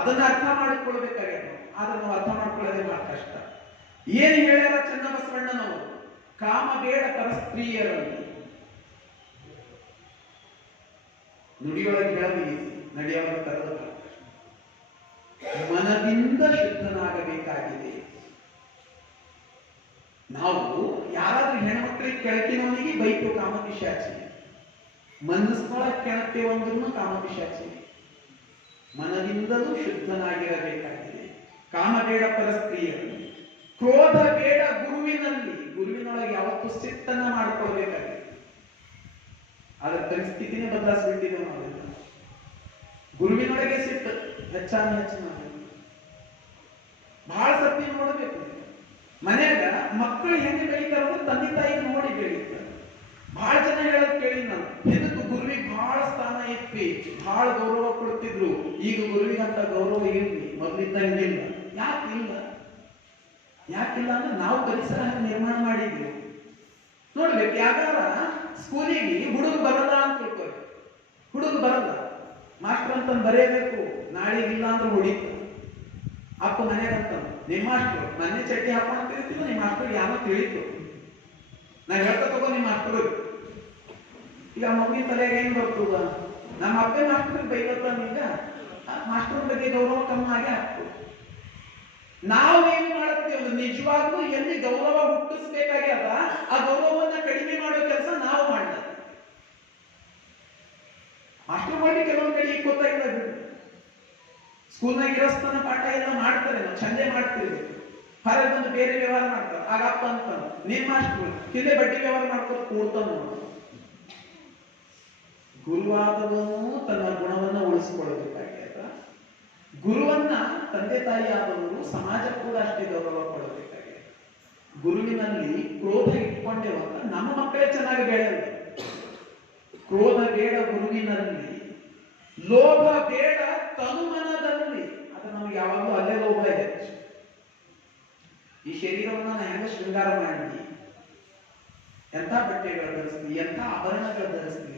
ಅದನ್ನ ಅರ್ಥ ಮಾಡಿಕೊಳ್ಬೇಕಾಗ್ಯದ. ಆದ್ರೆ ನಾವು ಅರ್ಥ ಮಾಡ್ಕೊಳ್ಳೋದೇ ಬಹಳ ಕಷ್ಟ. ಏನ್ ಹೇಳ್ಯಾರ ಚನ್ನಬಸವಣ್ಣನವರು? ಕಾಮ ಬೇಡ ಪರಸ್ತ್ರೀಯರಲ್ಲಿ. ನುಡಿಯೊಳಗೆ ಹೇಳಲಿ, ನಡೆಯೊಳಗೆ ತರದ ಮನದಿಂದ ಶುದ್ಧನಾಗಬೇಕಾಗಿದೆ. ನಾವು ಯಾರಾದ್ರೂ ಹೆಣ್ಮಕ್ಳಿಗೆ ಕೆಳಕಿನವನಿಗೆ ಬೈತು ಕಾಮಪಿಶಾಚಿ, ಮನಸ್ಸೊಳಗೆ ಕೆಣಕ್ತೇವಂದ್ರೂ ಕಾಮಪಿಶಾಚಿ. ಮನದಿಂದಲೂ ಶುದ್ಧನಾಗಿರಬೇಕಾಗಿದೆ. ಕಾಮ ಬೇಡ ಪರಸ್ತ್ರೀಯರಲ್ಲಿ, ಕ್ರೋಧ ಬೇಡ ಗುರುವಿನಲ್ಲಿ. ಗುರುವಿನೊಳಗೆ ಯಾವತ್ತೂ ಸಿಟ್ಟನ್ನ ಮಾಡಿಕೊಳ್ಬೇಕಾಗಿದೆ. ಅದರ ಪರಿಸ್ಥಿತಿನೇ ಬದಲಾಯಿಸ್ಬಿಟ್ಟಿದ್ದೇವೆ ನಾವೆಲ್ಲ. ಗುರುವಿನೊಳಗೆ ಸಿಟ್ಟು ಹೆಚ್ಚಾನ ಹೆಚ್ಚಿನ ಬಹಳ ಸತ್ಯ ನೋಡಬೇಕು. ಮನ್ಯಾಗ ಮಕ್ಕಳು ಹೆಂಗೆ ಬೆಳೀತಾರಂದ್ರೆ ತಂದೆ ತಾಯಿ ನೋಡಿ ಬೆಳೀತಾರೆ. ಬಹಳ ಜನ ಹೇಳೋದು ಕೇಳಿ ನಾನು, ಇದಕ್ಕೆ ಗುರುವಿಗೆ ಬಹಳ ಸ್ಥಾನ ಇತ್ತು, ಬಹಳ ಗೌರವ ಕೊಡ್ತಿದ್ರು. ಈಗ ಗುರುವಿಗಂತ ಗೌರವ ಇರ್ಲಿ, ಮೊದಲಿದ್ದಂಗಿಲ್ಲ. ಯಾಕಿಲ್ಲ? ಯಾಕಿಲ್ಲ ಅಂದ್ರೆ ನಾವು ಪರಿಸರ ನಿರ್ಮಾಣ ಮಾಡಿದ್ವಿ. ನೋಡ್ಬೇಕು, ಯಾಕಾರ ಸ್ಕೂಲಿಗೆ ಹುಡುಗ ಬರಲ್ಲ ಅಂತ ತಿಳ್ಕೊಳ್ಳಿ. ಹುಡುಗ ಬರಲ್ಲ, ಮಾಸ್ಟರ್ ಅಂತ ಬರೆಯಬೇಕು, ನಾಳೆಗಿಲ್ಲ ಅಂದ್ರೆ ಹೊಡಿತು. ಅಪ್ಪ ಮನೆಯಾಗ ಅಂತ ನಿಮ್ಮ ಮಾಸ್ಟರ್ ಮನೆ ಚಟ್ಟಿ ಹಾಕೊಂಡು ತಿಳ್ತಿದ್ರು, ನಿಮ್ಮ ಮಾಸ್ಟರ್ ಯಾವ ತಿಳಿತು. ನಾ ಹೇಳ್ತಾ ತಗೋ ನಿಮ್ಮ ಮಾಸ್ಟರ್. ಈಗ ಮಗುವಿನ ತಲೆಗೆ ಏನ್ ಬರ್ತದ? ನಮ್ಮ ಅಪ್ಪ ಮಾಸ್ಟರ್ ಬೈಲತ್ತ, ಈಗ ಮಾಸ್ಟರ್ ಬಗ್ಗೆ ಗೌರವ ಕಮ್ಮಿ ಆಗಿ ಆಗ್ತದೆ. ನಾವೇನು ಮಾಡುತ್ತೇವೆ? ನಿಜವಾಗ್ಲೂ ಎಲ್ಲಿ ಗೌರವ ಹುಟ್ಟಿಸ್ಬೇಕಾಗ್ಯದ ಆ ಗೌರವವನ್ನ ಕಡಿಮೆ ಮಾಡೋ ಕೆಲಸ ನಾವು ಮಾಡಲ್ಲ. ಮಾಸ್ಟರ್ ಮಾಡಿ ಕೆಲವೊಂದು ಕಡೆ ಗೊತ್ತಾಗಿಲ್ಲ. ಸ್ಕೂಲ್ನಾಗ ಇರೋಸ್ತನ ಪಾಠ ಎಲ್ಲ ಮಾಡ್ತಾರೆ, ನಾವು ಚಂದೆ ಮಾಡ್ತೀವಿ. ಹೊರಗೆ ಬಂದು ಬೇರೆ ವ್ಯವಹಾರ ಮಾಡ್ತಾರೆ. ಆಗಪ್ಪ ಅಂತ ನಿಮ್ಮ ಮಾಸ್ಟರ್ ಇಲ್ಲೇ ಬಡ್ಡಿ ವ್ಯವಹಾರ ಮಾಡ್ಕೊಂಡು ಕೂಡ್ತಾನ. ಗುರುವ ಗುರುವಾದವನು ತನ್ನ ಗುಣವನ್ನ ಉಳಿಸಿಕೊಳ್ಳಬೇಕಾಗ್ಯದ. ಗುರುವನ್ನ ತಂದೆ ತಾಯಿ ಆದವರು ಸಮಾಜ ಕೂಡ ಅಷ್ಟೇ ಗೌರವ ಕೊಡಬೇಕಾಗಿದೆ. ಗುರುವಿನಲ್ಲಿ ಕ್ರೋಧ ಇಟ್ಕೊಂಡೇವಂತ ನಮ್ಮ ಮಕ್ಕಳೇ ಚೆನ್ನಾಗಿ ಬೆಳೆಯಲ್ಲ. ಕ್ರೋಧ ಬೇಡ ಗುರುವಿನಲ್ಲಿ, ಲೋಭ ಬೇಡ ತನುಮನದಲ್ಲಿ. ಅದು ನಮ್ಗೆ ಯಾವಾಗಲೂ ಅಲ್ಲೇ ಲೋಭ ಹೆಚ್ಚು. ಈ ಶರೀರವನ್ನ ನಾನು ಹೆಂಗ ಶೃಂಗಾರ ಮಾಡಿ, ಎಂಥ ಬಟ್ಟೆಗಳು ಧರಿಸ್ಲಿ, ಎಂಥ ಆಭರಣಗಳು ಧರಿಸ್ಲಿ.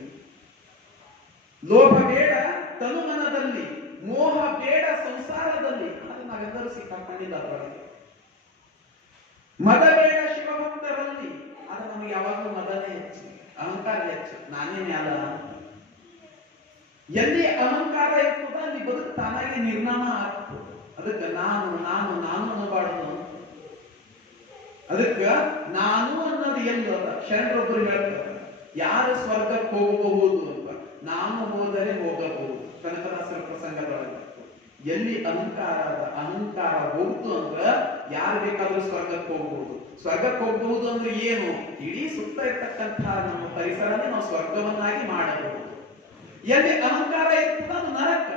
ಲೋಭ ಬೇಡ ತನುಮನದಲ್ಲಿ, ಮೋಹ ಬೇಡ ಸಂಸಾರದಲ್ಲಿ. ಅದು ನಾವೆಲ್ಲರೂ ಸಿಕ್ಕಾಕೊಂಡಿಲ್ಲ ಅದರೊಳಗೆ. ಮದ ಬೇಡ ಶಿವಭಕ್ತರಲ್ಲಿ. ಅದು ನಮಗೆ ಯಾವಾಗಲೂ ಮದನೇ ಹೆಚ್ಚು, ಅಹಂಕಾರ ಹೆಚ್ಚು, ನಾನೇನೇ ಅಲ್ಲ. ಎಲ್ಲಿ ಅಹಂಕಾರ ಇರ್ತದ ಅಲ್ಲಿ ಬದುಕು ತಾನಾಗಿ ನಿರ್ನಾಮ ಆಗ್ತದೆ. ಅದಕ್ಕೆ ನಾನು ನಾನು ನಾನು ಅನ್ನಬಾರ್ದು. ಅದಕ್ಕೆ ನಾನು ಅನ್ನೋದು ಎಲ್ಲದ ಶರಣರೊಬ್ಬರು ಹೇಳ್ತಾರೆ, ಯಾರು ಸ್ವರ್ಗಕ್ಕೆ ಹೋಗಬಹುದು ಅಂತ. ನಾನು ಹೋದರೆ ಹೋಗಬಹುದು. ಕನಕದಾಸರ ಪ್ರಸಂಗದೊಳಗೆ ಎಲ್ಲಿ ಅಹಂಕಾರ ಹೋಗ್ತು ಅಂದ್ರ ಯಾರು ಬೇಕಾದ್ರೂ ಸ್ವರ್ಗಕ್ಕೆ ಹೋಗಬಹುದು. ಸ್ವರ್ಗಕ್ಕೆ ಹೋಗಬಹುದು ಅಂದ್ರೆ ಏನು? ಇಡೀ ಸುತ್ತ ಇರ್ತಕ್ಕಂತಹ ನಮ್ಮ ಪರಿಸರನೇ ನಾವು ಸ್ವರ್ಗವನ್ನಾಗಿ ಮಾಡಬಹುದು. ಎಲ್ಲಿ ಅಹಂಕಾರ ಇರ್ತದ ಅದು ನರಕ.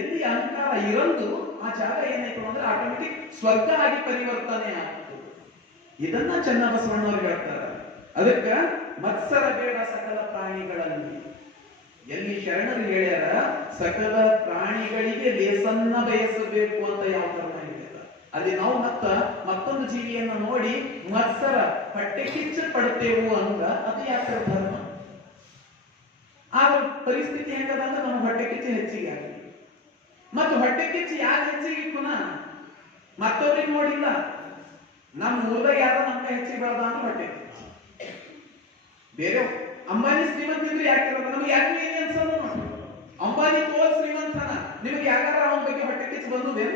ಎಲ್ಲಿ ಅಹಂಕಾರ ಇರಂದು ಆ ಜಾಗ ಏನಾಯ್ತು ಅಂದ್ರೆ ಆಟೋಮೆಟಿಕ್ ಸ್ವರ್ಗ ಆಗಿ ಪರಿವರ್ತನೆ ಆಗ್ತದೆ. ಇದನ್ನ ಚನ್ನಬಸವಣ್ಣವ್ರು ಹೇಳ್ತಾರೆ. ಅದಕ್ಕೆ ಮತ್ಸರ ಬೇಡ ಸಕಲ ಪ್ರಾಣಿಗಳಲ್ಲಿ. ಎಲ್ಲಿ ಶರಣರು ಹೇಳ್ಯಾರ ಸಕಲ ಪ್ರಾಣಿಗಳಿಗೆ ಲೇಸನ್ನ ಬಯಸಬೇಕು ಅಂತ ಯಾವ ಧರ್ಮ ಹೇಳಿದ, ಅಲ್ಲಿ ನಾವು ಮತ್ತೊಂದು ಜೀವಿಯನ್ನು ನೋಡಿ ಮತ್ಸರ ಹೊಟ್ಟೆ ಕಿಚ್ಚು ಪಡ್ತೇವು ಅಂತ ಅದು ಯಾಕೆ ಧರ್ಮ? ಆದ್ರೆ ಪರಿಸ್ಥಿತಿ ಹೆಂಗದ ಅಂದ್ರೆ ನಮ್ಮ ಹೊಟ್ಟೆ ಕಿಚ್ಚು ಹೆಚ್ಚಿಗೆ ಆಗಲಿ. ಮತ್ತು ಹೊಟ್ಟೆ ಕಿಚ್ಚು ಯಾಕೆ ಹೆಚ್ಚಿಗೆ ಪುನಃ ಮತ್ತೊಬ್ರಿಗೆ ನೋಡಿಲ್ಲ. ನಮ್ಮ ಊರಾಗ ಯಾರು ನಮ್ಗೆ ಹೆಚ್ಚಿಗೆ ಬೆಳೆದ ಅಂದ್ರೆ ಹೊಟ್ಟೆ ಕಿಚ್ಚು. ಬೇರೆ ಅಂಬಾನಿ ಶ್ರೀಮಂತ ಇದ್ರೆ ಯಾಕಿರೋದು ನಮ್ಗೆ ಯಾಕೆ ಏನೇ ಅನ್ಸೋದು? ಅಂಬಾನಿ ತೋಲ್ ಶ್ರೀಮಂತನ, ನಿಮ್ಗೆ ಯಾಕಾರ ಅವನ ಬಗ್ಗೆ ಹೊಟ್ಟೆ ಕಿಚ್ಚು ಬಂದುದೇ?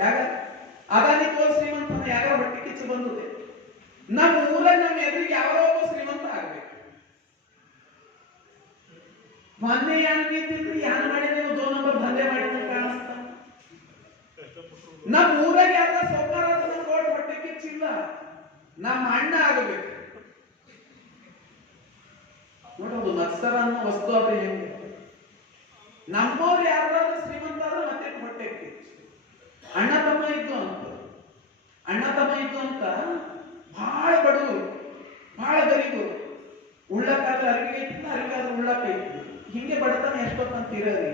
ಯಾಕ ಅದಾನಿ ತೋಲ್ ಶ್ರೀಮಂತನ ಯಾರ ಹೊಟ್ಟೆ ಕಿಚ್ಚು ಬಂದುದೇ? ನಮ್ಮ ಊರಾಗ ನಮ್ಮ ಎದುರಿಗೆ ಯಾರೋ ಒಬ್ಬ ಶ್ರೀಮಂತ ಆಗ್ಬೇಕು. ಮೊನ್ನೆ ಯಾನ್ ನಿಂತಿದ್ರು ಯಾನ್ ಮಾಡಿದೇನು 2 ನಂಬರ್ ದಂಧೆ ಮಾಡಿದ್ರೆ ಕಾಣಿಸ್ತ. ನಮ್ಮ ಊರಾಗ ಯಾರ ಸೌಕಾರ ಕೋಟ್ ಹೊಟ್ಟೆ ಕಿಚ್ಚಿಲ್ಲ, ನಮ್ಮ ಅಣ್ಣ ಆಗಬೇಕು. ನೋಡೋದು ಮತ್ಸರ ಅನ್ನೋ ವಸ್ತು ಅದು ಹೆಂಗೆ. ನಮ್ಮವ್ರು ಯಾರಾದ್ರೂ ಶ್ರೀಮಂತ ಆದ್ರೆ ಮತ್ತೆ ಹೊಟ್ಟೆ ಕಿಚ್ಚು. ಅಣ್ಣ ತಮ್ಮ ಇದ್ದು ಅಂತ ಬಹಳ ಬಡವರು, ಬಹಳ ಗರೀಬರು. ಉಳ್ಳಕ್ಕಾದ್ರೆ ಅರಿವಿಗೆ ಇಟ್ಟಿಲ್ಲ, ಅರಿವಿಗಾದ್ರೆ ಉಳ್ಳಕ್ಕ ಇತ್ತು. ಹಿಂಗೆ ಬಡತನ ಎಷ್ಟೊತ್ತಂತ ಇರೋರಿ.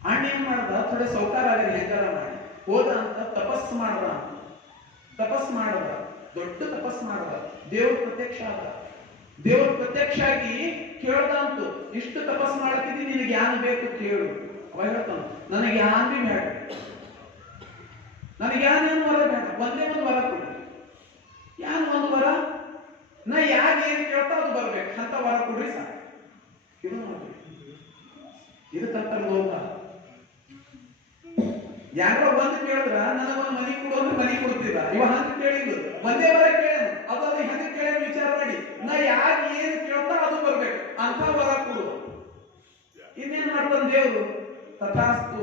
ಅಣ್ಣ ಏನ್ ಮಾಡ್ದ, ಥೋಡೆ ಸೌಕಾರ ಆಗಲಿ ಹೆಂಗಾರ ಮಾಡಿ ಹೋದ ಅಂತ ತಪಸ್ ಮಾಡ್ದ. ದೊಡ್ಡ ತಪಸ್ ಮಾಡ್ದ. ದೇವ್ರ ಪ್ರತ್ಯಕ್ಷ ಆದ. ದೇವ್ರ ಪ್ರತ್ಯಕ್ಷ ಆಗಿ ಕೇಳ್ದ ಅಂತು, ಇಷ್ಟು ತಪಸ್ ಮಾಡತ್ತಿದ್ದಿ, ನಿನಗೆ ಯಾನ್ ಬೇಕು ಕೇಳು. ಅವ ಹೇಳ್ತಾನ, ನನಗೆ ಯಾನ್ ಬಿ ಬೇಡ, ನನಗೆ ಯಾನೇನು ವರ ಬೇಡ, ಒಂದೇ ಒಂದು ವರ ಕೊಡು. ಯಾನ್ ಒಂದು ವರ? ನಾ ಯಾರು ಏನ್ ಕೇಳ್ತಾ ಅದು ಬರ್ಬೇಕು ಅಂತ ವರ ಕೊಡ್ರಿ ಸಾಕು. ಇದು ನೋಡಿ, ಇದಕ್ಕಂತ ಲೋಕ. ಯಾರೋ ಬಂದು ಕೇಳಿದ್ರ ನನಗೊಂದು ಮನಿ ಕೊಡು ಅಂದ್ರೆ ಮನಿ ಕೊಡ್ತಿಲ್ಲ. ಇವ ಹಂಗ ಕೇಳಿದ್ದು ಒಂದೇ ವರ ಕೇಳೇನು, ಅದನ್ನ ಹೆಂಗ ಕೇಳಿ ವಿಚಾರ ಮಾಡಿ. ನಾ ಯಾರು ಏನು ಕೇಳ್ತಾ ಅದು ಬರ್ಬೇಕು ಅಂತ ವರ ಕೊಡು. ಇನ್ನೇನ್ ಮಾಡ್ತಾನ ದೇವ್ರು? ತಥಾಸ್ತು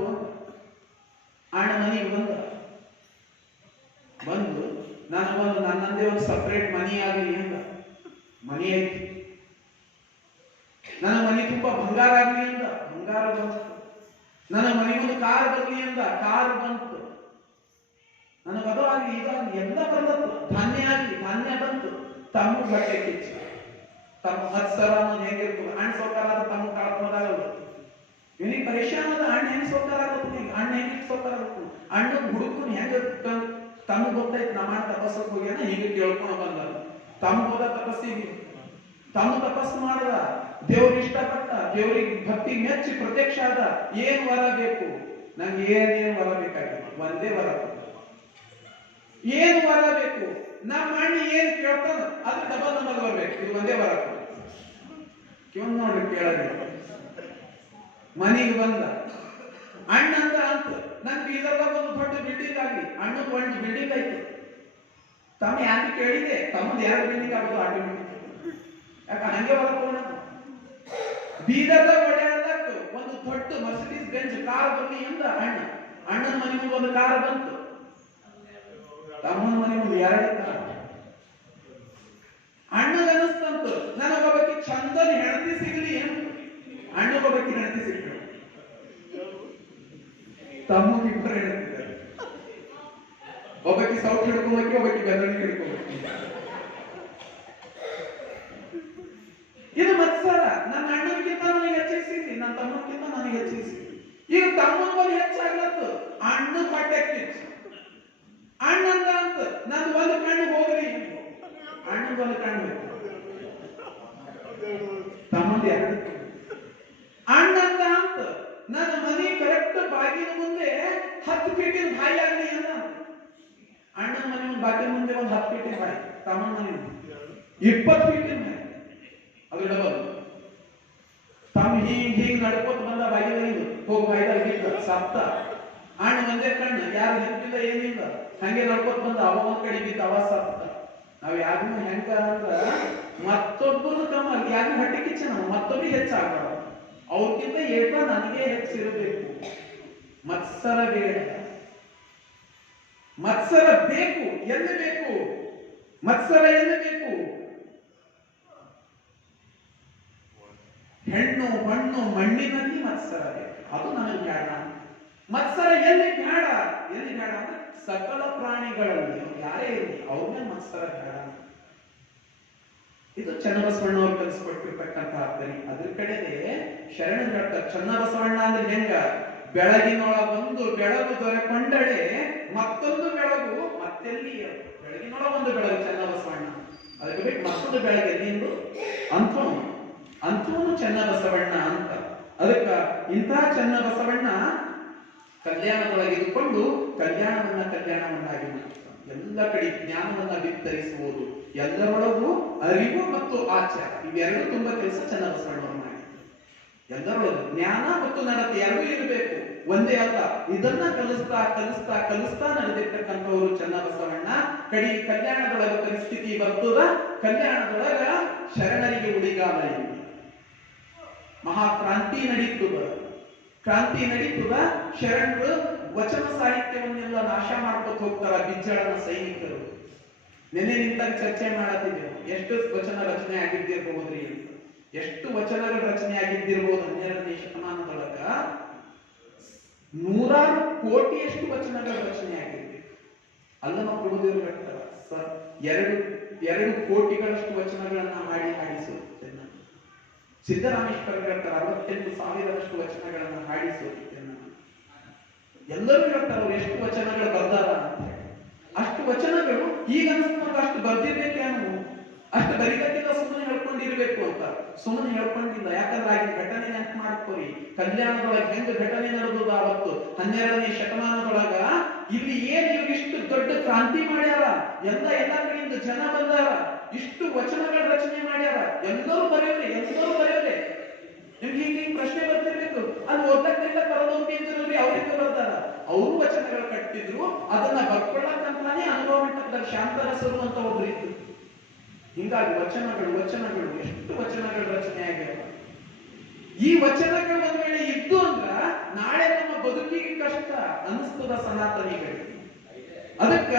ಅಣ್ಣ ಮನಿಗೆ ಬಂದು ನನಗೊಂದು ನನ್ನದೇ ಒಂದು ಸಪರೇಟ್ ಮನಿ ಆಗಲಿ ಅಂತ. ಮನಿ ಐತಿ, ನನ್ನ ಮನೆ ತುಂಬಾ ಬಂಗಾರ ಆಗಲಿ ಅಂತ ಬಂಗಾರ ಬಂತು. ನನ್ನ ಮನೆಗೊಂದು ಕಾರ್ ಬರಲಿ ಅಂತ ಕಾರ್ ಬಂತು. ನನಗದು ಆಗಲಿ ಇದಾಗಲಿ ಎಲ್ಲ ಬಂದತ್ತು. ಧಾನ್ಯ ಆಗಲಿ ಧಾನ್ಯ ಬಂತು. ತಮ್ಮ ಹೊಟ್ಟೆ ಕಿಚ್ಚು, ತಮ್ಮ ಮತ್ಸರ ಅನ್ನೋದು ಹೆಂಗಿರ್ತದೆ? ಅಣ್ಣ ಸೌಕಾರ ಆದ ತಮ್ಮ ಕಾಳ್ಕೊಂಡಾಗಲ್ಲ. ಇವನಿಗೆ ಪರೇಶಾನದ ಅಣ್ಣ ಹೆಂಗ್ ಸೌಕಾರ ಆಗುತ್ತೆ, ಅಣ್ಣ ಹೆಂಗ್ ಸೌಕಾರ ಆಗುತ್ತೆ. ಅಣ್ಣ ಹುಡುಕನ್ ಹೆಂಗ ತಮ್ಮ ಗೊತ್ತಾಯ್ತು, ನಮ್ಮ ಅಣ್ಣ ತಪಸ್ಸಕ್ಕೆ ಹೋಗ್ಯಾನ, ಹೀಗೆ ಕೇಳ್ಕೊಂಡು ಬಂದ. ತಮ್ಮ ಹೋದ ತಪಸ್ಸಿಗೆ, ತಮ್ಮ ತಪಸ್ಸು ಮಾಡದ, ದೇವ್ರು ಇಷ್ಟಪಟ್ಟ, ದೇವ್ರಿಗೆ ಭಕ್ತಿ ಮೆಚ್ಚಿ ಪ್ರತ್ಯಕ್ಷ ಆದ. ಏನ್ ವರ ಬೇಕು? ನಂಗೆ ಏನೇನು ವರ ಬೇಕಾಗಿಲ್ಲ, ಒಂದೇ ವರ. ಏನು ವರ ಬೇಕು? ನಮ್ಮ ಅಣ್ಣ ಏನ್ ಕೇಳ್ತಾನ ಅದು ಡಬಲ್ ನಮ್ಮಲ್ಲಿ ಬರ್ಬೇಕು. ಇದು ಒಂದೇ ವರ. ಕಿವನ್ ನೋಡ್ರಿ ಕೇಳದೆ. ಮನೆಗೆ ಬಂದ ಅಣ್ಣ ಅಂತ ನನ್ ಬೀದರ್ದಾಗ ಒಂದು ದೊಡ್ಡ ಬಿಲ್ಡಿಂಗ್ ಆಗಲಿ, ಅಣ್ಣದ ಒಂದು ಬಿಲ್ಡಿಂಗ್ ಆಯ್ತು. ತಮ್ಮ ಯಾಕೆ ಕೇಳಿದೆ? ತಮ್ಮದು 2 ಬಿಲ್ಡಿಂಗ್ ಆಗೋದು ಆಟೋಮೆಟಿಕ್. ಯಾಕ ಹಂಗೆ ವರ ಕೊಡ. ಬೀದರ್ದಾಗ ಓಡಾಡಕ್ ಒಂದು ದೊಡ್ಡ ಮರ್ಸಿಡೀಸ್ ಬೆಂಚ್ ಕಾರ್ ಬರಲಿ ಎಂದ ಅಣ್ಣನ ಮನೆ ಮುಂದೆ ಒಂದು ಕಾರ್ ಬಂತು. ತಮ್ಮನ ಮನೆ ಮುಂದೆ 2 ಕಾರ್. ಅಣ್ಣಗ ಅನಿಸ್ತಂತು, ನನಗೊಬ್ಬಕ್ಕೆ ಚಂದನ ಹೆಂಡತಿ ಸಿಗಲಿ ಅಂತ. ಒಬ್ಬಕ್ಕೆ ಹೆಂಡತಿ ಸಿಕ್ಕಳು, ತಮ್ಮಗಿಬ್ಬರು ಹೆಂಡತಿದ್ದಾರೆ. ಒಬ್ಬಕ್ಕೆ ಸೌಟ್ ಹಿಡ್ಕೋಬೇಕು, ಒಬ್ಬಕ್ಕೆ ಬೆದರಣಿ ಹಿಡ್ಕೋಬೇಕು. ಇದು ಮತ್ಸರ. ನನ್ನ ಅಣ್ಣನಿಗಿಂತ ನನಗೆ ಹೆಚ್ಚಿಗೆ ಸಿಗ್ಲಿ, ನನ್ನ ತಮ್ಮನಿಗಿಂತ ನನಗೆ ಹೆಚ್ಚಿಗೆ ಸಿಗ್ಲಿ. ಈಗ ತಮ್ಮನ ಬಳಿ ಹೆಚ್ಚಾಗ್ಲತ್ತು, ಅಣ್ಣ ಹೊಟ್ಟೆ ಕಿಚ್ಚು. ಅಣ್ಣ ಅಂತ ನಂದು ಒಂದು ಕಣ್ಣು ಹೋಗ್ಲಿ, ಅಣ್ಣನ ಒಂದು ಕಣ್ಣು ಬೇಕು, ತಮ್ಮಂದು ಎರಡು. ಅಣ್ಣ ಅಂತ ನನ್ನ ಮನೆ ಕರೆಕ್ಟ್ ಬಾಗಿಲ ಮುಂದೆ 10 ಫೀಟಿನ ಬಾಯಿ ಆಗಲಿ ಅನ್ನ. ಅಣ್ಣನ ಮನೆ ಒಂದು ಬಾಗಿಲ ಮುಂದೆ ಒಂದು 10 ಫೀಟಿನ ಬಾಯಿ, ತಮ್ಮನ ಮನೆ 20 ಫೀಟಿನ ಬಾಯಿ. ಅದು ಡಬಲ್. ತಮ್ಮ ಹೀಗ್ ನಡ್ಕೋತ ಬಂದ ಬಾಗಿಲ ಹೋಗಿ ಬಾಯಿದಾಗ ಬಿದ್ದ ಸತ್ತ. ಅಣ್ಣ ಒಂದೇ ಕಣ್ಣು, ಯಾರು ನೆನಪಿಲ್ಲ ಏನಿಲ್ಲ, ಹಂಗೆ ನಡ್ಕೋತ ಬಂದ ಅವ ಒಂದ್ ಕಡೆ ಬಿದ್ದ, ಅವ ಸತ್ತ. ನಾವ್ ಯಾರನ್ನು ಹೆಂಗ ಅಂದ್ರ ಮತ್ತೊಬ್ಬರು ಕಮ್ಮ, ಯಾರು ಹೊಟ್ಟೆ ಕಿಚ್ಚ ನಾವು ಮತ್ತೊಬ್ರಿಗೆ ಹೆಚ್ಚಾಗಬಾರ್ದು, ಅವ್ರಿಗಿಂತ ಏಕ ನನಗೆ ಹೆಚ್ಚಿರಬೇಕು. ಮತ್ಸರ ಬೇಡ. ಮತ್ಸರ ಬೇಕು, ಎಲ್ಲಿ ಬೇಕು ಮತ್ಸರ? ಎಲ್ಲಿ ಬೇಕು? ಹೆಣ್ಣು ಮಣ್ಣು ಮಣ್ಣಿನಲ್ಲಿ ಮತ್ಸರ ಬೇಕು, ಅದು ನನಗೆ ಬೇಡ. ಮತ್ಸರ ಎಲ್ಲಿ ಬೇಡ? ಎಲ್ಲಿ ಬೇಡ ಅಂದ್ರೆ ಸಕಲ ಪ್ರಾಣಿಗಳಲ್ಲಿ ಯಾರೇ ಇರಲಿ ಅವ್ರನ್ನ ಮತ್ಸರ ಬೇಡ. ಇದು ಚನ್ನಬಸವಣ್ಣವ್ರು ಕಲಿಸ್ಕೊಟ್ಟಿರ್ತಕ್ಕಂಥ ಅರ್ಥರಿ. ಅದ್ರ ಕಡೆಗೆ ಶರಣ ಹೇಳ್ತಾರೆ, ಚನ್ನಬಸವಣ್ಣ ಅಂದ್ರೆ ಹೆಂಗ? ಬೆಳಗಿನೊಳ ಬಂದು ಬೆಳಗು ದೊರೆಕೊಂಡಡೆ ಮತ್ತೊಂದು ಬೆಳಗು ಮತ್ತೆಲ್ಲಿ? ಬೆಳಗಿನೊಳ ಒಂದು ಬೆಳಗು ಚನ್ನಬಸವಣ್ಣ, ಅದಕ್ಕೆ ಬಿಟ್ಟು ಮತ್ತೊಂದು ಬೆಳಗ್ಗೆ ಎಲ್ಲಿಂದು? ಅಂತವನು ಚನ್ನಬಸವಣ್ಣ ಅಂತ. ಅದಕ್ಕ ಇಂಥ ಚನ್ನಬಸವಣ್ಣ ಕಲ್ಯಾಣದೊಳಗೆ ಇದ್ದುಕೊಂಡು ಕಲ್ಯಾಣವನ್ನಾಗಿ ಎಲ್ಲ ಕಡೆ ಜ್ಞಾನವನ್ನ ಬಿತ್ತರಿಸುವುದು, ಎಲ್ಲರೊಳಗೂ ಅರಿವು ಮತ್ತು ಆಚಾರ, ಇವೆರಡು ತುಂಬಾ ಕೆಲಸ ಚನ್ನಬಸವಣ್ಣವರು ಮಾಡಿ. ಎಲ್ಲರೊಳಗೂ ಜ್ಞಾನ ಮತ್ತು ನಡತೆ ಎರಡೂ ಇರಬೇಕು, ಒಂದೇ ಅಲ್ಲ. ಇದನ್ನ ಕಲಿಸ್ತಾ ನಡೆದಿರ್ತಕ್ಕಂಥವ್ರು ಚನ್ನಬಸವಣ್ಣ. ಕಲ್ಯಾಣದೊಳಗ ಪರಿಸ್ಥಿತಿ ಬರ್ತದ, ಕಲ್ಯಾಣದೊಳಗ ಶರಣರಿಗೆ ಉಳಿಗಾಲ ಇಲ್ಲ. ಮಹಾಕ್ರಾಂತಿ ನಡೀತದ. ಶರಣರು ವಚನ ಸಾಹಿತ್ಯವನ್ನೆಲ್ಲ ನಾಶ ಮಾಡ್ಕೊತ ಹೋಗ್ತಾರ, ಬಿಜ್ಜಳನ ಸೈನಿಕರು. ನೆನೆ ನಿಂತಾಗ ಚರ್ಚೆ ಮಾಡತ್ತಿದ್ದೇವೆ, ಎಷ್ಟು ವಚನ ರಚನೆ ಆಗಿದ್ದಿರಬಹುದ್ರಿ ಅಂತ. ಎಷ್ಟು ವಚನಗಳು ರಚನೆ ಆಗಿದ್ದಿರಬಹುದು 12ನೇ ಶತಮಾನದೊಳಗ? 100 ಕೋಟಿಯಷ್ಟು ವಚನಗಳು ರಚನೆ ಆಗಿವೆ. ಅಲ್ಲಮ ಪ್ರಭುದೇವರು ಹೇಳ್ತಾರ, 2 ಕೋಟಿಗಳಷ್ಟು ವಚನಗಳನ್ನ ಮಾಡಿ ಹಾಡಿಸೋದು. ಸಿದ್ದರಾಮೇಶ್ವರ ಹೇಳ್ತಾರೆ 68,000ರಷ್ಟು ವಚನಗಳನ್ನ ಹಾಡಿಸೋದು. ಎಲ್ಲರೂ ಹೇಳ್ತಾರೆ ಅವ್ರು ಎಷ್ಟು ವಚನಗಳು ಬರ್ದಾರ ಅಂತ. ಅಷ್ಟು ವಚನಗಳು ಈಗ ಅನಿಸ್ತಾಗ ಅಷ್ಟು ಬರ್ದಿರ್ಬೇಕೇನು, ಅಷ್ಟು ಬರಿಗಟ್ಟಿಲ್ಲ, ಸುಮ್ಮನೆ ಹೇಳ್ಕೊಂಡಿರ್ಬೇಕು ಅಂತ. ಸುಮ್ಮನೆ ಹೇಳ್ಕೊಂಡಿಲ್ಲ, ಯಾಕಂದ್ರೆ ಆಗಿನ ಘಟನೆ ನೆನಪು ಮಾಡ್ಕೋರಿ. ಕಲ್ಯಾಣದೊಳಗೆ ಹೆಂಗ ಘಟನೆ ನಡೆದದ ಅವತ್ತು 12ನೇ ಶತಮಾನದೊಳಗ. ಇಲ್ಲಿ ಏನ್ ಇವ್ರಿಷ್ಟು ದೊಡ್ಡ ಕ್ರಾಂತಿ ಮಾಡ್ಯಾರ, ಎಲ್ಲ ಕಡೆಯಿಂದ ಜನ ಬಂದಾರ, ಇಷ್ಟು ವಚನಗಳ ರಚನೆ ಮಾಡ್ಯಾರ. ಎಲ್ಲರೂ ಬರೆಯೋರೆ. ನಿಮ್ಗೆ ಹಿಂಗೆ ಪ್ರಶ್ನೆ ಬರ್ತಿರ್ಬೇಕು, ಅಲ್ಲಿ ಓದಕ್ಕೆಲ್ಲ ಪರದೋಗ್ತಿದ್ರು, ಅವ್ರಿಗೆ ಬರ್ತಾರ. ಅವರು ವಚನಗಳು ಕಟ್ಟಿದ್ರು, ಅದನ್ನ ಬರ್ಕೊಳ್ಳಕ್ಕಂತಾನೆ ಅನುಭವ ಮಟ್ಟದಲ್ಲಿ ಶಾಂತರಸರು ಅಂತ ಒಬ್ರು ಇತ್ತು. ಹಿಂಗಾಗಿ ವಚನಗಳು ಎಷ್ಟು ವಚನಗಳು ರಚನೆ ಆಗ್ಯಾವ. ಈ ವಚನಗಳು ಒಂದ್ ವೇಳೆ ಇದ್ದು ಅಂದ್ರ ನಾಳೆ ನಮ್ಮ ಬದುಕಿಗೆ ಕಷ್ಟ ಅನಿಸ್ತದ ಸನಾತನಿಗಳಿಗೆ. ಅದಕ್ಕ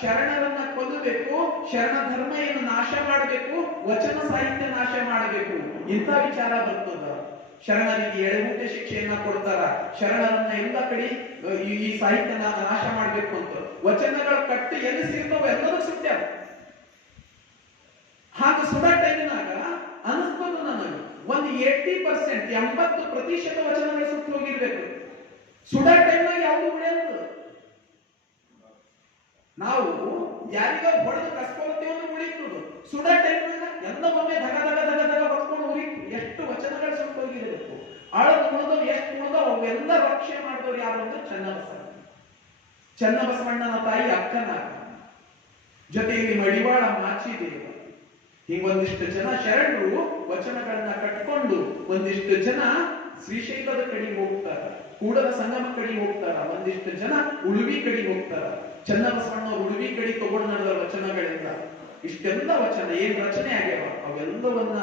ಶರಣರನ್ನ ಕೊಲ್ಲಬೇಕು, ಶರಣ ಧರ್ಮೆಯನ್ನು ನಾಶ ಮಾಡಬೇಕು, ವಚನ ಸಾಹಿತ್ಯ ನಾಶ ಮಾಡಬೇಕು, ಇಂಥ ವಿಚಾರ ಬರ್ತದ. ಶರಣರಿಗೆ ಎಳೆಮುಟ್ಟೆ ಶಿಕ್ಷೆಯನ್ನ ಕೊಡ್ತಾರ, ಶರಣರನ್ನ ಎಲ್ಲ ಕಡೆ ಈ ಸಾಹಿತ್ಯ ನಾಶ ಮಾಡಬೇಕು ಅಂತ. ವಚನಗಳ ಕಟ್ಟು ಎಲ್ಲಿ ಸಿಗ್ತಾವ ಎಲ್ಲರೂ ಸುಟ್ಟ್ಯಾವ. ಹಾಗೆ ಸುಡ ಟೈಮ್ನಾಗ ಅನಿಸ್ತದ ನನಗೆ ಒಂದು 80% ವಚನಗಳು ಸುಟ್ಟು ಹೋಗಿರ್ಬೇಕು. ಸುಡ ಟೈಮ್ನಾಗ ಯಾವುದು ಉಳಿಯಲ್ಲ. ನಾವು ಯಾರಿಗ ಹೊಡೆದು ಕಸ್ಕೊಳ್ತೀವಿ ಅಂದ್ರೆ ಉಳಿತದ. ಸುಡ ಟೈಮ್ನಾಗ ಎಲ್ಲ ಒಮ್ಮೆ ಧಗ ಹೊತ್ಕೊಂಡು ಉರಿತು. ಎಷ್ಟು ವಚನಗಳು ಸುಟ್ಟು ಹೋಗಿರಬೇಕು. ಉಳಿದವು ಎಷ್ಟು ಉಳಿದವು ಅವೆಲ್ಲ ರಕ್ಷಣೆ ಮಾಡಿದವ್ರು ಯಾರು ಅಂದ್ರೆ ಚನ್ನಬಸವಣ್ಣನ ತಾಯಿ ಅಕ್ಕನಾಗ, ಜೊತೆಯಲ್ಲಿ ಮಡಿವಾಳ ಮಾಚಿದೇವ. ಹಿಂಗೊಂದಿಷ್ಟು ಜನ ಶರಣರು ವಚನಗಳನ್ನ ಕಟ್ಕೊಂಡು ಒಂದಿಷ್ಟು ಜನ ಶ್ರೀಶೈಲದ ಕಡೆಗೆ ಹೋಗ್ತಾರ, ಕೂಡಲ ಸಂಗಮ ಕಡೆಗೆ ಹೋಗ್ತಾರ, ಒಂದಿಷ್ಟು ಜನ ಉಳುವಿ ಕಡೆಗೆ ಹೋಗ್ತಾರ. ಚನ್ನಬಸವಣ್ಣವ್ರು ಉಳುವಿ ಕಡೆ ತಗೊಂಡು ನಡೆದ ವಚನಗಳಿಂದ ಇಷ್ಟೆಲ್ಲ ವಚನ ಏನ್ ರಚನೆ ಆಗ್ಯಾವ ಅವೆಲ್ಲವನ್ನ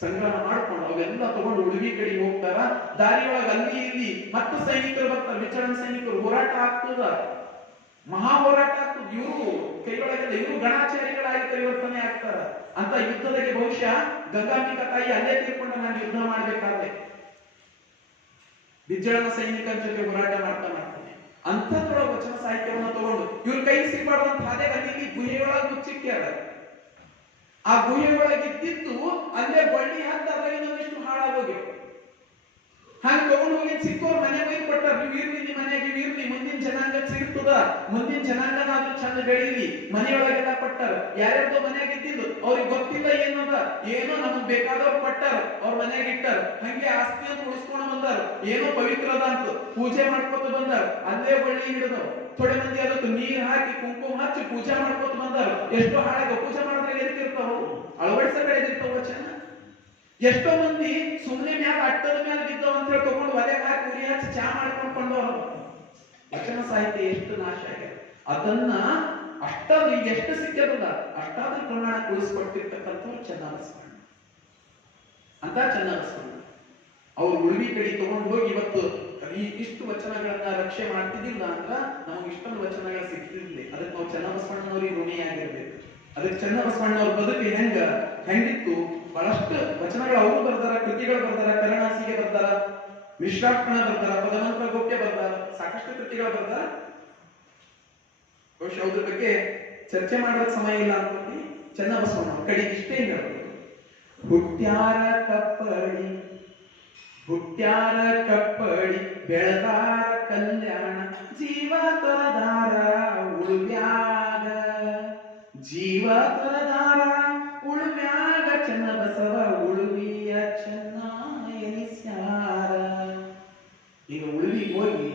ಸಂಗ್ರಹ ಮಾಡ್ಕೊಂಡು ಅವೆಲ್ಲ ತಗೊಂಡು ಉಳುವಿ ಕಡೆಗೆ ಹೋಗ್ತಾರ. ದಾರಿಯೊಳಗೆ ಅಲ್ಲಿ ಇಲ್ಲಿ ಮತ್ತೆ ಸೈನಿಕರು ಬರ್ತಾರೆ, ವಿಚಾರಣೆ ಸೈನಿಕರು. ಹೋರಾಟ ಆಗ್ತದ, ಮಹಾ ಹೋರಾಟ ಆಗ್ತದ. ಇವರು ಕೈಯೊಳಗೆಲ್ಲ ಇವರು ಗಣಾಚಾರಿಗಳಾಗಿ ಪರಿವರ್ತನೆ ಆಗ್ತಾರ. ಅಂತ ಯುದ್ಧದಲ್ಲಿ ಬಹುಶಃ ಗಂಗಾಂಬಿಕಾ ತಾಯಿ ಅಲ್ಲೇ ತಿಳ್ಕೊಂಡು ನಾನು ಯುದ್ಧ ಮಾಡ್ಬೇಕಾದ್ರೆ ಬಿಜ್ಜಳನ ಸೈನಿಕರ ಜೊತೆ ಹೋರಾಟ ಮಾಡ್ತಾ ಮಾಡ್ತಾನೆ. ಅಂಥದ್ರೊಳಗೆ ವಚನ ಸಾಹಿತ್ಯವನ್ನು ತಗೊಂಡು ಇವ್ರ ಕೈ ಸಿಗಬಾರ್ದಂತ ಹಾಗೆ ಅಲ್ಲಿ ಗುಹೆಯೊಳಗೆ ಮುಚ್ಚಿಕ್ಕ್ಯಾರ. ಆ ಗುಹೆಯೊಳಗೆ ಇದ್ದಿದ್ದು ಅಲ್ಲೇ ಬಳ್ಳಿ ಹತ್ತಾದ್ರೆ ಇನ್ನೊಂದಿಷ್ಟು ಹಾಳಾಗೋಗ್ಯವ. ಹಾಗೆ ತಗೊಂಡು ಹೋಗಿ ಸಿಕ್ಕವ್ರ ಮನೆಗೆ ಒಯ್ದು ಕೊಟ್ಟಾರ. ನೀವು ಇರ್ಲಿ ನಿಮ್ಮ ಮನೆಗೆ, ಇರ್ಲಿ ಮುಂದಿನ ಜನಾಂಗ ಸಿಗ್ತದ, ಮುಂದಿನ ಜನಾಂಗನಾದ್ರೂ ಚಂದ ಬೆಳೀಲಿ, ಮನೆಯೊಳಗೆಲ್ಲ ಕೊಟ್ಟಾರ. ಯಾರ್ಯಾರ್ದೋ ಮನೆಯಾಗ ಇದ್ದಿದ್ದು ಅವ್ರಿಗೆ ಗೊತ್ತಿಲ್ಲ ಏನದ, ಏನೋ ನಮಗ್ ಬೇಕಾದವ್ರು ಕೊಟ್ಟಾರ, ಅವ್ರ ಮನೆಯಾಗ ಇಟ್ಟಾರ. ಹಂಗೆ ಆಸ್ತಿ ಅಂತ ಉಳಿಸ್ಕೊಂಡು ಬಂದಾರ. ಏನೋ ಪವಿತ್ರದ ಅಂತ ಪೂಜೆ ಮಾಡ್ಕೊತ ಬಂದಾರ. ಅಲ್ಲೇ ಬಳ್ಳಿ ಹಿಡಿದವ್. ಥೋಡೆ ಮಂದಿ ಅದಕ್ಕೆ ನೀರ್ ಹಾಕಿ ಕುಂಕುಮ ಹಚ್ಚಿ ಪೂಜೆ ಮಾಡ್ಕೊತ ಬಂದಾರ. ಎಷ್ಟೋ ಹಾಳಾಗ ಪೂಜೆ ಮಾಡಿದ್ರೆ ಎಲ್ಲಿರ್ತಾವ, ಅಳವಡಿಸ ಕಡೆದಿರ್ತಾವ ಚೆನ್ನ. ಎಷ್ಟೋ ಮಂದಿ ಸುಮ್ಮನೆ ಮ್ಯಾಲ ಅಟ್ಟದ ಮೇಲೆ ಬಿದ್ದವ ಅಂತ ಹೇಳಿ ತಗೊಂಡು ಒಲೆಗೆ ಹಾಕಿ ಉರಿ ಹಚ್ಚಿ ಚಾ ಮಾಡ್ಕೊಂಡು ವಚನ ಸಾಹಿತ್ಯ ಎಷ್ಟು ನಾಶ ಆಗ್ಯದ. ಅದನ್ನ ಅಷ್ಟಾದ್ರೂ ಈಗ ಎಷ್ಟು ಸಿಕ್ಕದಲ್ಲ ಅಷ್ಟಾದ್ರೂ ಪ್ರಮಾಣ ಉಳಿಸ್ಕೊಟ್ಟಿರ್ತಕ್ಕಂಥವ್ರು ಚೆನ್ನಬಸವಣ್ಣ ಅಂತ. ಚೆನ್ನಬಸವಣ್ಣ ಅವ್ರು ಉಳಿವಿ ಕಡೆ ತಗೊಂಡು ಹೋಗಿ ಇವತ್ತು ಈ ಇಷ್ಟು ವಚನಗಳನ್ನ ರಕ್ಷೆ ಮಾಡ್ತಿದ್ದಿಲ್ಲ ಅಂದ್ರ ನಮಗೆ ಇಷ್ಟೊಂದು ವಚನಗಳು ಸಿಕ್ತಿರ್ಲಿಲ್ಲ. ಅದಕ್ಕೆ ನಾವು ಚೆನ್ನಬಸವಣ್ಣನವ್ರಿಗೆ ಋಣಿಯಾಗಿರ್ಬೇಕು. ಅದಕ್ಕೆ ಚೆನ್ನಬಸವಣ್ಣವ್ರ ಬದುಕು ಹೆಂಗಿತ್ತು, ಬಹಳಷ್ಟು ವಚನಗಳು ಅವರು ಬರ್ದಾರ, ಕೃತಿಗಳು ಬರ್ದಾರ, ಕರುಣಾಸಿಗೆ ಬರ್ದಾರ, ಮಿಶ್ರಾಕ್ಷಣ ಬರ್ದಾರ, ಪದಮಂತ್ರ ಗೋಪ್ಯ ಬರ್ದಾರ, ಸಾಕಷ್ಟು ಕೃತಿಗಳು ಬರ್ದಾರ. ಬಹುಶಃ ಅದ್ರ ಬಗ್ಗೆ ಚರ್ಚೆ ಮಾಡೋಕ್ ಸಮಯ ಇಲ್ಲ ಅನ್ಕೋತೀನಿ. ಚೆನ್ನಬಸವಣ್ಣ ಕಡೆಗೆ ಇಷ್ಟೇ ಹೇಳ್ಬೋದು. ಹುಟ್ಟ್ಯಾರ ಕಪ್ಪಳಿ ಬೆಳಗಾರ ಕಲ್ಯಾಣ, ಜೀವ ತೊರದಾರ ಉಳುವ್ಯಾಗ, ಜೀವ ತೊರದಾರ ಉಳುವ್ಯಾಗ, ಚೆನ್ನಬಸವ ಉಳುವಿಯ ಚೆನ್ನ ಎನಿಸ್ಯಾರ. ಈಗ ಉಳುವಿಗೆ ಹೋಗಿ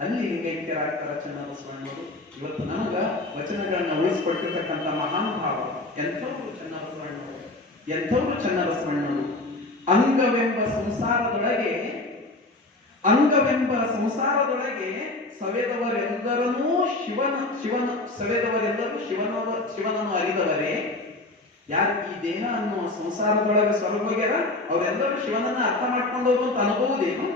ಅಲ್ಲಿ ಲಿಂಗೈಕ್ಯರಾಗ್ತಾರ ಚೆನ್ನಬಸವಣ್ಣವರು. ಇವತ್ತು ನಮಗ ವಚನಗಳನ್ನ ಉಳಿಸ್ಕೊಟ್ಟಿರ್ತಕ್ಕಂಥ ಮಹಾನುಭಾವ ಎಂಥವ್ರು ಚೆನ್ನಬಸವಣ್ಣವರು, ಎಂಥವ್ರು ಚೆನ್ನಬಸವಣ್ಣವರು. ಅಂಗವೆಂಬ ಸಂಸಾರದೊಳಗೆ ಸವೆದವರೆಲ್ಲರನ್ನೂ ಶಿವನನ್ನು ಅರಿದವರೇ. ಯಾರು ಈ ದೇಹ ಅನ್ನೋ ಸಂಸಾರದೊಳಗೆ ಸೊರಗೋಗ್ಯಾರ ಅವರೆಲ್ಲರೂ ಶಿವನನ್ನ ಅರ್ಥ ಮಾಡ್ಕೊಂಡವರು ಅಂತ ಅನ್ಬಹುದೇನು?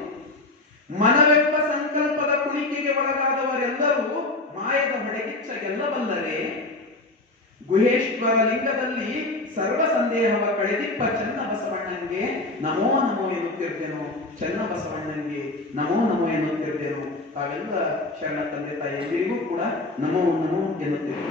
ಮನವೆಂಬ ಸಂಕಲ್ಪದ ಕುಣಿಕೆಗೆ ಒಳಗಾದವರೆಲ್ಲರೂ ಮಾಯದ ಹೊಡೆಗಿಚ್ಚ ಗೆಲ್ಲಬಲ್ಲರೆ. ಗುಹೇಶ್ವರ ಲಿಂಗದಲ್ಲಿ ಸರ್ವ ಸಂದೇಹವ ಕಳೆದಿಪ್ಪ ಚೆನ್ನಬಸವಣ್ಣನಿಗೆ ನಮೋ ನಮೋ ಎನ್ನುತ್ತಿರ್ತೇನೋ, ಚೆನ್ನಬಸವಣ್ಣನಿಗೆ ನಮೋ ನಮೋ ಎನ್ನುತ್ತಿರ್ತೇನೋ. ತಾವೆಲ್ಲ ಶರಣ ತಂದೆ ತಾಯಿಯರಿಗೂ ಕೂಡ ನಮೋ ನಮೋ ಎನ್ನುತ್ತಿರ್ತೇನೆ.